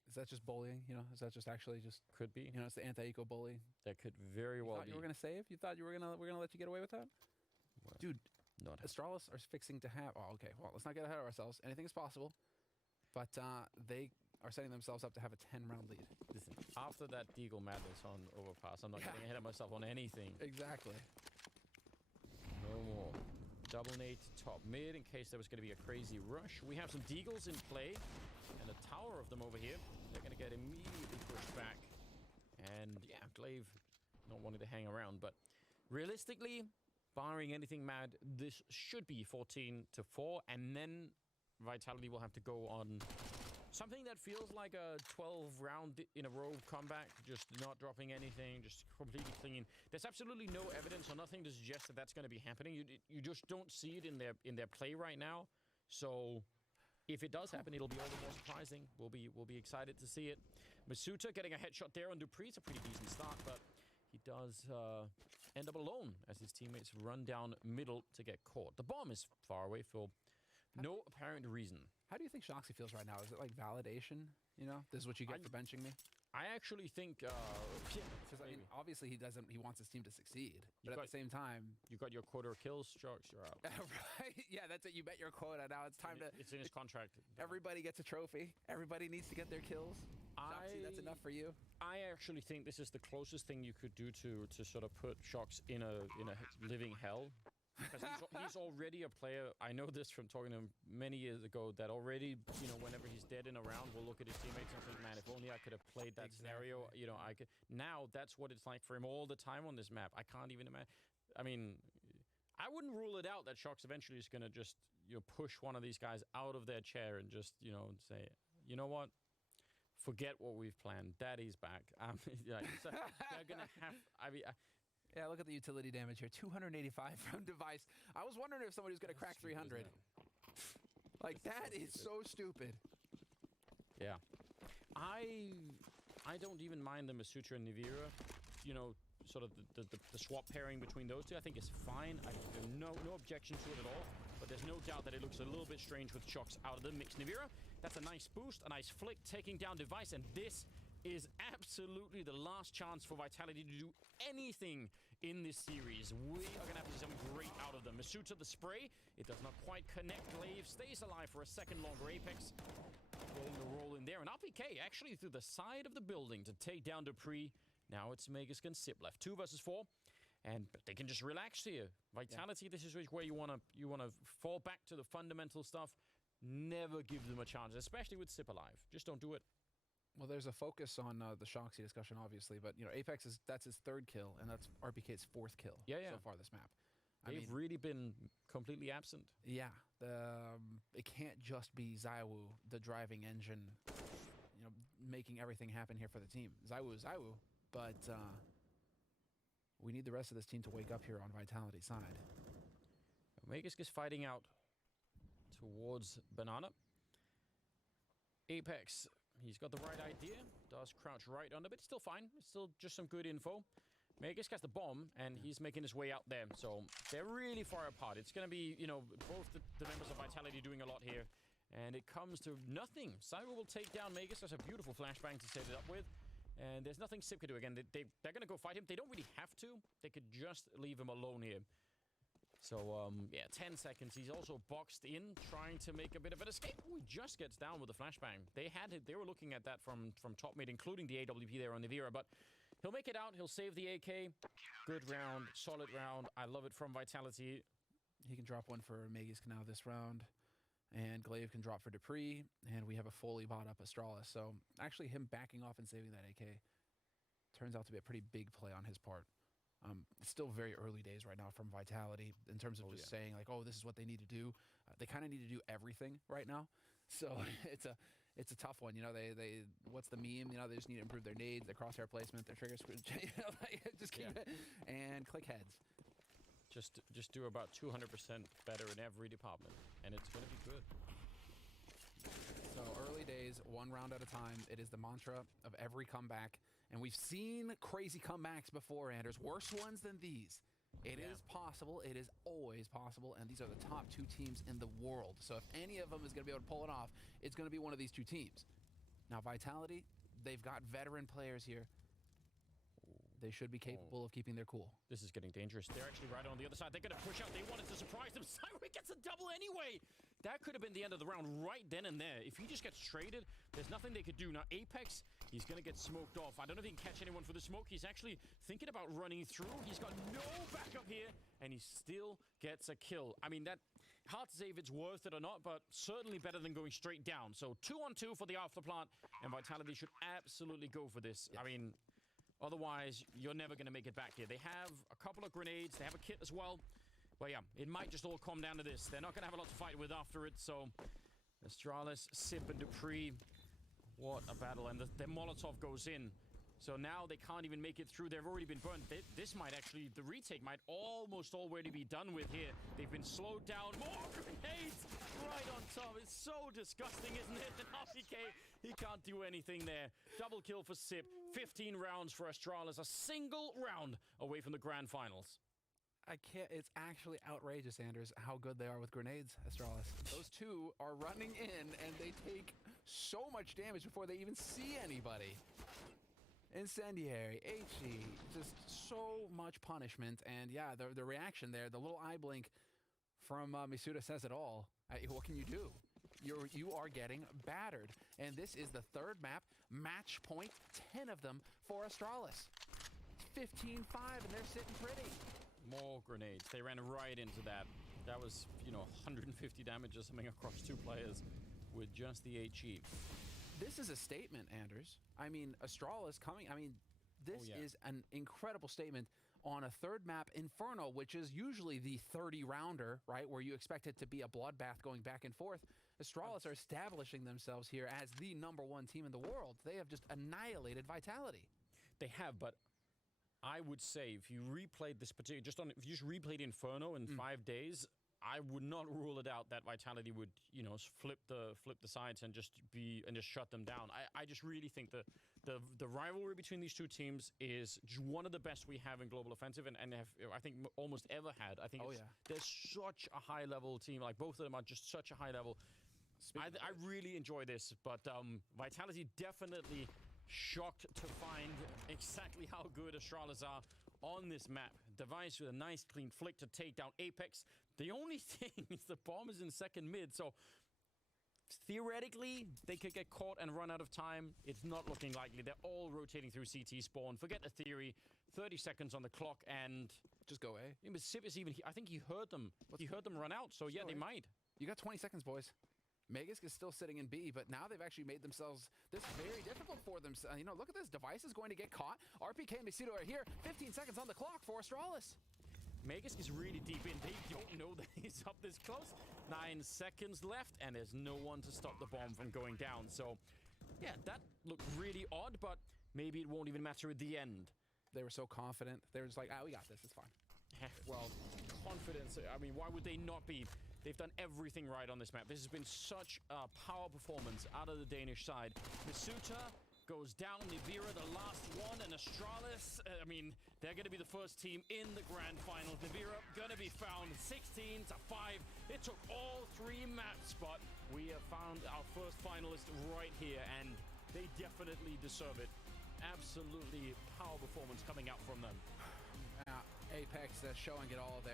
Is that just bullying? You know, is that just actually just could be? You know, it's the anti-eco bully. That could very well be. You were gonna save? You thought we're gonna let you get away with that? Well, dude? Not Astralis are fixing to have. Oh, okay. Well, let's not get ahead of ourselves. Anything is possible, but they are setting themselves up to have a 10-round lead. Listen, after that Deagle madness on Overpass, I'm not getting ahead of myself on anything. Exactly. No more. Double nade top mid in case there was going to be a crazy rush. We have some Deagles in play and a tower of them over here. They're going to get immediately pushed back. And yeah, Glaive not wanting to hang around, but realistically, barring anything mad, this should be 14-4, and then Vitality will have to go on something that feels like a 12-round in a row comeback, just not dropping anything, just completely clean. There's absolutely no evidence or nothing to suggest that that's going to be happening. You just don't see it in their play right now. So if it does happen, it'll be all the more surprising. We'll be excited to see it. Masuta getting a headshot there on Dupree. It's a pretty decent start, but he does end up alone as his teammates run down middle to get caught. The bomb is far away for no apparent reason. How do you think Shoxy feels right now? Is it like validation? You know, this is what you get for benching me? I actually think, Because I mean, obviously he wants his team to succeed, but at the same time, you got your quota of kills, Sharks, you're out. Right? Yeah, that's it. You bet your quota. Now it's time to. It's in his contract. Everybody gets a trophy. Everybody needs to get their kills. Shoxy, that's enough for you. I actually think this is the closest thing you could do to sort of put Shox in a living hell. Because he's already a player. I know this from talking to him many years ago, that already, you know, whenever he's dead in a round, we'll look at his teammates and think, man, if only I could have played that scenario, you know, I could. Now that's what it's like for him all the time on this map. I can't even imagine. I mean, I wouldn't rule it out that Shox eventually is going to just, you know, push one of these guys out of their chair and just, you know, say, you know what? Forget what we've planned. Daddy's back. Yeah, so they're going to have. I mean. Yeah, look at the utility damage here. 285 from Device. I was wondering if somebody was going to crack 300. Like, that is so stupid. Yeah. I don't even mind the Masutra and Nivira. You know, sort of the swap pairing between those two, I think is fine. I have no objection to it at all. But there's no doubt that it looks a little bit strange with Shox out of the mix. Nivira, that's a nice boost, a nice flick, taking down Device, and this is absolutely the last chance for Vitality to do anything in this series. We are going to have to see something great out of them. Masuta, the spray, it does not quite connect. Glaive stays alive for a second longer. Apex getting the roll in there. And RPK actually through the side of the building to take down Dupree. Now it's Magus and Sip left. 2 versus 4. And they can just relax here. Vitality, this is where you want to fall back to the fundamental stuff. Never give them a chance, especially with Sip alive. Just don't do it. Well, there's a focus on the Shoxy discussion, obviously, but you know, Apex that's his 3rd kill, and that's RPK's 4th kill so far this map. They've really been completely absent. Yeah, it can't just be ZywOo, the driving engine, you know, making everything happen here for the team. ZywOo is ZywOo, but we need the rest of this team to wake up here on Vitality's side. Magus is fighting out towards Banana. Apex. He's got the right idea, does crouch right under, but it's still fine. It's still just some good info. Magus gets the bomb, and he's making his way out there. So they're really far apart. It's going to be, you know, both the members of Vitality doing a lot here. And it comes to nothing. ZywOo will take down Magus. That's a beautiful flashbang to set it up with. And there's nothing Sip could do. Again, they're going to go fight him. They don't really have to. They could just leave him alone here. So, yeah, 10 seconds. He's also boxed in, trying to make a bit of an escape. Ooh, he just gets down with the flashbang. They were looking at that from top mid, including the AWP there on Nivira, but he'll make it out. He'll save the AK. Good round, solid round. I love it from Vitality. He can drop one for Magus now this round, and Glaive can drop for Dupree, and we have a fully bought up Astralis. So, actually, him backing off and saving that AK turns out to be a pretty big play on his part. It's still very early days right now from Vitality in terms of just saying like, oh, this is what they need to do. They kind of need to do everything right now. So it's a tough one. You know, they what's the meme? You know, they just need to improve their nades, their crosshair placement, their trigger switch. You know, like, just keep it and click heads. Just do about 200% better in every department, and it's going to be good. So early days, 1 round at a time. It is the mantra of every comeback. And we've seen crazy comebacks before, Anders. Worse ones than these. It is possible. It is always possible. And these are the top 2 teams in the world. So if any of them is going to be able to pull it off, it's going to be one of these 2 teams. Now, Vitality, they've got veteran players here. They should be capable of keeping their cool. This is getting dangerous. They're actually right on the other side. They're going to push out. They wanted to surprise them. ZywOo gets a double anyway. That could have been the end of the round right then and there. If he just gets traded, there's nothing they could do. Now, Apex, he's going to get smoked off. I don't know if he can catch anyone for the smoke. He's actually thinking about running through. He's got no backup here, and he still gets a kill. I mean, that hard to say if it's worth it or not, but certainly better than going straight down. So 2-on-2 for the after plant, and Vitality should absolutely go for this. Yes. I mean, Otherwise, you're never going to make it back here. They have a couple of grenades. They have a kit as well. But yeah, it might just all come down to this. They're not going to have a lot to fight with after it. So Astralis, Sip, and Dupree. What a battle. And the Molotov goes in. So now they can't even make it through. They've already been burned. This might actually, the retake might almost already be done with here. They've been slowed down. More grenades right on top. It's so disgusting, isn't it? And RPK, he can't do anything there. Double kill for Sip. 15 rounds for Astralis. A single round away from the grand finals. I can't. It's actually outrageous, Anders, how good they are with grenades, Astralis. Those two are running in, and they take so much damage before they even see anybody. Incendiary, HE, just so much punishment. And yeah, the reaction there, the little eye blink from Misuda says it all. What can you do? You are getting battered. And this is the third map, match point, 10 of them for Astralis. 15-5, and they're sitting pretty. More grenades. They ran right into that. That was, 150 damage or something across two players with just the HE. This is a statement, Anders. I mean, Astralis coming. I mean, this is an incredible statement on a third map, Inferno, which is usually the 30-rounder, right, where you expect it to be a bloodbath going back and forth. Astralis are establishing themselves here as the #1 team in the world. They have just annihilated Vitality. They have, but I would say if you replayed this particular, if you just replayed Inferno in 5 days, I would not rule it out that Vitality would, flip the sides and just shut them down. I just really think the rivalry between these two teams is one of the best we have in Global Offensive, and have, I think, almost ever had. I think there's such a high level team. Like, both of them are just such a high level. I really enjoy this, but Vitality definitely shocked to find exactly how good Astralis are on this map. Device with a nice clean flick to take down Apex. The only thing is the bomb is in second mid, so theoretically they could get caught and run out of time. It's not looking likely. They're all rotating through CT spawn. Forget the theory. 30 seconds on the clock, and just go A. Yeah, but Sip is even. I think he heard them. He heard them run out. So yeah, they might. You got 20 seconds, boys. Magisk is still sitting in B, but now they've actually made themselves this very difficult for them. Look at this. Device is going to get caught. RPK and Misuda are here. 15 seconds on the clock for Astralis. Magisk is really deep in. They don't know that he's up this close. 9 seconds left, and there's no one to stop the bomb from going down. So, yeah, that looked really odd, but maybe it won't even matter at the end. They were so confident. They were just like, we got this. It's fine. Well, confidence. I mean, why would they not be? They've done everything right on this map. This has been such a power performance out of the Danish side. Misuta goes down. Nivira, the last one, and Astralis. They're going to be the first team in the grand final. Nivira going to be found 16-5. It took all 3 maps, but we have found our first finalist right here, and they definitely deserve it. Absolutely power performance coming out from them. Apex showing it all there.